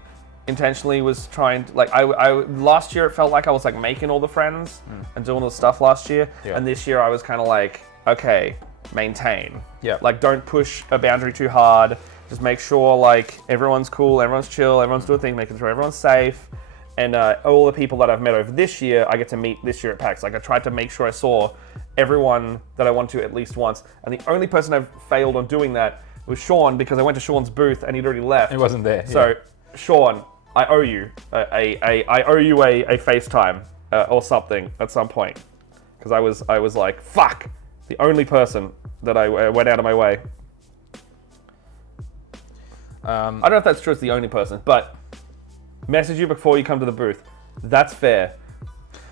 intentionally was trying to, like, I last year it felt like I was like making all the friends and doing all the stuff last year, Yeah. and this year I was kind of like, okay, maintain. Yeah. Like, don't push a boundary too hard. Just make sure like everyone's cool, everyone's chill, everyone's doing things, making sure everyone's safe. And all the people that I've met over this year, I get to meet this year at PAX. Like, I tried to make sure I saw everyone that I want to at least once. And the only person I've failed on doing that was Sean, because I went to Sean's booth and he'd already left. It wasn't there. So, yeah. Sean, I owe you I owe you a FaceTime or something at some point. because I was like, fuck, the only person that I went out of my way. I don't know if that's true. It's the only person, but message you before you come to the booth. That's fair.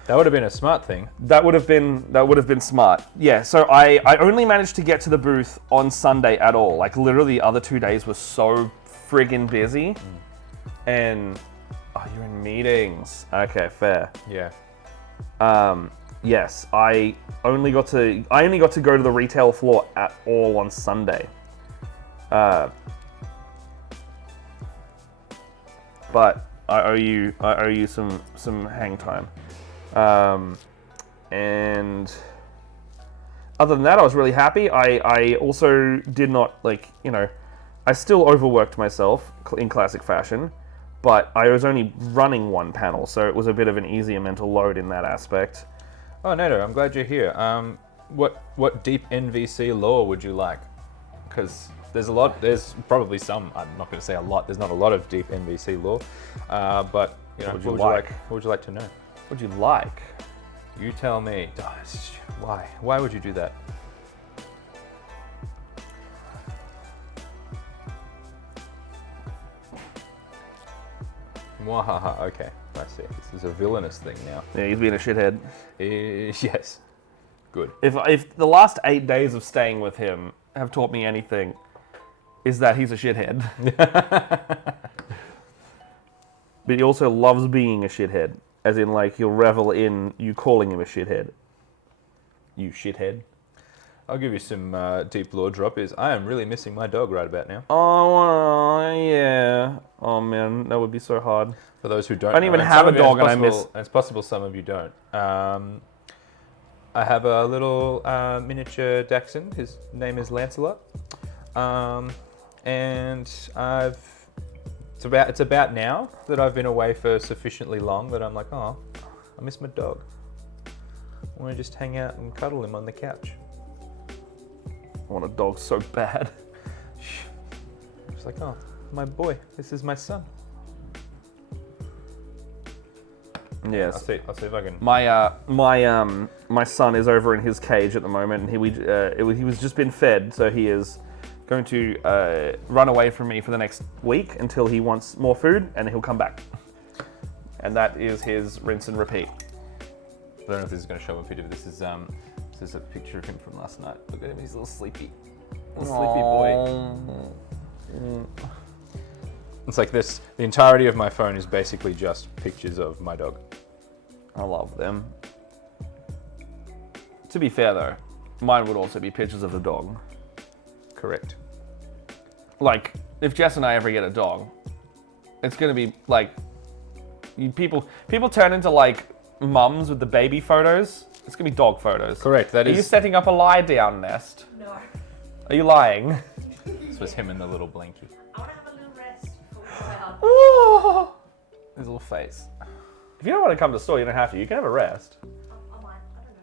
That would have been a smart thing. That would have been smart. Yeah. So I only managed to get to the booth on Sunday at all. Like literally, the other 2 days were so friggin' busy. And you're in meetings. Okay, fair. Yeah. Yes, I only got to go to the retail floor at all on Sunday. But I owe you some hang time. And other than that, I was really happy. I also did not, I still overworked myself in classic fashion, but I was only running one panel, so it was a bit of an easier mental load in that aspect. Oh, Nato, I'm glad you're here. What deep NVC lore would you like? Because there's probably some, I'm not going to say a lot, there's not a lot of deep NVC lore, but what would you like to know? What would you like? You tell me. Why? Why would you do that? Mwahaha, okay, I see. This is a villainous thing now. Yeah, he's being a shithead. Yes. Good. If the last 8 days of staying with him have taught me anything, is that he's a shithead. But he also loves being a shithead. As in, he'll revel in you calling him a shithead. You shithead. I'll give you some deep lore drop. I am really missing my dog right about now. Oh, yeah. Oh, man, that would be so hard. For those who don't I don't even have a dog and I miss... It's possible some of you don't. I have a little miniature Dachshund. His name is Lancelot. And it's about now that I've been away for sufficiently long that I'm like, oh, I miss my dog. I want to just hang out and cuddle him on the couch. I want a dog so bad. It's like, oh, my boy, this is my son. Yes. I'll see if I can. My son is over in his cage at the moment, and he was just been fed, so he is going to run away from me for the next week until he wants more food, and he'll come back. And that is his rinse and repeat. I don't know if this is going to show up a picture, but this is a picture of him from last night. Look at him, he's a little sleepy boy. It's like this. The entirety of my phone is basically just pictures of my dog. I love them. To be fair though, mine would also be pictures of the dog. Correct. If Jess and I ever get a dog, it's gonna be people turn into mums with the baby photos. It's gonna be dog photos. Correct. Are you setting up a lie down nest? No. Are you lying? This was him in the little blankie. I want to have a little rest before we go out. Oh, His little face. if you don't want to come to the store, you don't have to. You can have a rest. I might. I don't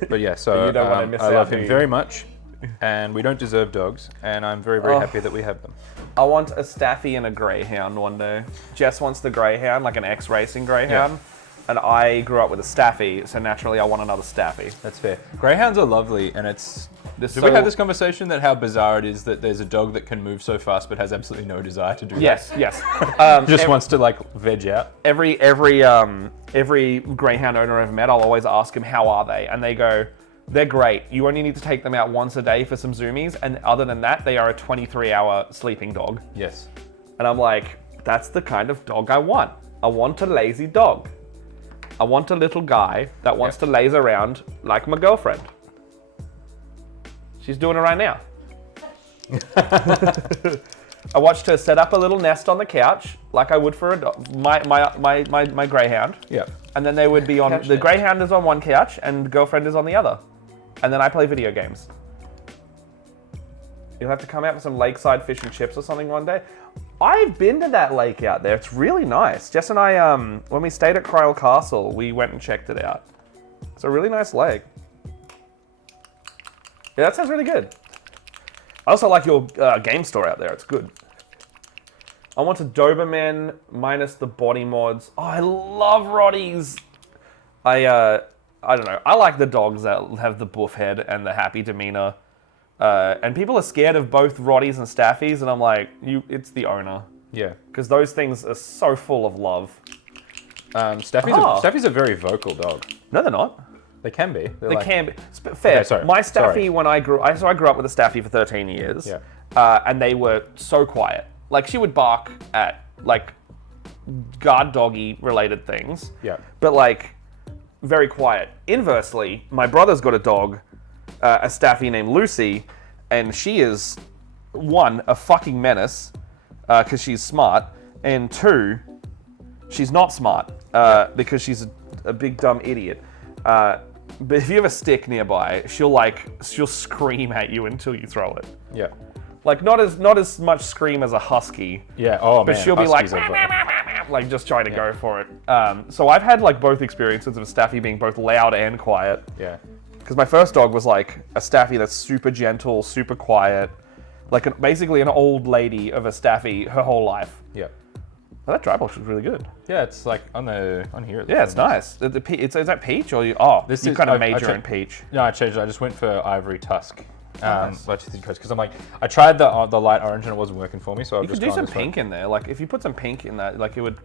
know. But yeah, so You don't wanna miss I out, love do him you? very much, and we don't deserve dogs, and I'm very, very happy that we have them. I want a Staffy and a Greyhound one day. Jess wants the Greyhound, like an X-Racing Greyhound. Yeah. And I grew up with a Staffy, so naturally I want another Staffy. That's fair. Greyhounds are lovely, and it's... Did So- we have this conversation that how bizarre it is that there's a dog that can move so fast but has absolutely no desire to do Yes, yes. that? Just wants to veg out. Every Greyhound owner I've met, I'll always ask them, how are they? And they go, they're great. You only need to take them out once a day for some zoomies, and other than that, they are a 23-hour sleeping dog. Yes. And I'm like, that's the kind of dog I want. I want a lazy dog. I want a little guy that wants to laze around like my girlfriend. She's doing it right now. I watched her set up a little nest on the couch, like I would for a dog, my Greyhound. Yeah. And then they would be on, Couch the nest. Greyhound is on one couch and girlfriend is on the other. And then I play video games. You'll have to come out for some lakeside fish and chips or something one day. I've been to that lake out there. It's really nice. Jess and I, when we stayed at Cryle Castle, we went and checked it out. It's a really nice lake. Yeah, that sounds really good. I also like your game store out there. It's good. I want a Doberman minus the body mods. Oh, I love Roddies. I I don't know. I like the dogs that have the buff head and the happy demeanor. And people are scared of both Rotties and Staffies, and I'm like, it's the owner. Yeah. Because those things are so full of love. Staffy's a very vocal dog. No, they're not. They can be. They can be. Fair. Okay, sorry. My Staffy, Sorry. when I grew up with a Staffy for 13 years. Yeah. And they were so quiet. Like, she would bark at, like, guard doggy related things. Yeah. But, like, very quiet. Inversely, my brother's got a dog, a Staffy named Lucy, and she is, one, a fucking menace, because she's smart, and two, she's not smart, because she's a big dumb idiot. But if you have a stick nearby, she'll scream at you until you throw it. Yeah. Like, not as much scream as a husky. Yeah. Oh man. But she'll be like, Huskies like just trying to go for it. So I've had like both experiences of a Staffy being both loud and quiet. Yeah. Because my first dog was like a Staffy that's super gentle, super quiet, like basically an old lady of a Staffy her whole life. Yeah. Well, that dry box was really good. Yeah, it's like on here. Yeah, it's nice. Is that peach or you? Oh, This you is- kind of I made your checked- own peach. No, I changed it. I just went for ivory tusk. Nice. Because I'm like, I tried the light orange and it wasn't working for me, so I've You just could do gone some this one. pink in there. Like if you put some pink in that, like it would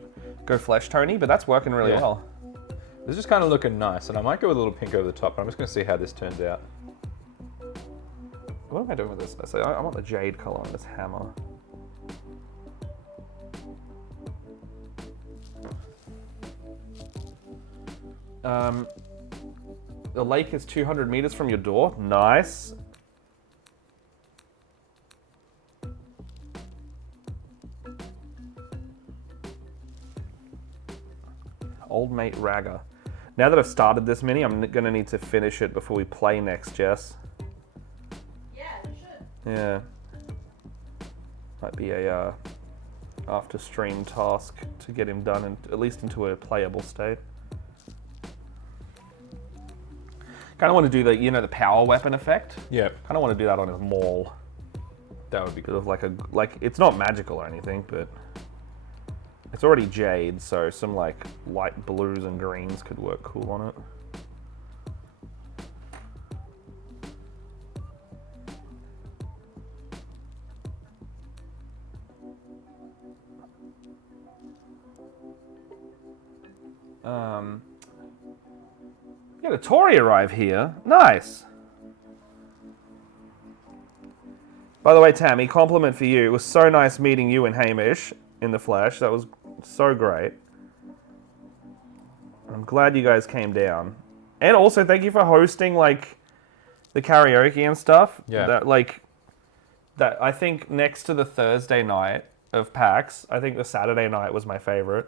go flesh tony. But that's working really Yeah. well. This is just kind of looking nice, and I might go with a little pink over the top. But I'm just going to see how this turns out. What am I doing with this? So I want the jade color on this hammer. The lake is 200 meters from your door. Nice. Old mate Ragger. Now that I've started this mini, I'm gonna need to finish it before we play next, Jess. Yeah, you should. Yeah. Might be a after stream task to get him done and at least into a playable state. Kind of want to do the power weapon effect. Yeah, Kind of want to do that on his maul. that would be Bit good. of like it's not magical or anything, but it's already jade, so some like light blues and greens could work cool on it. Yeah, the Tory arrive here. Nice. By the way, Tammy, compliment for you. It was so nice meeting you and Hamish in the flesh. That was so great. I'm glad you guys came down. And also, thank you for hosting, like, the karaoke and stuff. Yeah. That I think next to the Thursday night of PAX, I think the Saturday night was my favorite.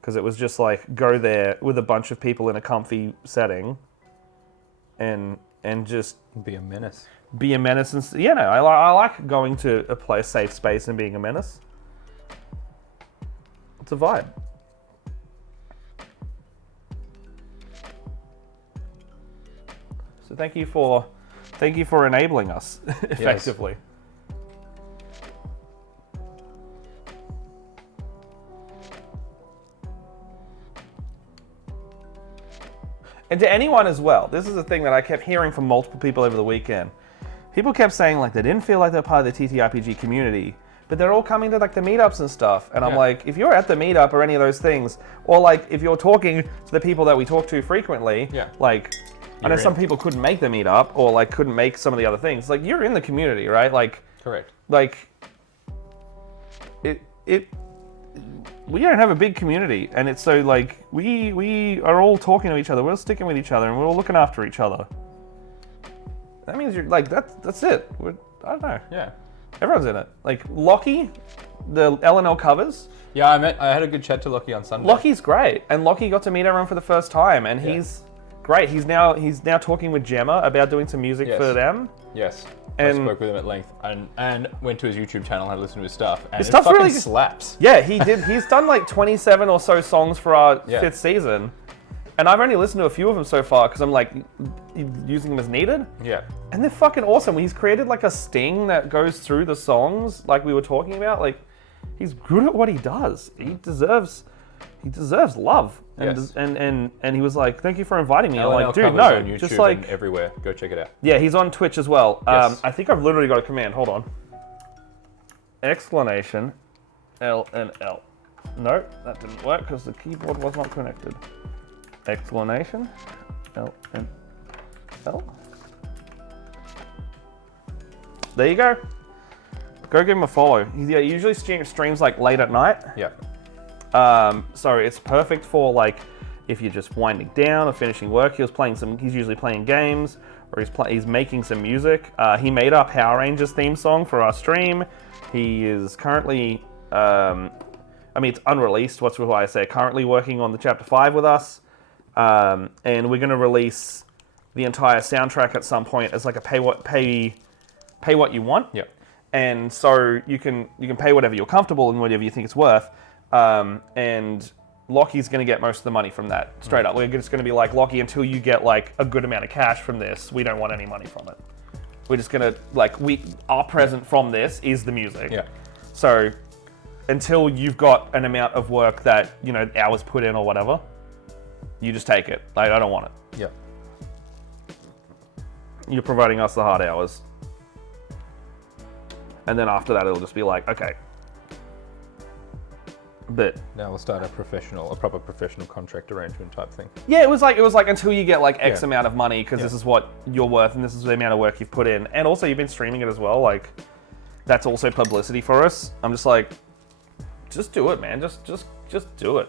Because it was just like, go there with a bunch of people in a comfy setting and just Be a menace. be a menace. And I like going to a safe space and being a menace. It's a vibe. So thank you for enabling us effectively. And to anyone as well, this is a thing that I kept hearing from multiple people over the weekend. People kept saying like they didn't feel like they're part of the TTRPG community, but they're all coming to like the meetups and stuff. And I'm Yeah. like, if you're at the meetup or any of those things, or like if you're talking to the people that we talk to frequently, Yeah. like I know You're some in. people couldn't make the meetup or like couldn't make some of the other things. Like you're in the community, right? Like Correct. we don't have a big community, and it's so like we are all talking to each other, we're all sticking with each other, and we're all looking after each other. That means you're like that's it. I don't know. Yeah. Everyone's in it. Like Lockie, the L&L covers. Yeah, I had a good chat to Lockie on Sunday. Lockie's great, and Lockie got to meet everyone for the first time, and Yeah. he's great. He's now talking with Gemma about doing some music Yes. for them. Yes. And- I spoke with him at length and went to his YouTube channel and had listened to his stuff. And His it stuff's fucking really good. slaps. Yeah, he did. He's done like 27 or so songs for our Yeah. 5th season. And I've only listened to a few of them so far because I'm like using them as needed. Yeah. And they're fucking awesome. He's created like a sting that goes through the songs like we were talking about. Like he's good at what he does. He deserves love. And, Yes. and he was like, thank you for inviting me. I'm LNL like, dude, covers no, on YouTube just like, and everywhere. Go check it out. yeah, he's on Twitch as well. Yes. I think I've literally got a command. Hold on. Exclamation L and L. No, that didn't work because the keyboard was not connected. Exclamation L and L. There you go. Go give him a follow. He usually streams like late at night. Yeah. So it's perfect for like if you're just winding down or finishing work. He's usually playing games or he's making some music. He made our Power Rangers theme song for our stream. He is currently, it's unreleased. What's why I say currently working on the Chapter 5 with us, and we're going to release the entire soundtrack at some point as like a pay what you want. Yeah. And so you can pay whatever you're comfortable and whatever you think it's worth. And Lockie's going to get most of the money from that, straight up. We're just going to be like, Lockie, until you get like a good amount of cash from this, we don't want any money from it. We're just going to, our present from this is the music. Yeah. So until you've got an amount of work that, hours put in or whatever, you just take it. Like, I don't want it. Yeah. You're providing us the hard hours. And then after that, it'll just be like, okay. But Now we'll start a proper professional contract arrangement type thing. yeah, it was like until you get like X Yeah. amount of money because this Yeah. is what you're worth and this is the amount of work you've put in. And also you've been streaming it as well. Like that's also publicity for us. I'm just like, just do it, man. Just do it.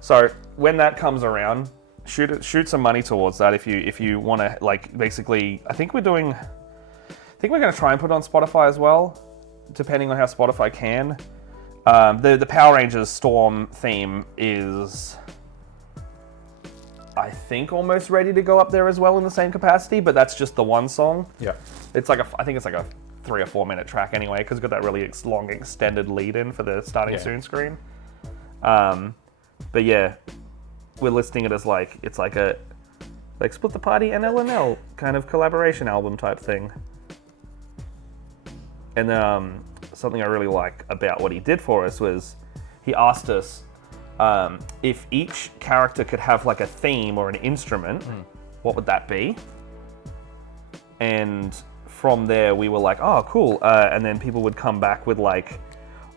So when that comes around, shoot some money towards that if you want to like basically. I think we're going to try and put it on Spotify as well, depending on how Spotify can. The Power Rangers Storm theme is, I think, almost ready to go up there as well in the same capacity, but that's just the one song. Yeah. It's like I think it's like a 3 or 4 minute track anyway, because it's got that really long extended lead in for the starting soon screen. But yeah, we're listing it as like, it's like a Split the Party and LNL kind of collaboration album type thing. And then something I really like about what he did for us was he asked us if each character could have like a theme or an instrument, what would that be? And from there we were like, oh, cool. And then people would come back with like,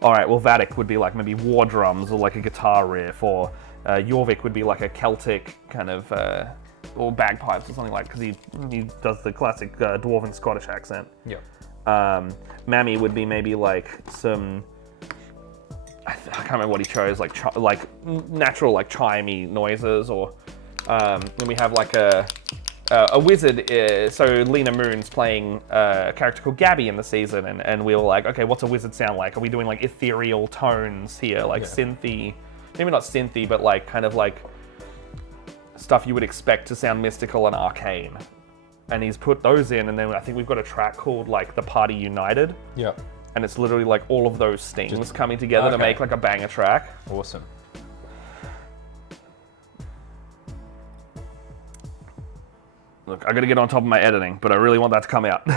all right, well, Vatic would be like maybe war drums or like a guitar riff, or Jorvik would be like a Celtic kind of, or bagpipes or something like, because he does the classic dwarven Scottish accent. Yeah. Mammy would be maybe like some, I can't remember what he chose, like natural like chimey noises, or then we have like a wizard. So Lena Moon's playing a character called Gabby in the season, and we were like, okay, what's a wizard sound like? Are we doing like ethereal tones here, like synthy? Maybe not synthy, but like kind of like stuff you would expect to sound mystical and arcane. And he's put those in, and then I think we've got a track called like The Party United. Yeah. And it's literally like all of those stings coming together to make like a banger track. Awesome. Look, I gotta get on top of my editing, but I really want that to come out.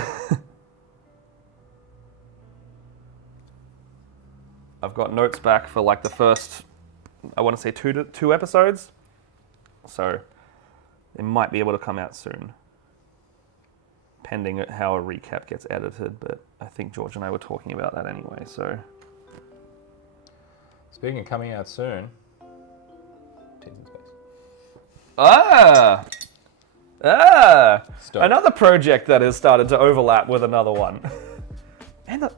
I've got notes back for like the first, I want to say two episodes. So it might be able to come out soon, pending how a recap gets edited, but I think George and I were talking about that anyway, so. Speaking of coming out soon, Teens in Space. Stop. Another project that has started to overlap with another one. And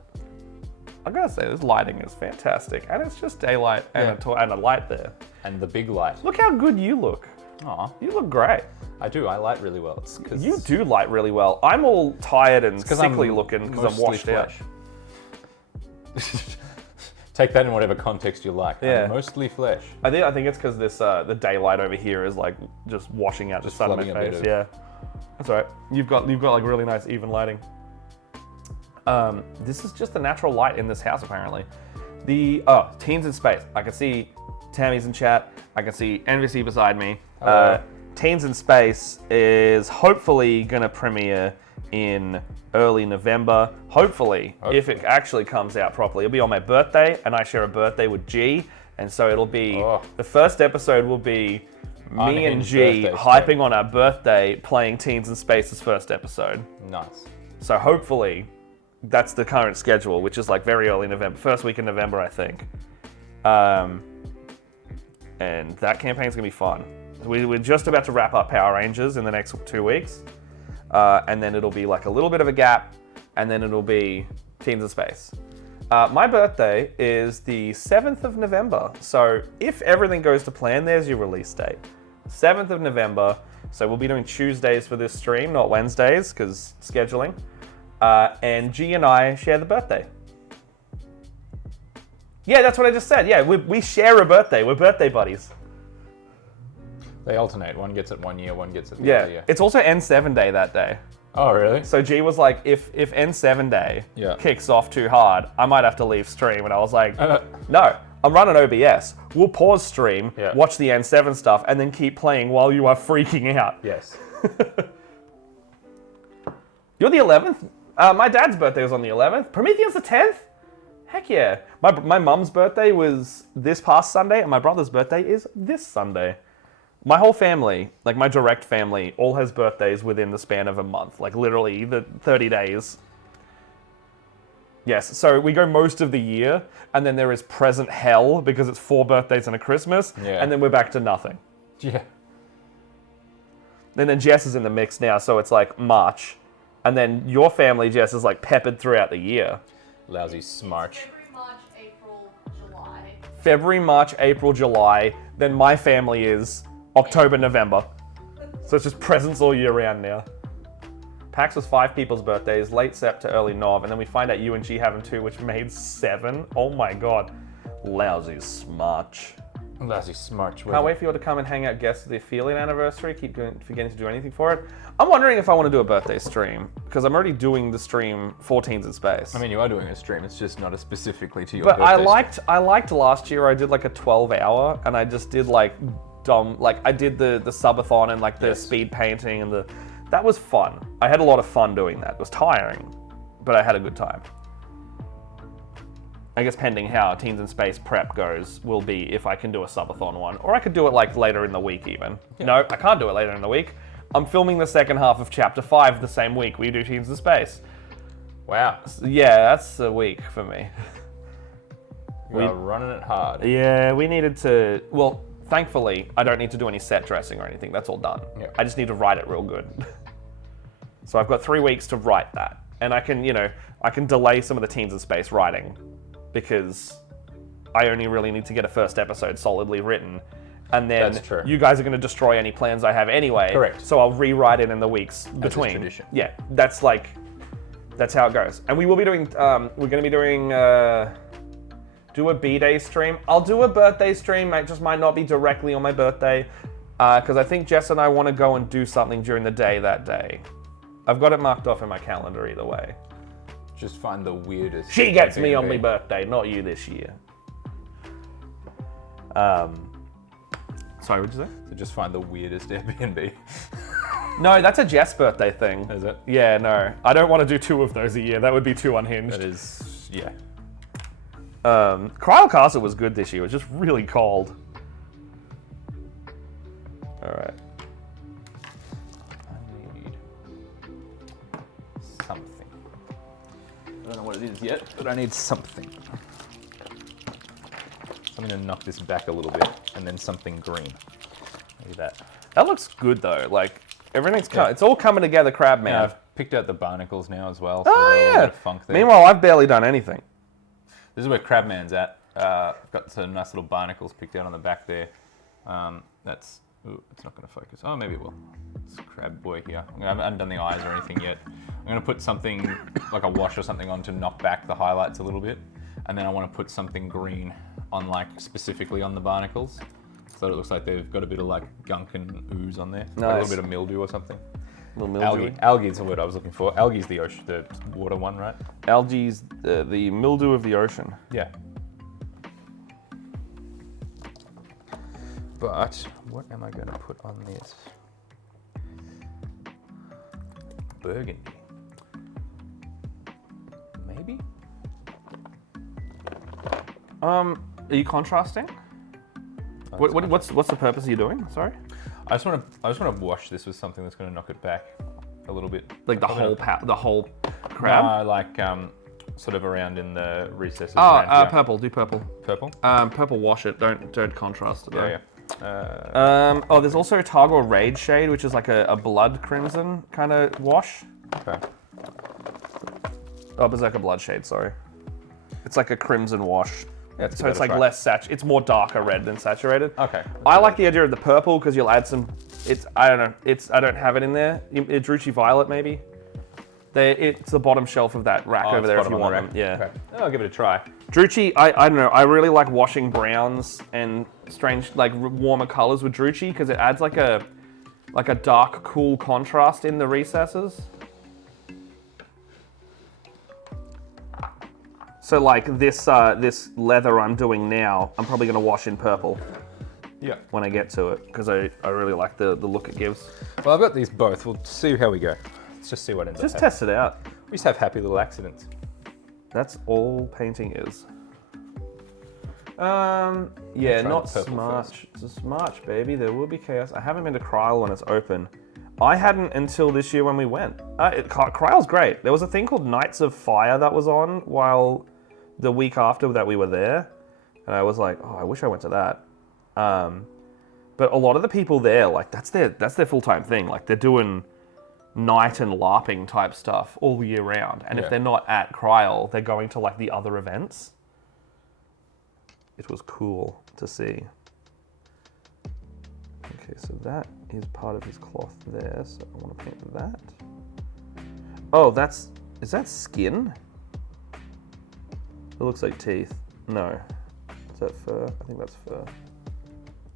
I gotta say, this lighting is fantastic, and it's just daylight and a light there. And the big light. Look how good you look. Aw. You look great. I do. I light really well. It's 'cause You do light really well. I'm all tired and 'cause sickly I'm looking because I'm washed mostly out. flesh. Take that in whatever context you like. Yeah. I'm mostly flesh. I think it's because this the daylight over here is like just washing out the sun on my flooding a bit face. of- Yeah, that's all right. You've got like really nice even lighting. This is just the natural light in this house apparently. The Teens in Space. I can see Tammy's in chat. I can see NVC beside me. Teens in Space is hopefully gonna premiere in early November. Hopefully, if it actually comes out properly. It'll be on my birthday, and I share a birthday with G. And so it'll be, Oh. the first episode will be me and Unhinged G birthday hyping stream. on our birthday, playing Teens in Space's first episode. Nice. So hopefully, that's the current schedule, which is like very early November, first week in November, I think. And that campaign's gonna be fun. We're just about to wrap up Power Rangers in the next 2 weeks. And then it'll be like a little bit of a gap, and then it'll be Teens in Space. My birthday is the 7th of November. So if everything goes to plan, there's your release date. 7th of November. So we'll be doing Tuesdays for this stream, not Wednesdays, because scheduling. And G and I share the birthday. Yeah, that's what I just said. Yeah, we share a birthday. We're birthday buddies. They alternate. One gets it 1 year, one gets it the Yeah. other year. It's also N7 day that day. Oh, really? So G was like, if N7 day Yeah. kicks off too hard, I might have to leave stream. And I was like, no, I'm running OBS. We'll pause stream, Yeah. watch the N7 stuff, and then keep playing while you are freaking out. Yes. You're the 11th? My dad's birthday was on the 11th. Prometheus the 10th? Heck yeah. My mum's birthday was this past Sunday, and my brother's birthday is this Sunday. My whole family, like my direct family, all has birthdays within the span of a month. Like literally the 30 days. Yes, so we go most of the year, and then there is present hell because it's 4 birthdays and a Christmas, Yeah. and then we're back to nothing. Yeah. And then Jess is in the mix now, so it's like March. And then your family, Jess, is like peppered throughout the year. Lousy smarch. February, March, April, July. February, March, April, July. Then my family is October, November. So it's just presents all year round now. PAX was 5 people's birthdays, late Sept to early Nov, and then we find out you and G have them too, which made 7. Oh my god. Lousy smarch. Lousy smarch. Can't wait for you all to come and hang out guests at the affiliate anniversary. Keep forgetting to do anything for it. I'm wondering if I want to do a birthday stream, because I'm already doing the stream 14s in Space. I mean, you are doing a stream. It's just not specifically to your but birthday I liked last year. I did like a 12-hour, and I just did like dumb, like I did the subathon and like the Yes. speed painting and that was fun. I had a lot of fun doing that. It was tiring, but I had a good time. I guess pending how Teens in Space prep goes will be if I can do a subathon one, or I could do it like later in the week even. Yeah. No, I can't do it later in the week. I'm filming the second half of Chapter 5 the same week we do Teens in Space. Wow. Yeah, that's a week for me. You are running it hard. Yeah, we needed to, well, thankfully, I don't need to do any set dressing or anything. That's all done. Yeah. I just need to write it real good. So I've got 3 weeks to write that. And I can, I can delay some of the Teens in Space writing because I only really need to get a first episode solidly written. And then That's true. you guys are going to destroy any plans I have anyway. Correct. So I'll rewrite it in the weeks between. tradition. Yeah, that's how it goes. And we will be doing, we're going to be doing, do a B-Day stream. I'll do a birthday stream. It just might not be directly on my birthday because I think Jess and I want to go and do something during the day that day. I've got it marked off in my calendar either way. Just find the weirdest. She gets me on Airbnb. my birthday, not you this year. Sorry, what'd you say? So just find the weirdest Airbnb. No, that's a Jess birthday thing. Is it? Yeah, no. I don't want to do 2 of those a year. That would be too unhinged. That is, yeah. Cryle Castle was good this year. It was just really cold. All right. I need something. I don't know what it is yet, but I need something. So I'm going to knock this back a little bit, and then something green. Maybe that. That looks good though. Like everything's Yeah. it's all coming together, Crab Man. Yeah, I've picked out the barnacles now as well. So Oh there's a yeah. bit of funk there. Meanwhile, I've barely done anything. This is where Crabman's at. Got some nice little barnacles picked out on the back there. That's, ooh, it's not going to focus. Oh, maybe it will. It's Crab Boy here. I haven't done the eyes or anything yet. I'm going to put something like a wash or something on to knock back the highlights a little bit. And then I want to put something green on, like, specifically on the barnacles. So it looks like they've got a bit of like gunk and ooze on there. Like a Nice. little bit of mildew or something. Little mildew. Algae is the word I was looking for. Algae's the ocean, the water one, right? Algae's the mildew of the ocean. Yeah. But what am I going to put on this? Burgundy. Maybe? Are you contrasting? What's the purpose of you doing? Sorry. I just want to wash this with something that's going to knock it back a little bit. Like the whole crab. No, like sort of around in the recesses. Oh, around here. purple. Do purple. Purple. Purple. Wash it. Don't contrast it though. Yeah. Oh, there's also Targor Rage Shade, which is like a blood crimson kind of wash. Okay. Oh, Berserker Blood Shade. Sorry. It's like a crimson wash. Yeah, So it's like less it's more darker red than saturated. Okay. I like the idea of the purple because you'll add some. I don't know. I don't have it in there. Druchii Violet maybe. It's the bottom shelf of that rack over there if you want them. Yeah. Okay. I'll give it a try. Druchii, I don't know. I really like washing browns and strange like warmer colors with Druchii because it adds like a dark, cool contrast in the recesses. So like this leather I'm doing now, I'm probably gonna wash in purple. Yeah. When I get to it, because I really like the look it gives. Well, I've got these both. We'll see how we go. Let's just see what ends up. Just test it out. We just have happy little accidents. That's all painting is. Yeah, try not the purple smart. first. It's March, baby. There will be chaos. I haven't been to Kryl when it's open. I hadn't until this year when we went. Kryl's great. There was a thing called Knights of Fire that was on while the week after that we were there, and I was like, oh, I wish I went to that. But a lot of the people there, like that's their full-time thing. Like they're doing night and LARPing type stuff all year round. And if they're not at Kryl, they're going to like the other events. It was cool to see. Okay, so that is part of his cloth there. So I want to paint that. Oh, is that skin? It looks like teeth. No. Is that fur? I think that's fur.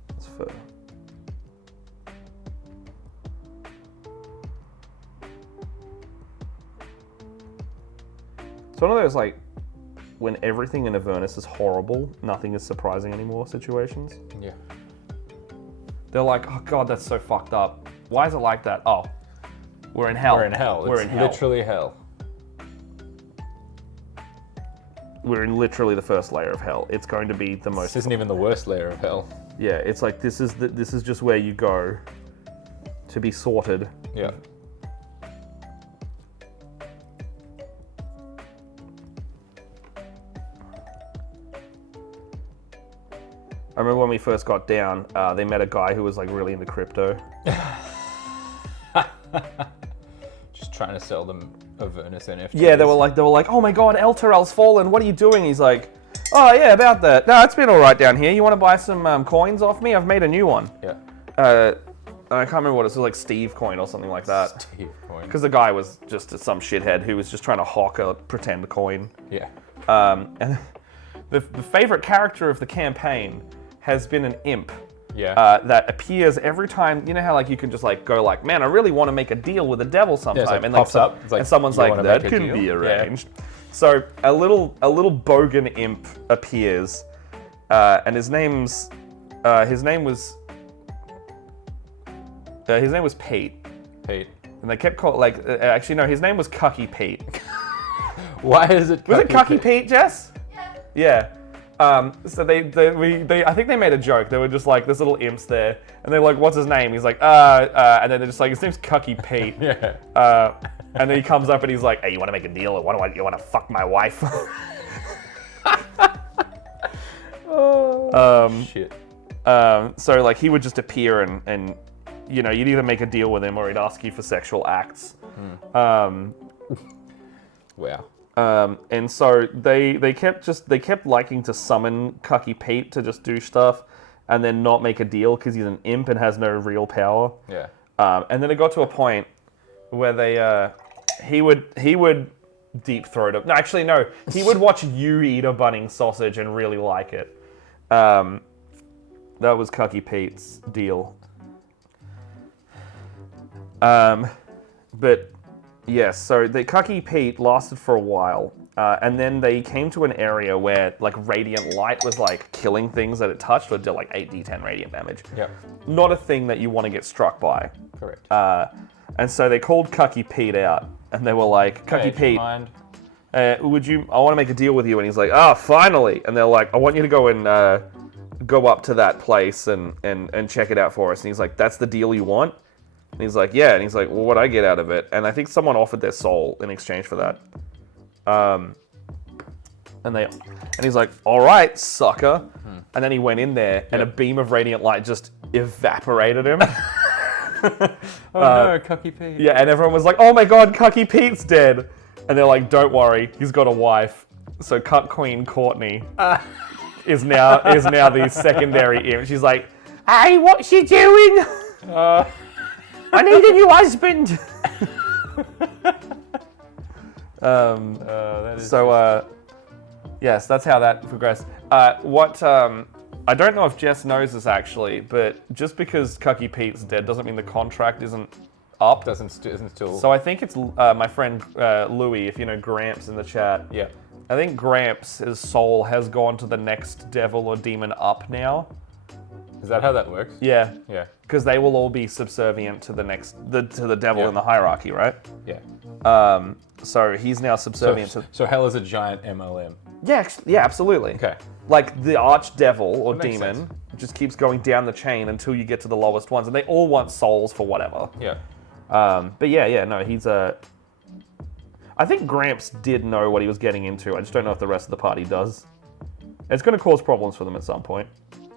That's fur. It's one of those like, when everything in Avernus is horrible, nothing is surprising anymore situations. Yeah. They're like, oh god, that's so fucked up. Why is it like that? Oh, we're in hell. We're in hell. We're It's in hell. literally hell. We're in literally the first layer of hell. It's going to be the most. This isn't even the worst layer of hell. Yeah, it's like this is just where you go to be sorted. Yeah. I remember when we first got down, they met a guy who was like really into crypto. Just trying to sell them Avernus NFTs. Yeah, they were like, oh my god, Elturel's fallen. What are you doing? He's like, oh yeah, about that. No, it's been all right down here. You want to buy some coins off me? I've made a new one. Yeah. I can't remember what it was, like Steve coin or something like that. Steve coin. Because the guy was just some shithead who was just trying to hawk a pretend coin. Yeah. And the favorite character of the campaign has been an imp. Yeah. That appears every time. You know how like you can just like go like, man, I really want to make a deal with the devil sometime, like, and like, pops up. It's like, and someone's you like, wanna that make a can deal? be Yeah. arranged. So a little bogan imp appears, and his name was Pete. Pete. And they kept calling like actually no, his name was Cucky Pete. Why is it? Was it Cucky Pete, Jess? Yeah. Yeah. So they I think they made a joke. They were just like, there's little imps there, and they're like, what's his name? He's like, and then they're just like, his name's Cucky Pete. Yeah. And then he comes up and he's like, hey, you want to make a deal? Or you want to fuck my wife? Shit. So like he would just appear and you know, you'd either make a deal with him or he'd ask you for sexual acts. Wow. And so they kept liking to summon Cucky Pete to just do stuff and then not make a deal because he's an imp and has no real power. Yeah. And then it got to a point where he would deep throat him. No, actually no. He would watch you eat a Bunnings sausage and really like it. That was Cucky Pete's deal. But yes, so the Cucky Pete lasted for a while, and then they came to an area where like radiant light was like killing things that it touched, or did like 8d10 radiant damage. Yep. Not a thing that you want to get struck by. Correct. And so they called Cucky Pete out, and they were like, Cucky Hey, do you Pete, mind? I want to make a deal with you. And he's like, finally. And they're like, I want you to go and go up to that place and check it out for us. And he's like, that's the deal you want? And he's like, yeah. And he's like, well, what'd I get out of it? And I think someone offered their soul in exchange for that. And he's like, all right, sucker. And then he went in there and a beam of radiant light just evaporated him. No, Cucky Pete. Yeah, and everyone was like, oh my god, Cucky Pete's dead. And they're like, don't worry, he's got a wife. So Cuck Queen Courtney is now the secondary imp. She's like, hey, what's she doing? I need a new husband. Yes, that's how that progressed. I don't know if Jess knows this actually, but just because Cucky Pete's dead doesn't mean the contract isn't up. Isn't still. So I think it's my friend Louis, if you know Gramps in the chat. Yeah. I think Gramps' soul has gone to the next devil or demon up now. Is that how that works? Yeah. Yeah. Because they will all be subservient to the devil in the hierarchy, right? Yeah. So he's now subservient to. So hell is a giant MLM. Yeah, absolutely. Okay. Like the archdevil or That makes demon sense. just keeps going down the chain until you get to the lowest ones, and they all want souls for whatever. Yeah. But no, he's a. I think Gramps did know what he was getting into. I just don't know if the rest of the party does. It's going to cause problems for them at some point.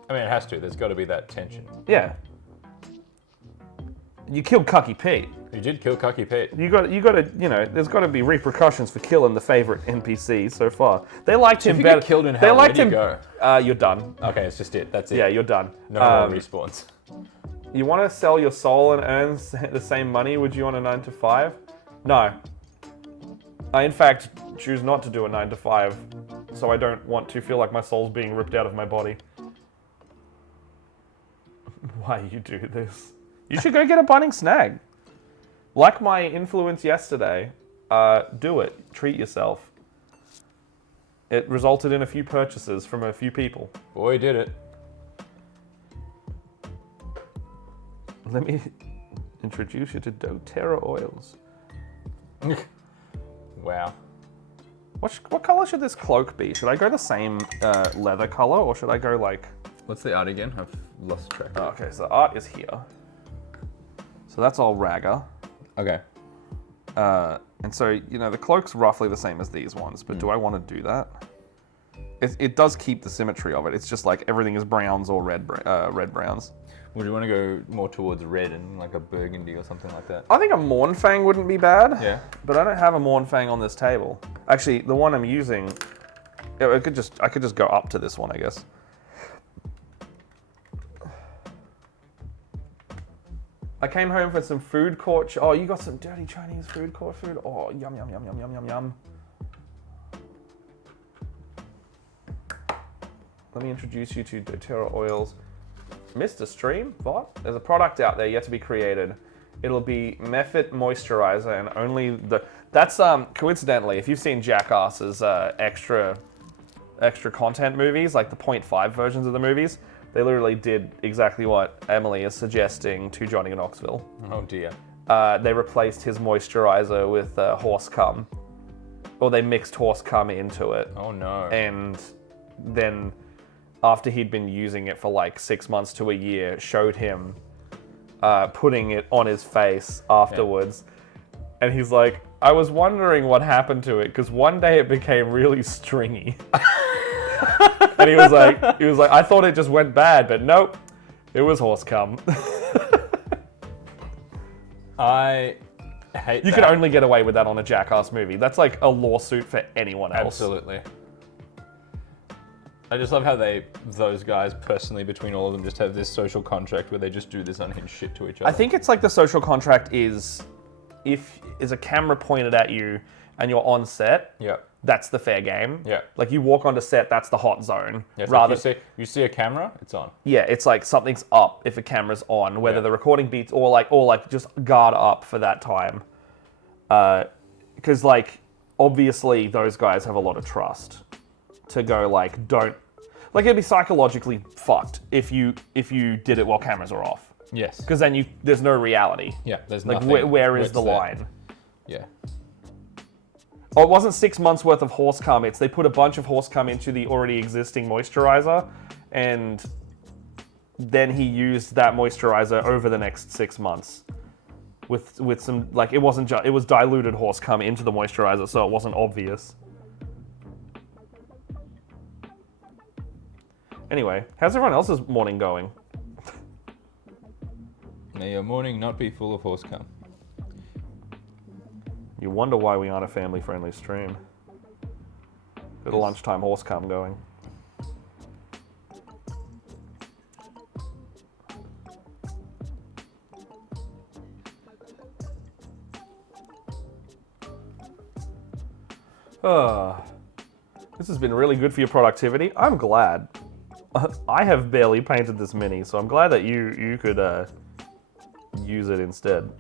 I mean, it has to. There's got to be that tension. Yeah. You killed Cucky Pete. You did kill Cucky Pete. You got to, there's got to be repercussions for killing the favorite NPC so far. They liked him If you better. get killed in They hell, where liked do you him. go? You're done. Okay, it's just it. That's it. Yeah, you're done. No more respawns. You want to sell your soul and earn the same money? Would you on a 9 to 5? No. I, in fact, choose not to do a 9 to 5, so I don't want to feel like my soul's being ripped out of my body. Why you do this? You should go get a Bunnings snag. Like my influence yesterday, do it. Treat yourself. It resulted in a few purchases from a few people. Boy, did it. Let me introduce you to doTERRA oils. Wow. What color should this cloak be? Should I go the same leather color, or should I go like... What's the art again? I've lost track. Oh, okay, so the art is here. So that's all ragga. Okay. And so, the cloak's roughly the same as these ones, but do I want to do that? It does keep the symmetry of it. It's just like everything is browns or red browns. Would you want to go more towards red and like a burgundy or something like that? I think a Mournfang wouldn't be bad. Yeah. But I don't have a Mournfang on this table. Actually, the one I'm using, I could just go up to this one, I guess. I came home for some food court. Oh, you got some dirty Chinese food court food? Oh, yum, yum, yum, yum, yum, yum, yum. Let me introduce you to doTERRA oils. Mr. Stream, what? There's a product out there yet to be created. It'll be Mephit moisturizer, and only that's coincidentally, if you've seen Jackass's extra content movies, like the 0.5 versions of the movies, they literally did exactly what Emily is suggesting to Johnny Knoxville. Oh dear. They replaced his moisturizer with horse cum, or they mixed horse cum into it. Oh no. And then, after he'd been using it for like 6 months to a year, showed him putting it on his face afterwards. Yeah. And he's like, I was wondering what happened to it, because one day it became really stringy. And he was like, I thought it just went bad, but nope, it was horse cum. I hate You could only get away with that on a Jackass movie. That's like a lawsuit for anyone else. Absolutely. I just love how those guys personally, between all of them, just have this social contract where they just do this unhinged shit to each other. I think it's like the social contract is, if is a camera pointed at you and you're on set, yeah, that's the fair game. Yeah. Like you walk onto set, that's the hot zone. Yeah, rather, like you see a camera, it's on. yeah, it's like something's up if a camera's on, whether the recording beats or like just guard up for that time. Because like obviously those guys have a lot of trust to go like don't. Like it'd be psychologically fucked if you did it while cameras are off. Yes. Because then there's no reality. Yeah, there's like nothing. where is the line? Yeah. Oh, it wasn't 6 months worth of horse cum. They put a bunch of horse cum into the already existing moisturizer, and then he used that moisturizer over the next 6 months. With some, like, it wasn't just, it was diluted horse cum into the moisturizer, so it wasn't obvious. Anyway, how's everyone else's morning going? May your morning not be full of horse cum. You wonder why we aren't a family-friendly stream. Got a lunchtime horse cum going. This has been really good for your productivity. I'm glad. I have barely painted this mini, so I'm glad that you could use it instead.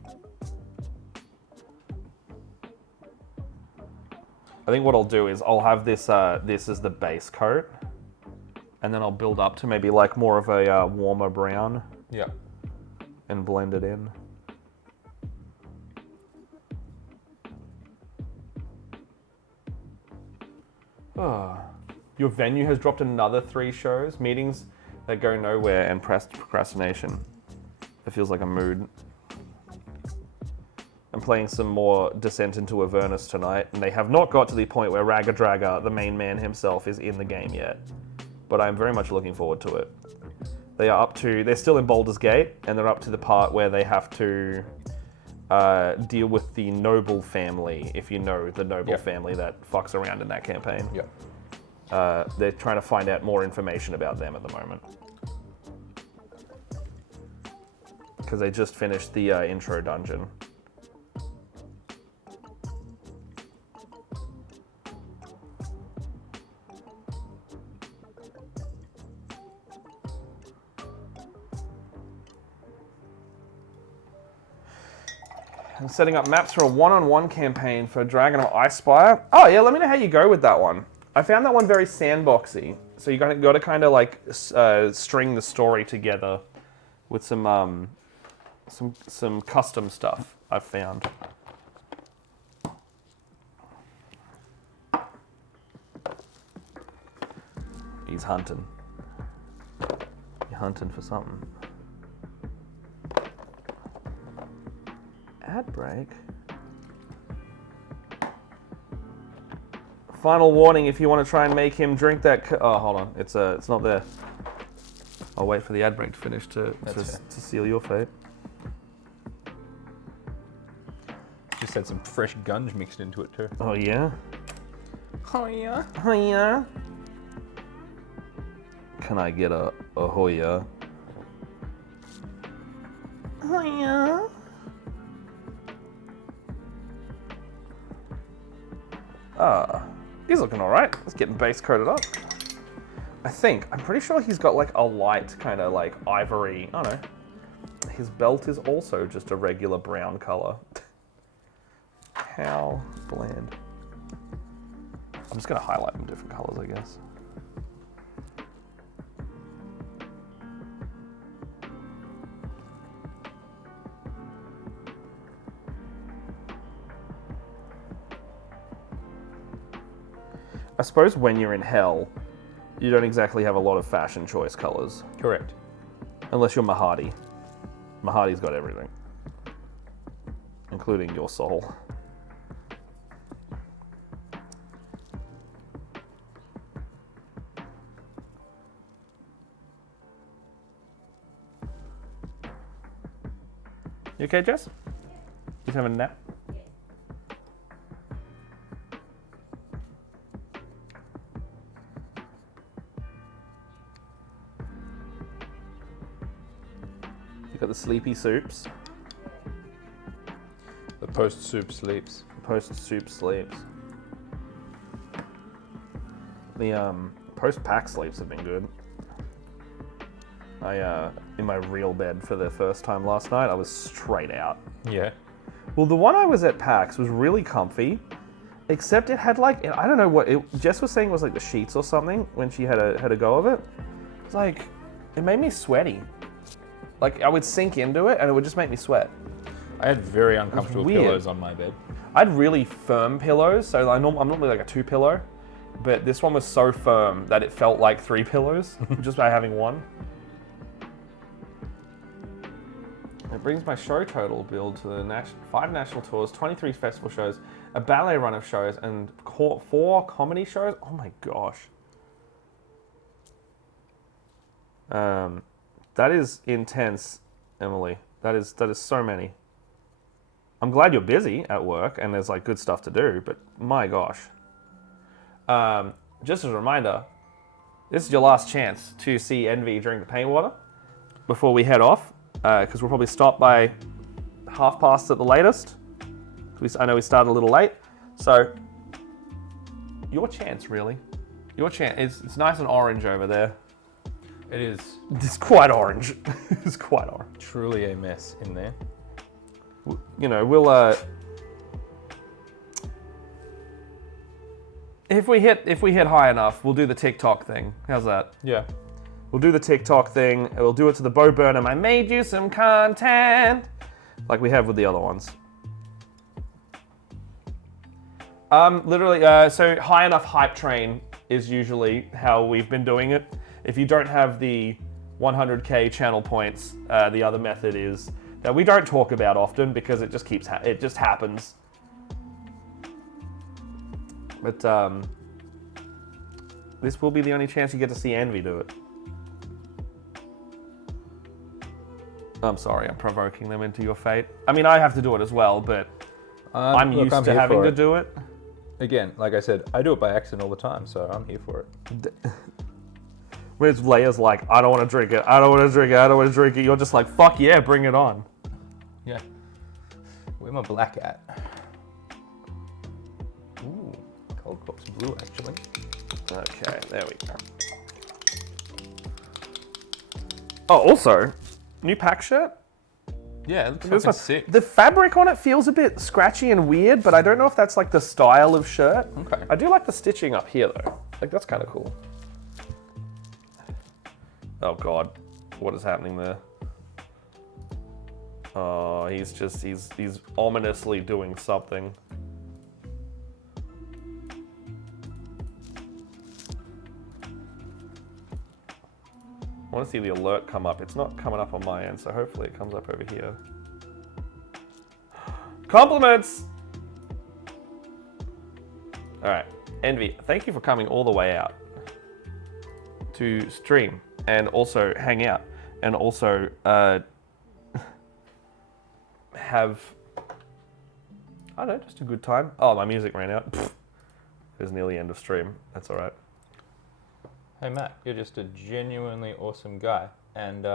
I think what I'll do is I'll have this this as the base coat, and then I'll build up to maybe like more of a warmer brown. Yeah. And blend it in. Your venue has dropped another 3 shows, meetings that go nowhere, and procrastination. It feels like a mood. I'm playing some more Descent into Avernus tonight, and they have not got to the point where Ragga, the main man himself, is in the game yet. But I'm very much looking forward to it. They're still in Baldur's Gate, and they're up to the part where they have to deal with the Noble family, if you know the Noble family that fucks around in that campaign. Yep. They're trying to find out more information about them at the moment. Because they just finished the intro dungeon. I'm setting up maps for a one-on-one campaign for Dragon of Icespire. Oh yeah, let me know how you go with that one. I found that one very sandboxy, so you got to kind of like string the story together with some custom stuff I've found. He's hunting. You're hunting for something. Ad break. Final warning: if you want to try and make him drink that. Oh, hold on. It's not there. I'll wait for the ad break to finish to seal your fate. Just had some fresh gunge mixed into it too. Oh yeah. Oh yeah. Oh yeah. Can I get a Hoya? Oh yeah. He's looking alright. He's getting base coated up. I'm pretty sure he's got like a light kind of like ivory. Oh no. His belt is also just a regular brown color. How bland. I'm just gonna highlight them different colors, I guess. I suppose when you're in hell, you don't exactly have a lot of fashion choice colors. Correct. Unless you're Mahadi. Mahadi's got everything. Including your soul. You okay, Jess? You having a nap? Got the sleepy soups. The post-soup sleeps. Post-soup sleeps. The post-pack sleeps have been good. In my real bed for the first time last night, I was straight out. Yeah. Well, the one I was at PAX was really comfy, except it had like, I don't know what, Jess was saying it was like the sheets or something when she had a go of it. It's like, it made me sweaty. Like, I would sink into it and it would just make me sweat. I had very uncomfortable weird. pillows on my bed. I had really firm pillows, so I'm normally like a 2 pillow, but this one was so firm that it felt like 3 pillows just by having one. That brings my show total bill to the 5 national tours, 23 festival shows, a ballet run of shows, and 4 comedy shows. Oh my gosh. That is intense, Emily. That is so many. I'm glad you're busy at work and there's like good stuff to do, but my gosh. Just as a reminder, this is your last chance to see Envy drink the paint water before we head off, because we'll probably stop by past at the latest. I know we started a little late, so your chance, really. Your chance. It's nice and orange over there. It is It's quite orange. It's quite orange. truly a mess in there. You know, we'll if we hit high enough, we'll do the TikTok thing. How's that? Yeah. We'll do the TikTok thing. And we'll do it to the Bo Burnham. I made you some content, like we have with the other ones. Literally, so high enough hype train is usually how we've been doing it. If you don't have the 100k channel points, the other method is that we don't talk about often because it just it just happens. But this will be the only chance you get to see Envy do it. I'm sorry, I'm provoking them into your fate. I mean, I have to do it as well, but I'm used to having to do it. Again, like I said, I do it by accident all the time, so I'm here for it. Whereas Leia's like, I don't want to drink it, I don't want to drink it, I don't want to drink it. You're just like, fuck yeah, bring it on. Yeah. Where my black at? Ooh, Cold Corpse Blue, actually. Okay, there we go. Oh, also, new pack shirt. Yeah, it looks This fucking one- sick. The fabric on it feels a bit scratchy and weird, but I don't know if that's like the style of shirt. Okay. I do like the stitching up here though. Like that's kind of cool. Oh God, what is happening there? Oh, he's ominously doing something. I want to see the alert come up. It's not coming up on my end, so hopefully it comes up over here. Compliments! All right, Envy, thank you for coming all the way out to stream and also hang out and also have, I don't know, just a good time. Oh, my music ran out. Pfft. It was nearly end of stream. That's all right. Hey Matt, you're just a genuinely awesome guy, and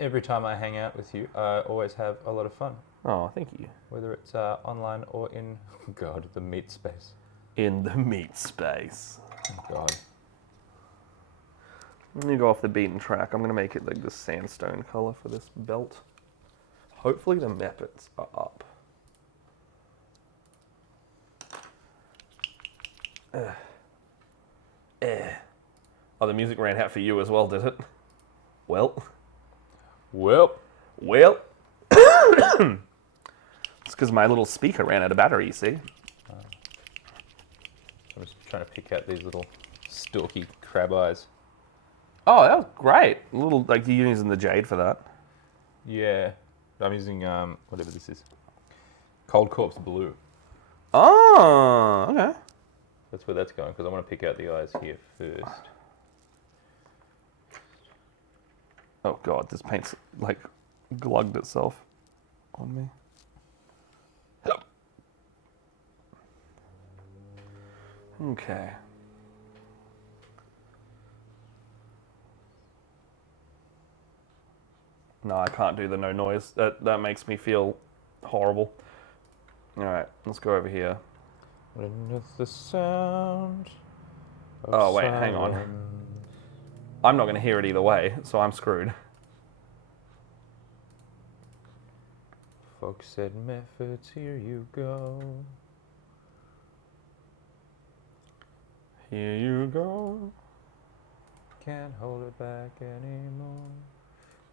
every time I hang out with you, I always have a lot of fun, Oh, thank you. whether it's online or in, God, the meat space. In the meat space. Oh, God. Let me go off the beaten track. I'm gonna make it like this sandstone color for this belt. Hopefully the meppets are up. Oh, the music ran out for you as well, did it? Well. Well, It's because my little speaker ran out of battery, you see? I'm just trying to pick out these little stalky crab eyes. Oh, that was great. A little, like, you're using the jade for that. Yeah, I'm using whatever this is. Cold Corpse Blue. Oh, okay. That's where that's going, because I want to pick out the eyes here first. Oh God, this paint's like glugged itself on me. Okay. No, I can't do the no noise. That makes me feel horrible. All right, let's go over here. Underneath the sound. Oh wait, hang on. I'm not going to hear it either way, so I'm screwed. Folks said methods, here you go. Here you go. Can't hold it back anymore.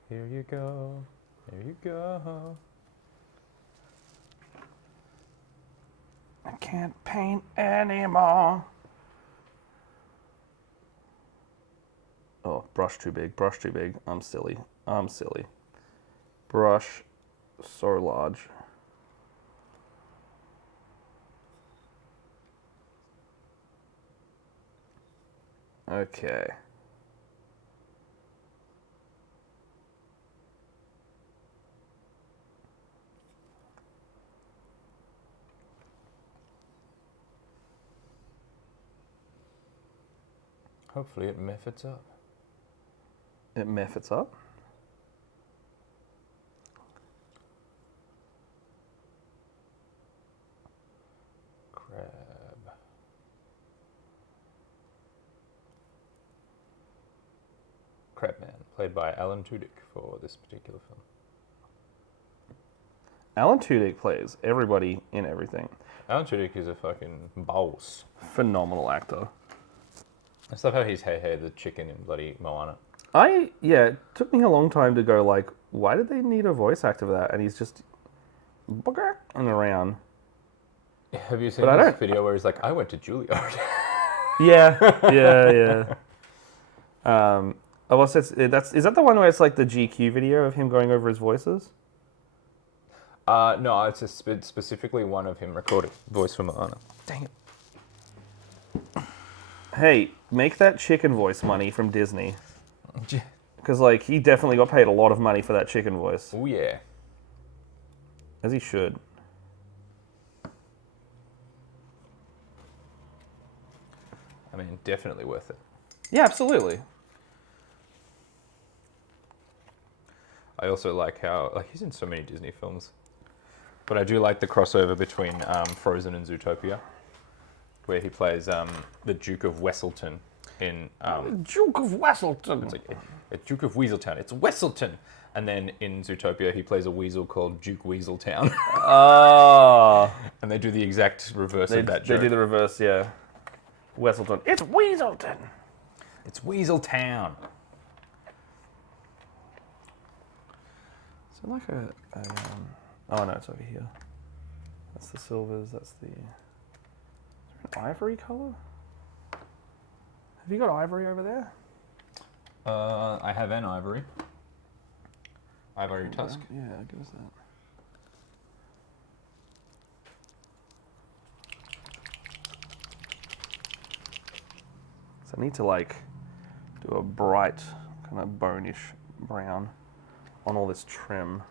Here you go. Here you go. I can't paint anymore. Oh, brush too big, brush too big. I'm silly. I'm silly. Brush so large. Okay. Hopefully it methods up. It methods up. Crab. Crabman, played by Alan Tudyk for this particular film. Alan Tudyk plays everybody in everything. Alan Tudyk is a fucking boss. Phenomenal actor. I just love how he's Hey the chicken in bloody Moana. It took me a long time to go like, why did they need a voice actor for that? And he's just and around. Have you seen But I this don't- video where he's like, I went to Juilliard? Yeah. Oh, is that the one where it's like the GQ video of him going over his voices? No, it's specifically one of him recording voice for Moana. Dang it. Hey, make that chicken voice money from Disney. Because, like, he definitely got paid a lot of money for that chicken voice. Oh yeah. As he should. I mean, definitely worth it. Yeah, absolutely. I also like how, like, he's in so many Disney films. But I do like the crossover between Frozen and Zootopia, where he plays the Duke of Wesselton in... Duke of Wesselton. It's like a Duke of Weaseltown. It's Wesselton. And then in Zootopia, he plays a weasel called Duke Weaseltown. Oh. And they do the exact reverse of that They joke. do the reverse, yeah. Wesselton. It's Weaselton. It's Weaseltown. Is it like a oh no, it's over here. That's the silvers, that's the... Is there an ivory colour? Have you got ivory over there? I have an ivory. Ivory tusk. Yeah, give us that. So I need to like do a bright kind of bonish brown on all this trim.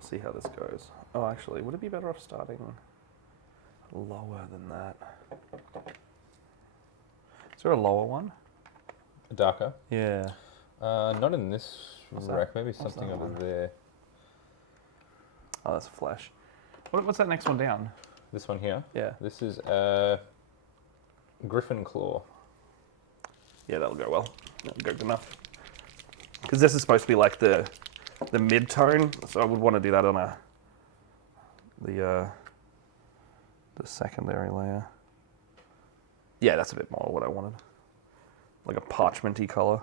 See how this goes. Oh, actually, would it be better off starting lower than that? Is there a lower one? Darker. Yeah. Not in this What's that? rack. Maybe What's something that over one? there. Oh, that's flesh. What's that next one down? This one here. Yeah. This is Griffin Claw. Yeah, that'll go well. That'll go good enough. Because this is supposed to be like the mid-tone, so I would want to do that on the secondary layer. Yeah, that's a bit more what I wanted. Like a parchmenty color.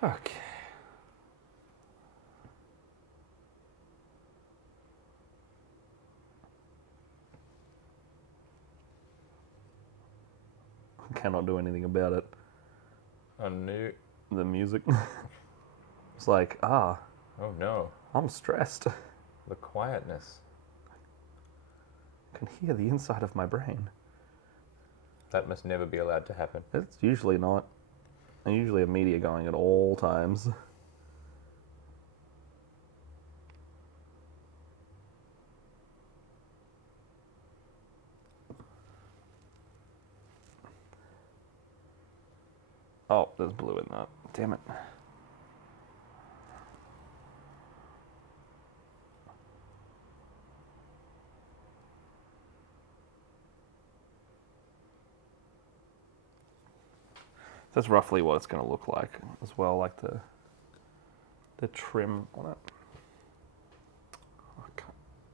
Okay. Cannot do anything about it. I knew. The music. It's like, oh no. I'm stressed. The quietness. I can hear the inside of my brain. That must never be allowed to happen. It's usually not. I usually have media going at all times. Oh, there's blue in that. Damn it. That's roughly what it's going to look like as well, like the trim on it. I'm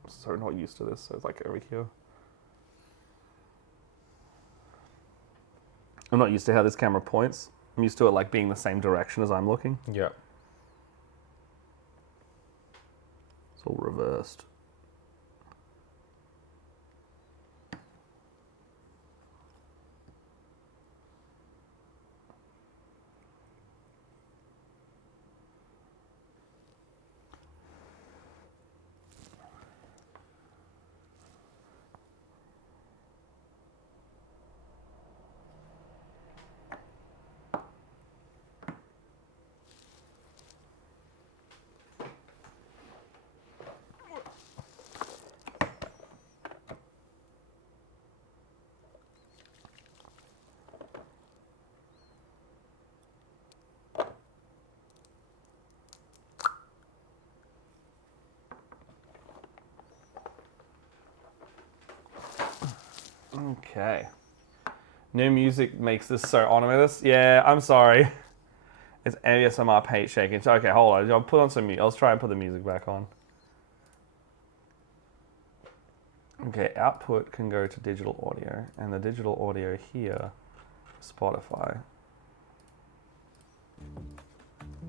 so not used to this, so it's like over here. I'm not used to how this camera points. I'm used to it like being the same direction as I'm looking. Yeah. It's all reversed. Okay. New music makes this so ominous. Yeah, I'm sorry. It's ASMR paint shaking. So, okay, hold on. I'll put on some music. I'll try and put the music back on. Okay, output can go to digital audio, and the digital audio here, Spotify.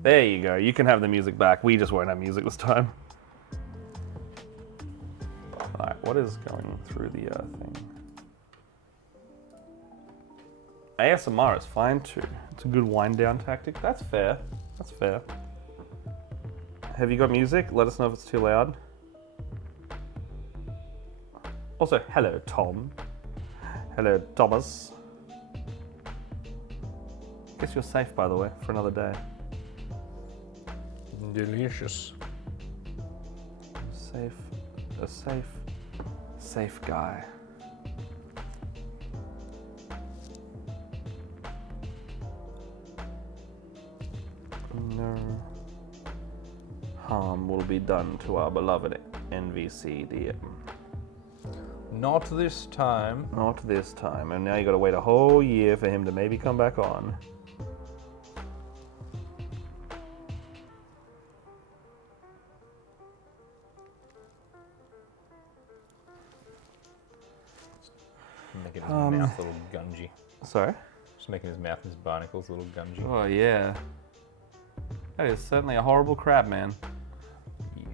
There you go. You can have the music back. We just won't have music this time. Alright, what is going through the thing? ASMR is fine too. It's a good wind down tactic. That's fair. That's fair. Have you got music? Let us know if it's too loud. Also, hello, Tom. Hello, Thomas. Guess you're safe, by the way, for another day. Delicious. Safe guy. No harm will be done to our beloved NVCDM. Not this time. Not this time. And now you gotta wait a whole year for him to maybe come back on. Making his mouth a little gungy. Sorry? Just making his mouth and his barnacles a little gungy. Oh, yeah. That is certainly a horrible crab, man. Yeah.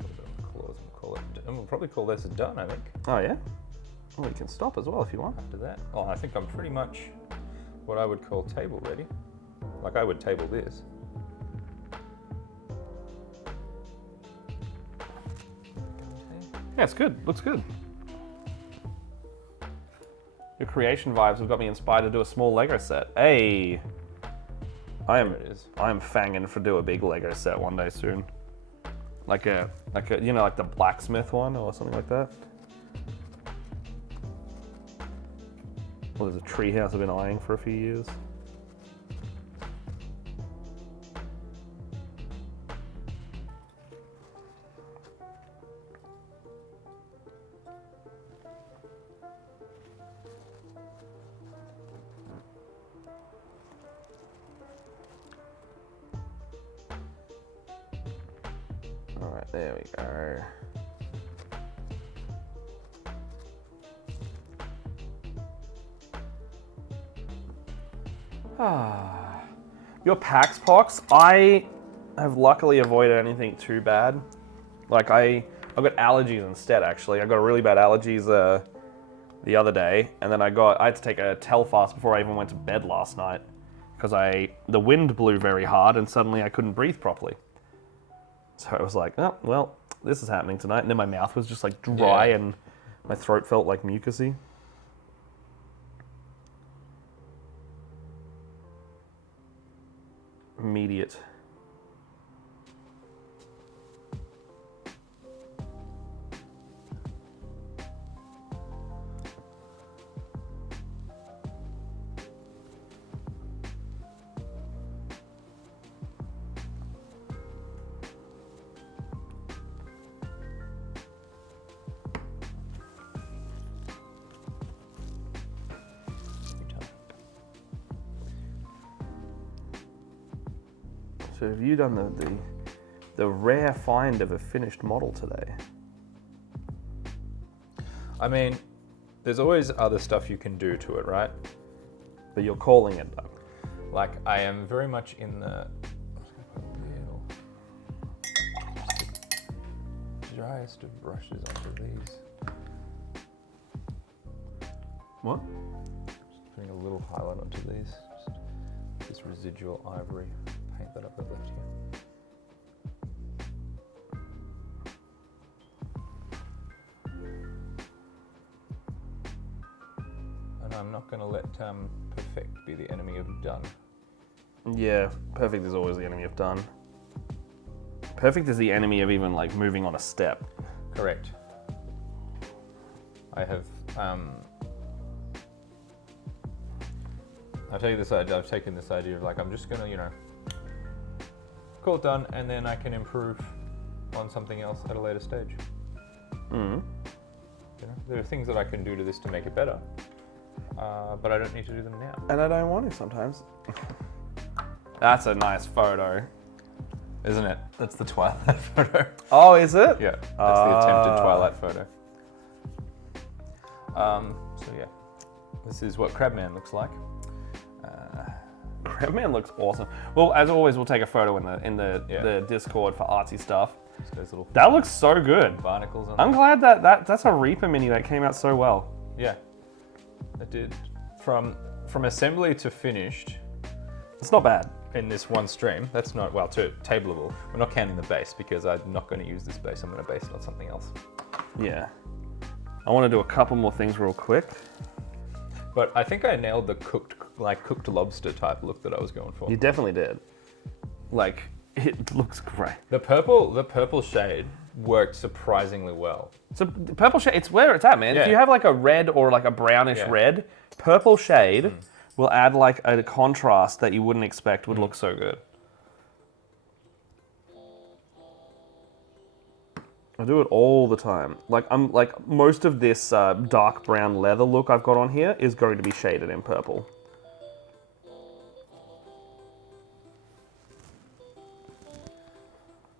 Put it on the claws and call it. And we'll probably call this done, I think. Oh, yeah? Well, you can stop as well if you want. After that. Oh, I think I'm pretty much what I would call table ready. Like I would table this. Yeah, it's good. Looks good. Your creation vibes have got me inspired to do a small Lego set. Hey! I am fanging for do a big Lego set one day soon. Like a you know, like the blacksmith one or something like that. Well, there's a treehouse I've been eyeing for a few years. Alright, there we go. Your PAX pox, I have luckily avoided anything too bad. Like I've got allergies instead actually. I got really bad allergies the other day, and then I had to take a Telfast before I even went to bed last night because the wind blew very hard and suddenly I couldn't breathe properly. So I was like, oh well, this is happening tonight, and then my mouth was just like dry and my throat felt like mucusy. Immediate. So have you done the rare find of a finished model today? I mean, there's always other stuff you can do to it, right? But you're calling it done. Like, I am very much in the driest of brushes onto these. What? Just putting a little highlight onto these. Just this residual ivory paint that I've got left here. And I'm not going to let perfect be the enemy of done. Yeah, perfect is always the enemy of done. Perfect is the enemy of even like moving on a step. Correct. I have, I've taken this idea of like, I'm just gonna, you know, call it done, and then I can improve on something else at a later stage. Mm. You know, there are things that I can do to this to make it better, but I don't need to do them now. And I don't want to sometimes. That's a nice photo. Isn't it? That's the Twilight photo. Oh, is it? Yeah, that's the attempted Twilight photo. So yeah, this is what Crabman looks like. Crabman looks awesome. Well, as always, we'll take a photo in the Discord for artsy stuff. Just those little That looks so good. barnacles on I'm glad that's a Reaper mini that came out so well. Yeah, it did. From assembly to finished It's not bad. in this one stream, that's not, well, to tableable. We're not counting the base because I'm not going to use this base. I'm going to base it on something else. Yeah. I want to do a couple more things real quick. But I think I nailed the cooked lobster type look that I was going for. You definitely did. Like, it looks great. The purple shade worked surprisingly well. So the purple shade, it's where it's at, man. Yeah. If you have like a red or like a brownish red, purple shade will add like a contrast that you wouldn't expect would look so good. I do it all the time. Like most of this dark brown leather look I've got on here is going to be shaded in purple.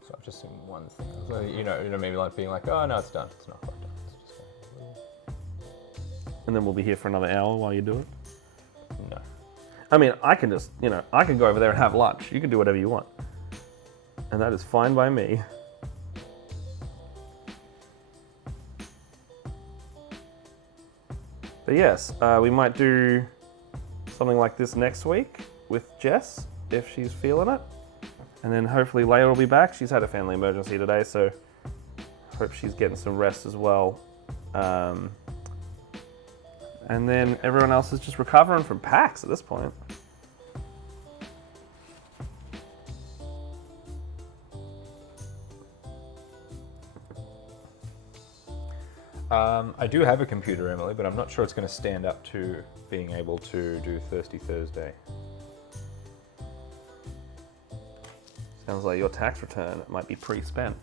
So I've just seen one thing. So, you know, maybe like being like, oh no, it's done. It's not quite done. It's just And then we'll be here for another hour while you do it. no. I mean, I can just, I can go over there and have lunch. You can do whatever you want. And that is fine by me. But yes, we might do something like this next week with Jess, if she's feeling it. And then hopefully Leia will be back. She's had a family emergency today, so hope she's getting some rest as well. And then everyone else is just recovering from PAX at this point. I do have a computer, Emily, but I'm not sure it's going to stand up to being able to do Thirsty Thursday. Sounds like your tax return might be pre-spent.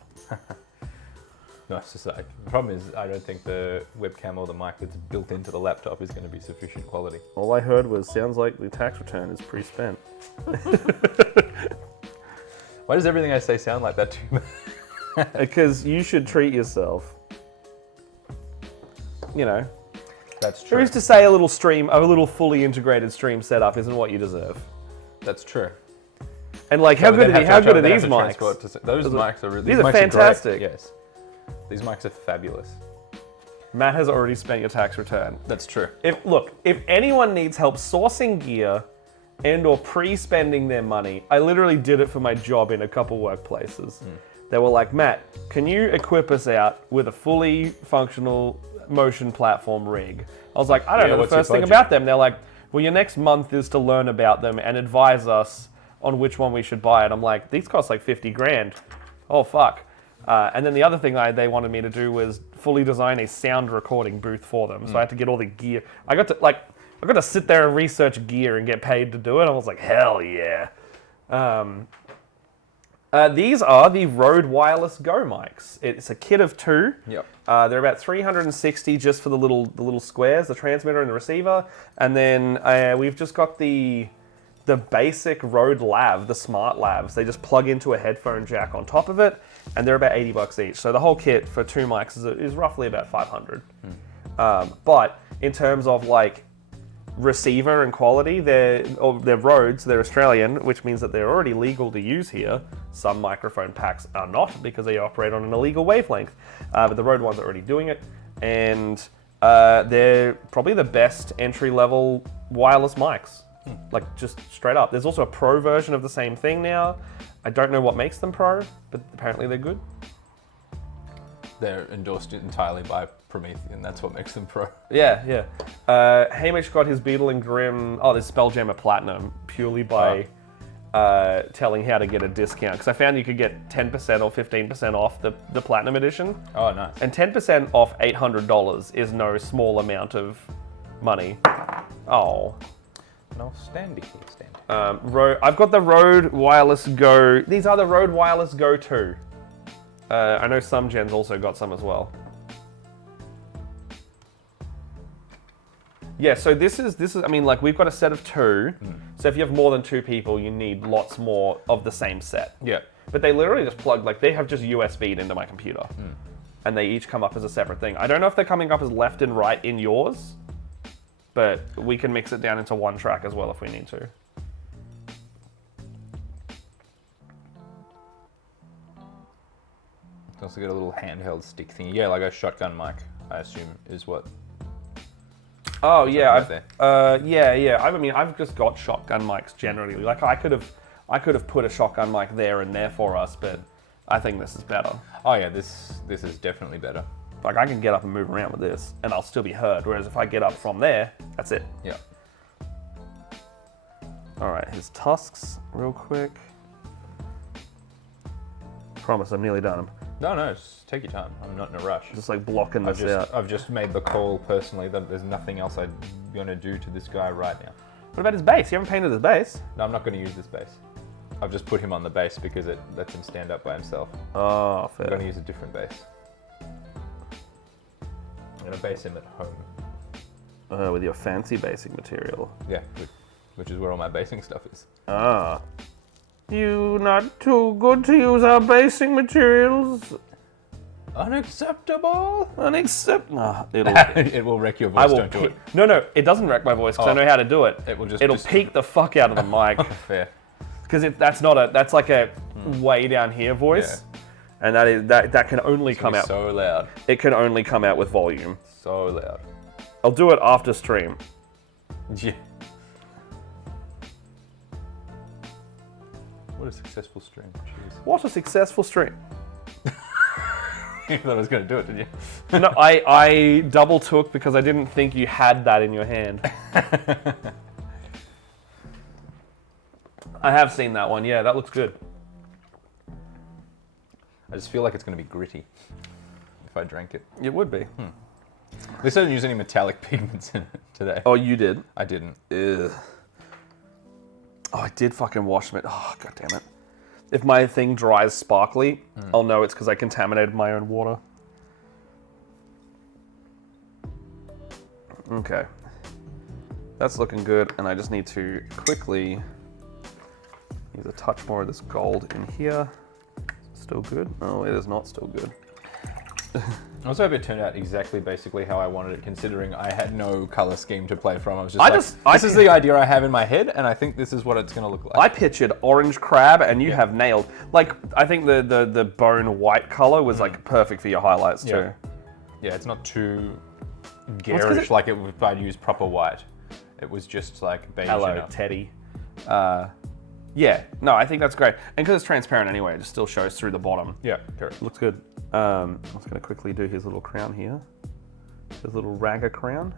No, it's just like, the problem is I don't think the webcam or the mic that's built into the laptop is going to be sufficient quality. All I heard was, sounds like the tax return is pre-spent. Why does everything I say sound like that to you? Because you should treat yourself. You know, That's true. who's to say a little fully integrated stream setup isn't what you deserve? That's true. And like, how good are these mics? Those mics are really. These are great. fantastic. Yes. These mics are fabulous. Matt has already spent your tax return. That's true. If anyone needs help sourcing gear and or pre-spending their money, I literally did it for my job in a couple workplaces. They were like, Matt, can you equip us out with a fully functional motion platform rig? I was like, I don't know the what's your first thing budget? about them. They're like, well, your next month is to learn about them and advise us on which one we should buy. And I'm like, these cost like 50 grand. Oh, fuck. And then the other thing they wanted me to do was fully design a sound recording booth for them. So I had to get all the gear. I got to sit there and research gear and get paid to do it. I was like, hell yeah. These are the Rode Wireless Go mics. It's a kit of two. Yep. They're about 360 just for the little squares, the transmitter and the receiver. And then we've just got the basic Rode Lav, the smart lavs. They just plug into a headphone jack on top of it, and they're about $80 each. So the whole kit for two mics is roughly about $500. But in terms of like receiver and quality. They're Rhodes, they're Australian, which means that they're already legal to use here. Some microphone packs are not because they operate on an illegal wavelength, but the Rode ones are already doing it, and they're probably the best entry-level wireless mics, like just straight up. There's also a Pro version of the same thing now. I don't know what makes them Pro, but apparently they're good. They're endorsed entirely by Promethean. That's what makes them pro. Yeah. Hamish got his Beetle and Grimm, this Spelljammer Platinum, purely by telling how to get a discount. Because I found you could get 10% or 15% off the Platinum Edition. Oh, nice. And 10% off $800 is no small amount of money. Oh. No, standy. I've got the Rode Wireless Go. These are the Rode Wireless Go 2. I know some gens also got some as well. Yeah, so this is. I mean, like, we've got a set of 2. So if you have more than 2 people, you need lots more of the same set. Yeah. But they literally just plug, like, they have just USB'd into my computer. And they each come up as a separate thing. I don't know if they're coming up as left and right in yours, but we can mix it down into one track as well if we need to. Also get a little handheld stick thingy. Yeah, like a shotgun mic, I assume, is what. Oh yeah, right yeah. I mean, I've just got shotgun mics generally. Like I could have put a shotgun mic there and there for us, but I think this is better. Oh yeah, this is definitely better. Like I can get up and move around with this, and I'll still be heard. Whereas if I get up from there, that's it. Yeah. All right, his tusks, real quick. Promise, I'm nearly done. No, just take your time. I'm not in a rush. Just like blocking this out. I've just made the call personally that there's nothing else I'm gonna do to this guy right now. What about his base? You haven't painted his base. No, I'm not gonna use this base. I've just put him on the base because it lets him stand up by himself. Oh, fair. I'm gonna use a different base. I'm gonna base him at home. With your fancy basing material. Yeah, which is where all my basing stuff is. Ah. You not too good to use our basing materials. Unacceptable. Nah, It will wreck your voice. Don't do it. No, it doesn't wreck my voice because I know how to do it. It will just. It'll peak the fuck out of the mic. Fair. Because that's like a way down here voice, and that can only come out. So loud. It can only come out with volume. So loud. I'll do it after stream. Yeah. What a successful stream. Jeez. What a successful stream. You thought I was going to do it, didn't you? No, I double took because I didn't think you had that in your hand. I have seen that one. Yeah, that looks good. I just feel like it's going to be gritty if I drank it. It would be. At least I didn't use any metallic pigments in it today. Oh, you did? I didn't. Ugh. Oh, I did fucking wash them. Oh, god damn it. If my thing dries sparkly, I'll know it's because I contaminated my own water. Okay. That's looking good, and I just need to quickly use a touch more of this gold in here. Still good? Oh, it is not still good. I also hope it turned out exactly basically how I wanted it, considering I had no color scheme to play from. I was just this is the idea I have in my head, and I think this is what it's going to look like. I pictured orange crab, and you have nailed. Like, I think the bone white color was like perfect for your highlights too. Yeah, it's not too garish like if I'd used proper white. It was just like beige enough. Teddy. Yeah, no, I think that's great. And because it's transparent anyway, it just still shows through the bottom. Yeah, correct. Looks good. I'm just going to quickly do his little crown here. His little ragga crown.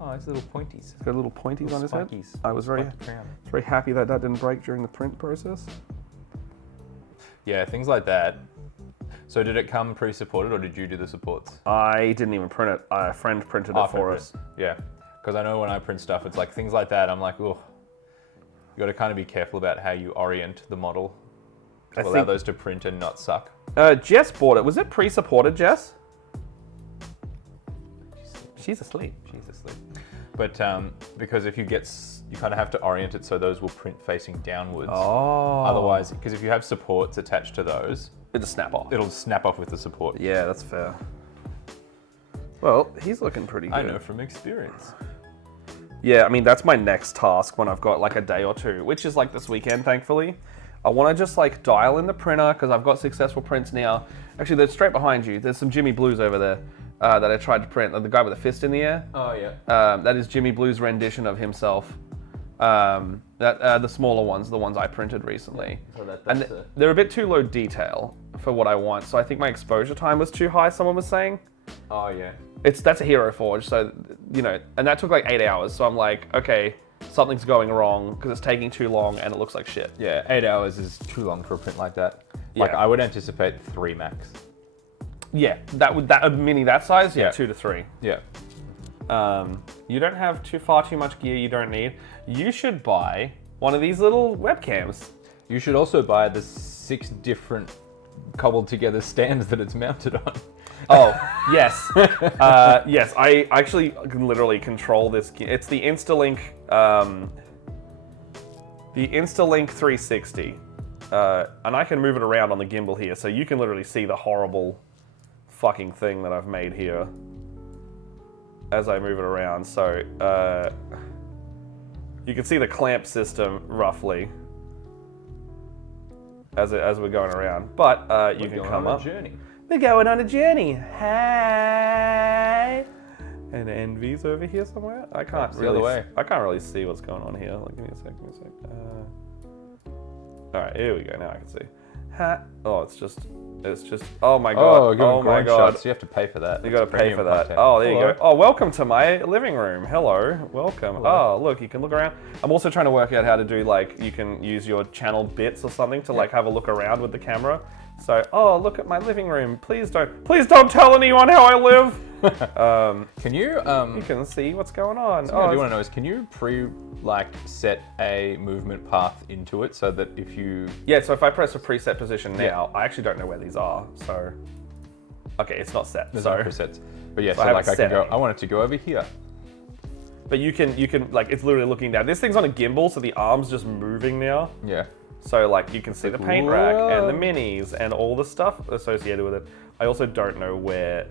Oh, his little pointies. He's got little pointies on his head. Spikies. I was very happy that didn't break during the print process. Yeah, things like that. So did it come pre-supported, or did you do the supports? I didn't even print it. A friend printed it for us. Yeah, because I know when I print stuff, it's like things like that. I'm like, oh, you got to kind of be careful about how you orient the model to allow those to print and not suck. Jess bought it. Was it pre-supported, Jess? She's asleep. She's asleep. But because if you kind of have to orient it so those will print facing downwards. Oh. Otherwise, because if you have supports attached to those, it'll snap off. It'll snap off with the support. Yeah, that's fair. Well, he's looking pretty good. I know from experience. Yeah, I mean, that's my next task when I've got like a day or two, which is like this weekend, thankfully. I want to just like dial in the printer because I've got successful prints now. Actually, they're straight behind you. There's some Jimmy Blues over there that I tried to print. The guy with the fist in the air. Oh, yeah. That is Jimmy Blues' rendition of himself. The smaller ones, the ones I printed recently. So And they're a bit too low detail for what I want. So I think my exposure time was too high, someone was saying. Oh, yeah. That's a Hero Forge, so, you know, and that took like 8 hours. So I'm like, okay, something's going wrong because it's taking too long and it looks like shit. Yeah, 8 hours is too long for a print like that. Like, Yeah. I would anticipate 3 max. Yeah, a mini that size, yeah, Yeah. 2 to 3. Yeah. You don't have far too much gear you don't need. You should buy one of these little webcams. You should also buy the 6 different cobbled together stands that it's mounted on. Oh, yes. Yes, I actually can literally control this. It's the Instalink 360. And I can move it around on the gimbal here, so you can literally see the horrible fucking thing that I've made here as I move it around. So, you can see the clamp system roughly as we're going around. But you can come up. Journey. We're going on a journey. Hey. And Envy's over here somewhere. I can't It's the really. other way. I can't really see what's going on here. Like, give me a sec. All right, here we go. Now I can see. Oh, it's just. Oh my god. Oh my god. god. So you have to pay for that. You got to pay Premium for that. content. Oh, there you Hello. go. Oh, welcome to my living room. Hello, welcome. Hello. Oh, look, you can look around. I'm also trying to work out how to do like you can use your channel bits or something to like have a look around with the camera. So, oh, look at my living room. Please don't tell anyone how I live. Can you? You can see what's going on. Something I do want to know is, can you set a movement path into it so that if you... Yeah, so if I press a preset position now, I actually don't know where these are, so... Okay, it's not set, There's so... no presets. But yeah, So so, I haven't like I set can go, any. I want it to go over here. But you can, like, it's literally looking down. This thing's on a gimbal, so the arm's just moving now. Yeah. So, like, you can see the paint rack and the Whoa. minis and all the stuff associated with it. I also don't know where,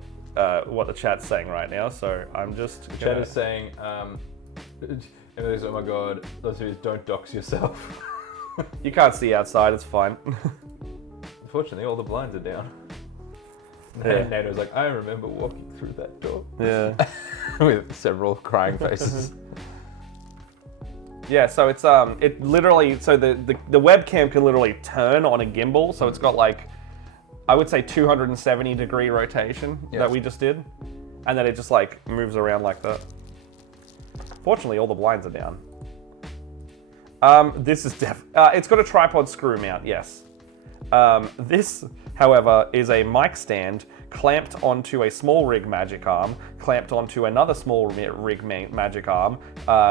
what the chat's saying right now, so I'm just Chat is saying, oh my god, those videos, don't dox yourself. You can't see outside, it's fine. Unfortunately, all the blinds are down. Yeah. And Nato's like, I remember walking through that door. Yeah. With several crying faces. Yeah, so it's it literally, so the webcam can literally turn on a gimbal, so it's got like, I would say 270 degree rotation that we just did, and then it just like moves around like that. Fortunately, all the blinds are down. This is it's got a tripod screw mount, yes. This, however, is a mic stand clamped onto a small rig magic arm, clamped onto another small rig magic arm,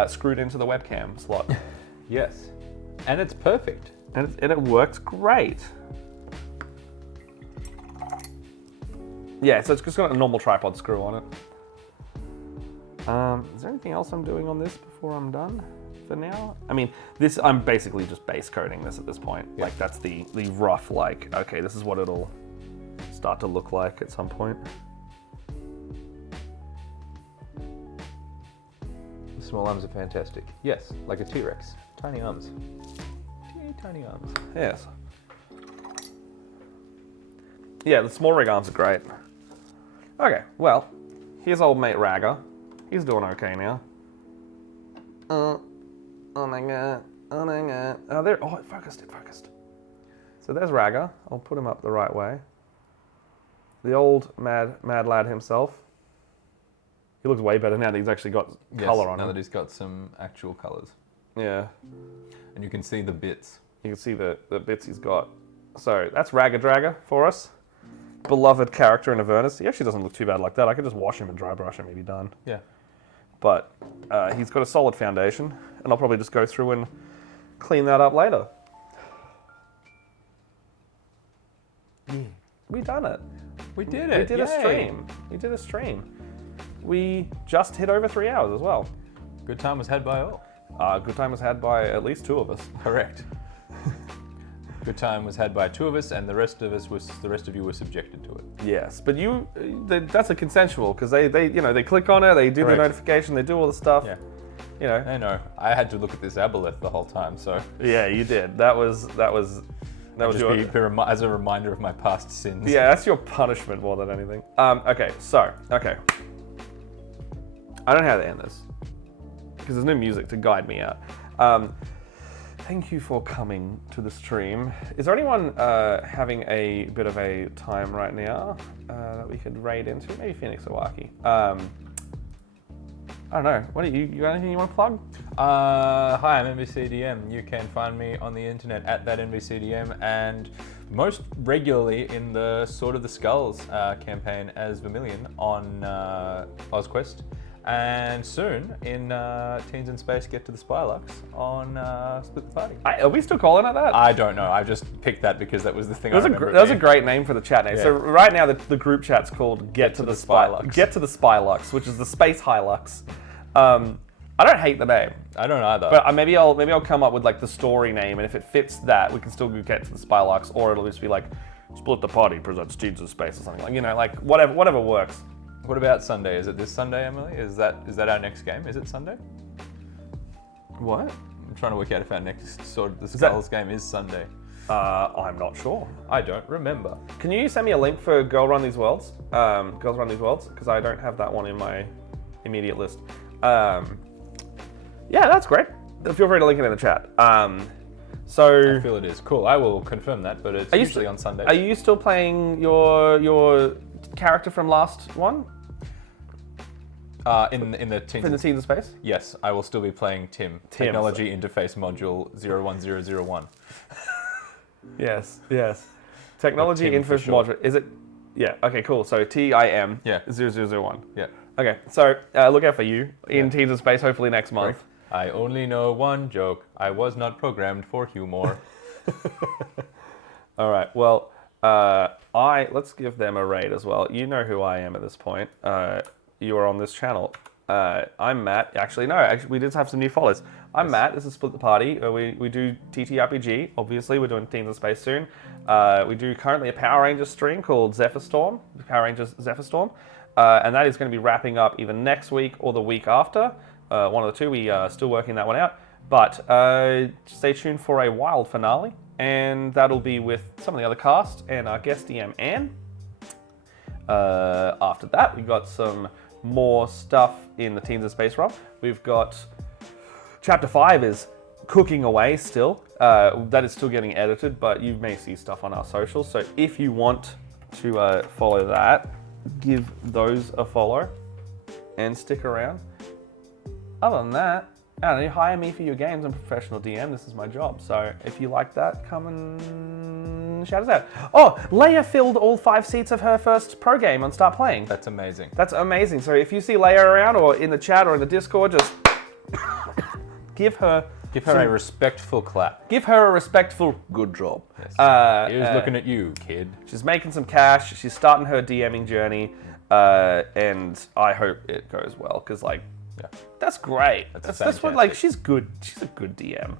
screwed into the webcam slot. Yes. And it's perfect. And it works great. Yeah, so it's just got a normal tripod screw on it. Is there anything else I'm doing on this before I'm done for now? I mean, I'm basically just base coating this at this point. Yeah. Like, that's the rough, like, okay, this is what it'll start to look like at some point. The small arms are fantastic. Yes, like a T-Rex. Tiny arms. Tiny arms. Yes. Yeah, the small rig arms are great. Okay, well, here's old mate Ragger. He's doing okay now. Oh my god. Oh my god. Oh, there. Oh, it focused. So there's Ragger. I'll put him up the right way. The old mad lad himself. He looks way better now that he's actually got color on now him. that he's got some actual colors. Yeah. And you can see the bits. You can see the bits he's got. So that's Ragger Dragger for us. Beloved character in Avernus. He actually doesn't look too bad like that. I could just wash him and dry brush him, he'd be done. Yeah. But he's got a solid foundation, and I'll probably just go through and clean that up later. We done it. We did it. We did a stream. We did a stream. We just hit over 3 hours as well. Good time was had by all. Good time was had by at least 2 of us. Correct. Good time was had by 2 of us, and the rest of you were subjected to it. Yes, but that's a consensual because they click on it, they do the Correct. notification, they do all the stuff. Yeah. you know. I know. I had to look at this aboleth the whole time, so Yeah, you did. That was just your. as a reminder of my past sins. Yeah, that's your punishment more than anything. Okay. I don't know how to end this because there's no music to guide me out. Thank you for coming to the stream. Is there anyone having a bit of a time right now that we could raid into? Maybe Phoenix or Waki. I don't know. What you got anything you want to plug? Hi, I'm NVCDM. You can find me on the internet at that NVCDM and most regularly in the Sword of the Skulls campaign as Vermilion on OzQuest. And soon in Teens in Space Get to the Spylux on Split the Party. Are we still calling it that? I don't know. I just picked that because that was the thing I remember. That was a great name for the chat name. Yeah. So right now the group chat's called Get to the Spylux. Get to the Spylux, which is the Space Hilux. I don't hate the name, I don't either. but maybe I'll come up with like the story name, and if it fits that, we can still get to the Spylux, or it'll just be like Split the Party presents Teens in Space or something, like, you know, like whatever works. What about Sunday? Is it this Sunday, Emily? Is that our next game? Is it Sunday? What? I'm trying to work out if our next Sword of the that- Skulls game is Sunday. I'm not sure. I don't remember. Can you send me a link for Girls Run These Worlds? Girls Run These Worlds, because I don't have that one in my immediate list. Yeah, that's great. Feel free to link it in the chat. So I feel it is. Cool. I will confirm that, but it's usually on Sunday. Are you still playing your character from last one? In the Teens In the Teens of Space? Yes, I will still be playing Tim. Technology Interface Module 01001. Yes. Technology Tim for Interface short. Module. Is it? Yeah. Okay. Cool. So TIM. Yeah. 0001. Yeah. Okay. So look out for you in Teens of Space. Hopefully next month. I only know one joke. I was not programmed for humor. All right. Well, let's give them a raid as well. You know who I am at this point. You are on this channel. I'm Matt. Actually, we did have some new followers. I'm Matt. This is Split the Party. We do TTRPG. Obviously, we're doing Teens of Space soon. We do currently a Power Rangers stream called Zephyr Storm. Power Rangers Zephyr Storm. And that is going to be wrapping up either next week or the week after. One of the two. We are still working that one out. But stay tuned for a wild finale. And that'll be with some of the other cast and our guest DM, Anne. After that, we've got some more stuff in the Teens of Space realm. We've got Chapter 5 is cooking away still. That is still getting edited, but you may see stuff on our socials. So if you want to follow that, give those a follow and stick around. Other than that, I don't know, hire me for your games. I'm a professional DM. This is my job. So if you like that, come and shout us out. Oh, Leia filled all 5 seats of her first pro game on Start Playing. That's amazing. That's amazing. So if you see Leia around or in the chat or in the Discord, just give her a respectful clap. Give her a respectful good job. Yes. Here's looking at you, kid. She's making some cash. She's starting her DMing journey, and I hope it goes well because that's great. That's what she's good. She's a good DM,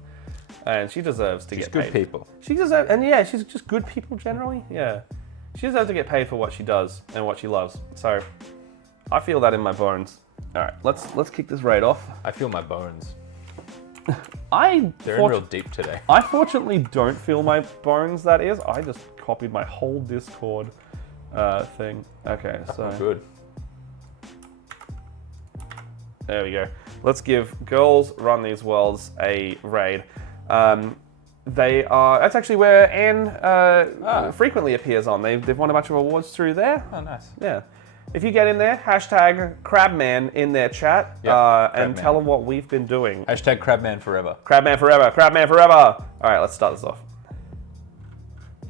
and she deserves to get paid. She's good people. She deserves, and she's just good people generally. Yeah, she deserves to get paid for what she does and what she loves. So I feel that in my bones. All right, let's kick this raid off. I feel my bones. They're in real deep today. I fortunately don't feel my bones, that is. I just copied my whole Discord thing. Okay, so... Good. There we go. Let's give Girls Run These Worlds a raid. That's actually where Anne frequently appears on. They've won a bunch of awards through there. Oh, nice. Yeah. If you get in there, hashtag Crabman in their chat and tell them what we've been doing. Hashtag Crabman forever. Crabman forever, Crabman forever. All right, let's start this off.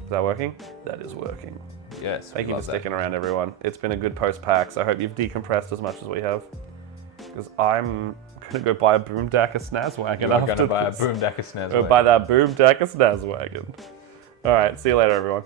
Is that working? That is working. Yes. Thank you for sticking around, everyone. It's been a good post-PAX. I hope you've decompressed as much as we have. Because I'm going to go buy a Boomdacker Snazwagon. I'm going to buy a Boomdacker Snazwagon. Go buy that Boomdacker Snazwagon. All right, see you later, everyone.